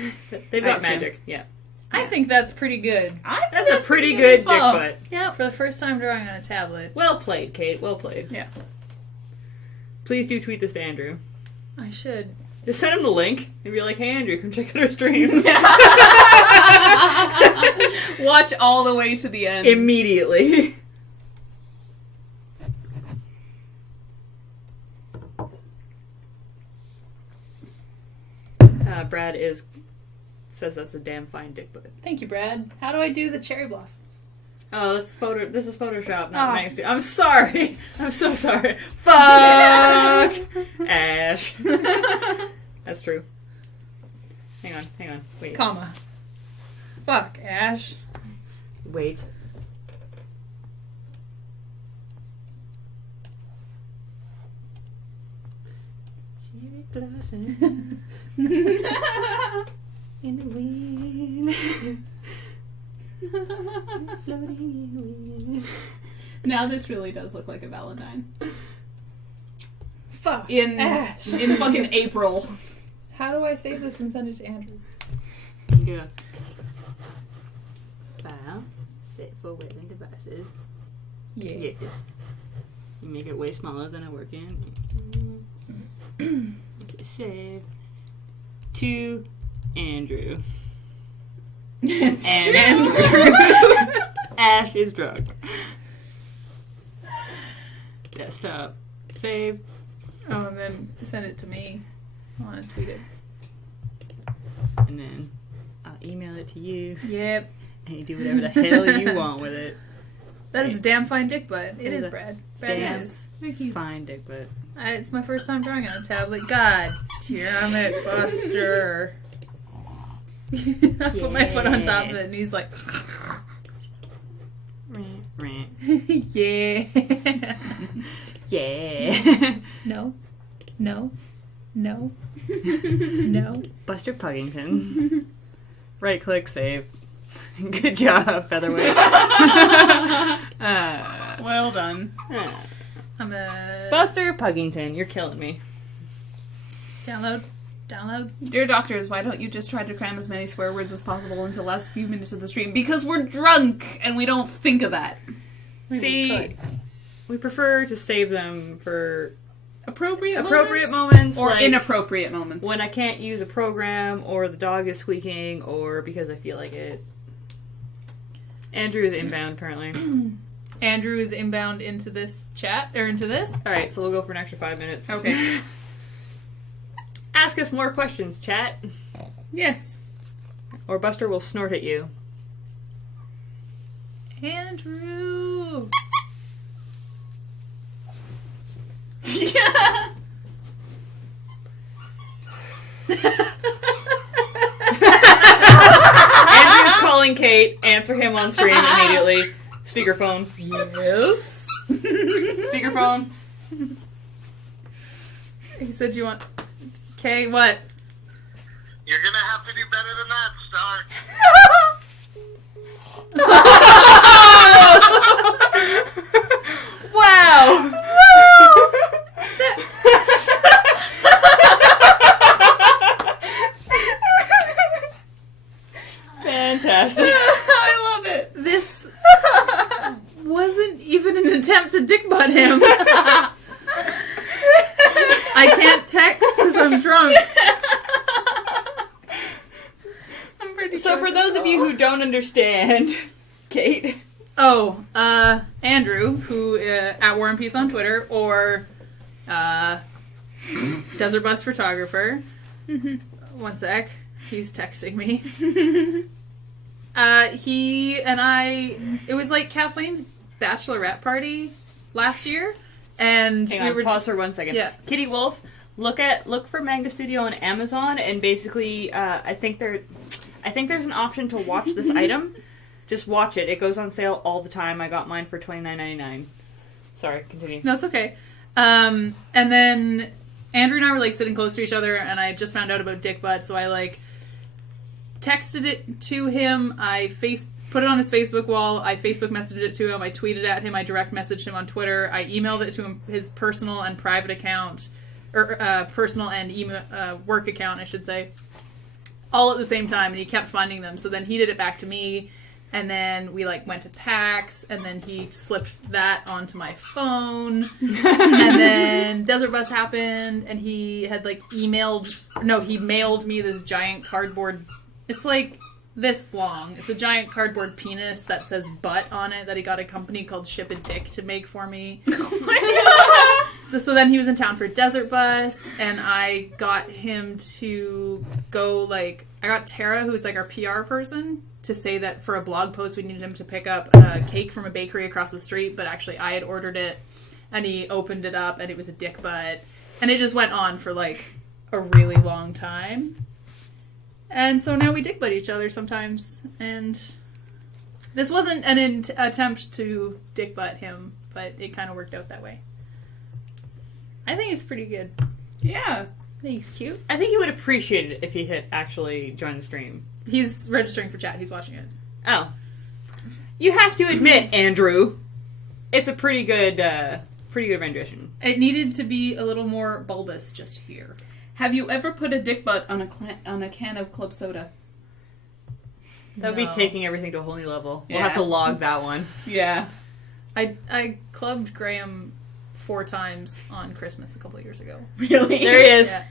They've got magic, yeah. I think that's pretty good. I think That's a pretty good as well. dick butt. Yeah, for the first time drawing on a tablet. Well played, Kate. Well played. Yeah. Please do tweet this to Andrew. I should. Just send him the link and be like, hey, Andrew, come check out our stream. Watch all the way to the end. Immediately. Brad says that's a damn fine dick butt. Thank you, Brad. How do I do the cherry blossoms? Oh, this is Photoshop, not Oh. Megacynics. I'm sorry. I'm so sorry. Fuck! Ash. That's true. Hang on. Wait. Comma. Fuck, Ash. Wait. Cherry blossom in the wind. Floating in the wind. Now this really does look like a Valentine. Fuck. In Ash. in fucking April. How do I save this and send it to Andrew? Go. File. Set for wetland devices. Yeah. Yes. You make it way smaller than I work in. Save to Andrew. It's Ash is drunk. Desktop. Save. Oh, and then send it to me. I want to tweet it. And then I'll email it to you. Yep. And you do whatever the hell you want with it. That is a damn fine dick butt. It is is, a Brad. Brad damn is. fine dick butt. It's my first time drawing on a tablet. God damn it, Buster. I put my foot on top of it and he's like, yeah. Yeah. No. No. No. No. Buster Puggington. Right click, save. Good job, Featherweight. well done. I'm a Buster Puggington, you're killing me. download. Dear doctors, why don't you just try to cram as many swear words as possible into the last few minutes of the stream? Because we're drunk and we don't think of that. See, we prefer to save them for Appropriate moments or like inappropriate moments. when I can't use a program or the dog is squeaking or because I feel like it. Andrew is inbound currently. Andrew is inbound into this chat, or into this. Alright, so we'll go for an extra 5 minutes. Okay. Ask us more questions, chat. Yes. Or Buster will snort at you. Andrew. Yeah. Andrew's calling Kate. Answer him on stream immediately. Speakerphone. Yes. Speakerphone. He said you want. Okay, what? You're gonna have to do better than that, Stark. Wow. drunk. I'm pretty So sure for those of you who don't understand, Kate. Oh, Andrew, who at War and Peace on Twitter, or Desert Bus Photographer. One sec, he's texting me. He and I, it was like Kathleen's bachelorette party last year, and Hang we on, were pause for 1 second. Yeah. Kitty Wolf, look for Manga Studio on Amazon, and basically, I think there's an option to watch this item. Just watch it. It goes on sale all the time. I got mine for $29.99. Sorry, continue. No, it's okay. And then Andrew and I were like sitting close to each other, and I just found out about Dick Butt, so I like texted it to him. I put it on his Facebook wall. I Facebook messaged it to him. I tweeted at him. I direct messaged him on Twitter. I emailed it to him, his personal and private account, or personal and work account, I should say, all at the same time, and he kept finding them. So then he did it back to me. And then we like went to PAX, and then he slipped that onto my phone. And then Desert Bus happened, and he had like he mailed me this giant cardboard. It's like this long. It's a giant cardboard penis that says butt on it that he got a company called Ship a Dick to make for me. Oh my god! So then he was in town for Desert Bus, and I got him to go I got Tara, who's like our PR person, to say that for a blog post we needed him to pick up a cake from a bakery across the street, but actually I had ordered it, and he opened it up and it was a dick butt, and it just went on for like a really long time. And so now we dick butt each other sometimes, and this wasn't an attempt to dick butt him, but it kind of worked out that way. I think it's pretty good. Yeah. I think he's cute. I think he would appreciate it if he had actually joined the stream. He's registering for chat. He's watching it. Oh. You have to admit, Andrew, it's a pretty good rendition. It needed to be a little more bulbous just here. Have you ever put a dick butt on a can of club soda? That would be taking everything to a whole new level. We'll Yeah. have to log that one. Yeah. I clubbed Graham 4 times on Christmas a couple of years ago. Really? There he is. Yeah.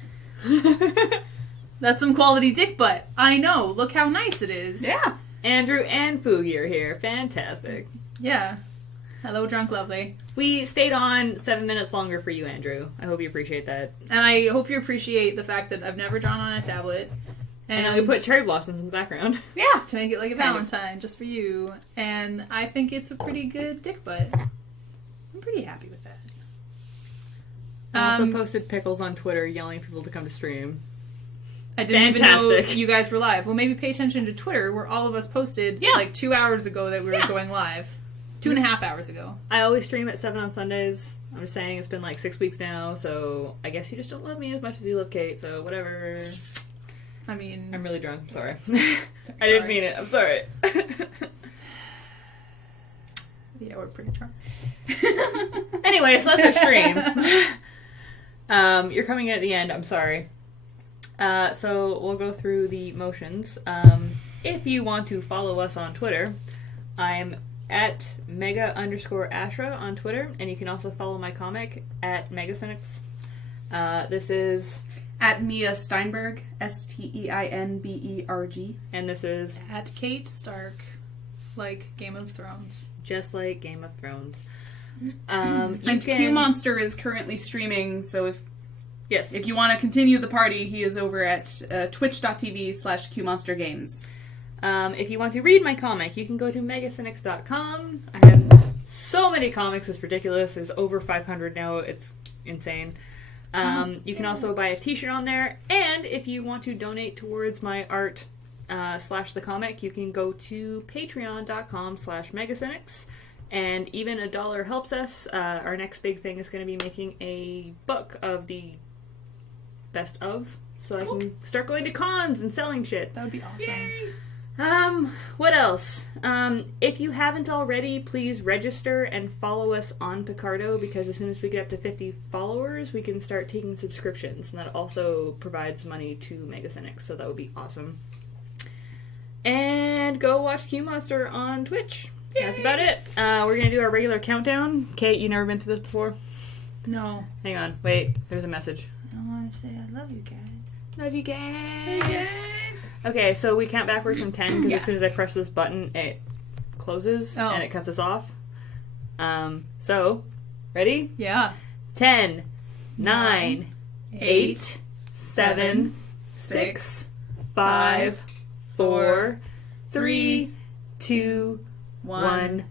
That's some quality dick butt. I know. Look how nice it is. Yeah. Andrew and Foogie are here. Fantastic. Yeah. Hello, Drunk Lovely. We stayed on 7 minutes longer for you, Andrew. I hope you appreciate that. And I hope you appreciate the fact that I've never drawn on a tablet. And then we put cherry blossoms in the background. Yeah. To make it like a Kind of. Valentine, just for you. And I think it's a pretty good dick butt. I'm pretty happy with that. I also posted Pickles on Twitter yelling at people to come to stream. I didn't even know Fantastic. you guys were live. Well, maybe pay attention to Twitter, where all of us posted like 2 hours ago that we were going live. 2.5 hours ago. I always stream at 7 on Sundays. I'm just saying it's been like 6 weeks now, so I guess you just don't love me as much as you love Kate, so whatever. I mean... I'm really drunk. I'm sorry. I didn't mean it. I'm sorry. Yeah, we're pretty drunk. Anyway, so that's our stream. You're coming in at the end. I'm sorry. So we'll go through the motions. If you want to follow us on Twitter, I'm at Mega_Ashra on Twitter, and you can also follow my comic at Megacynics. This is At Mia Steinberg, Steinberg. and this is At Kate Stark, like Game of Thrones. just like Game of Thrones. And Q Monster is currently streaming, so Yes. if you want to continue the party, he is over at twitch.tv/QMonsterGames. If you want to read my comic, you can go to Megacynics.com. I have so many comics, it's ridiculous. There's over 500 now. It's insane. You can also buy a t-shirt on there. And if you want to donate towards my art / the comic, you can go to patreon.com/Megacynics. And even $1 helps us. Our next big thing is going to be making a book of the best of. So I can start going to cons and selling shit. That would be awesome. What else? If you haven't already, please register and follow us on Picardo, because as soon as we get up to 50 followers, we can start taking subscriptions, and that also provides money to Megacynics, so that would be awesome. And go watch Q Monster on Twitch. Yay! That's about it. We're gonna do our regular countdown. Kate, you never been through this before? No. Hang on, wait, there's a message. Oh, want to say I love you guys. Love you guys. Okay, so we count backwards from 10 because as soon as I press this button, it closes and it cuts us off. So, ready? Yeah. 10, 9, 8, 7, 6, 5, 4, 3, 2, 1.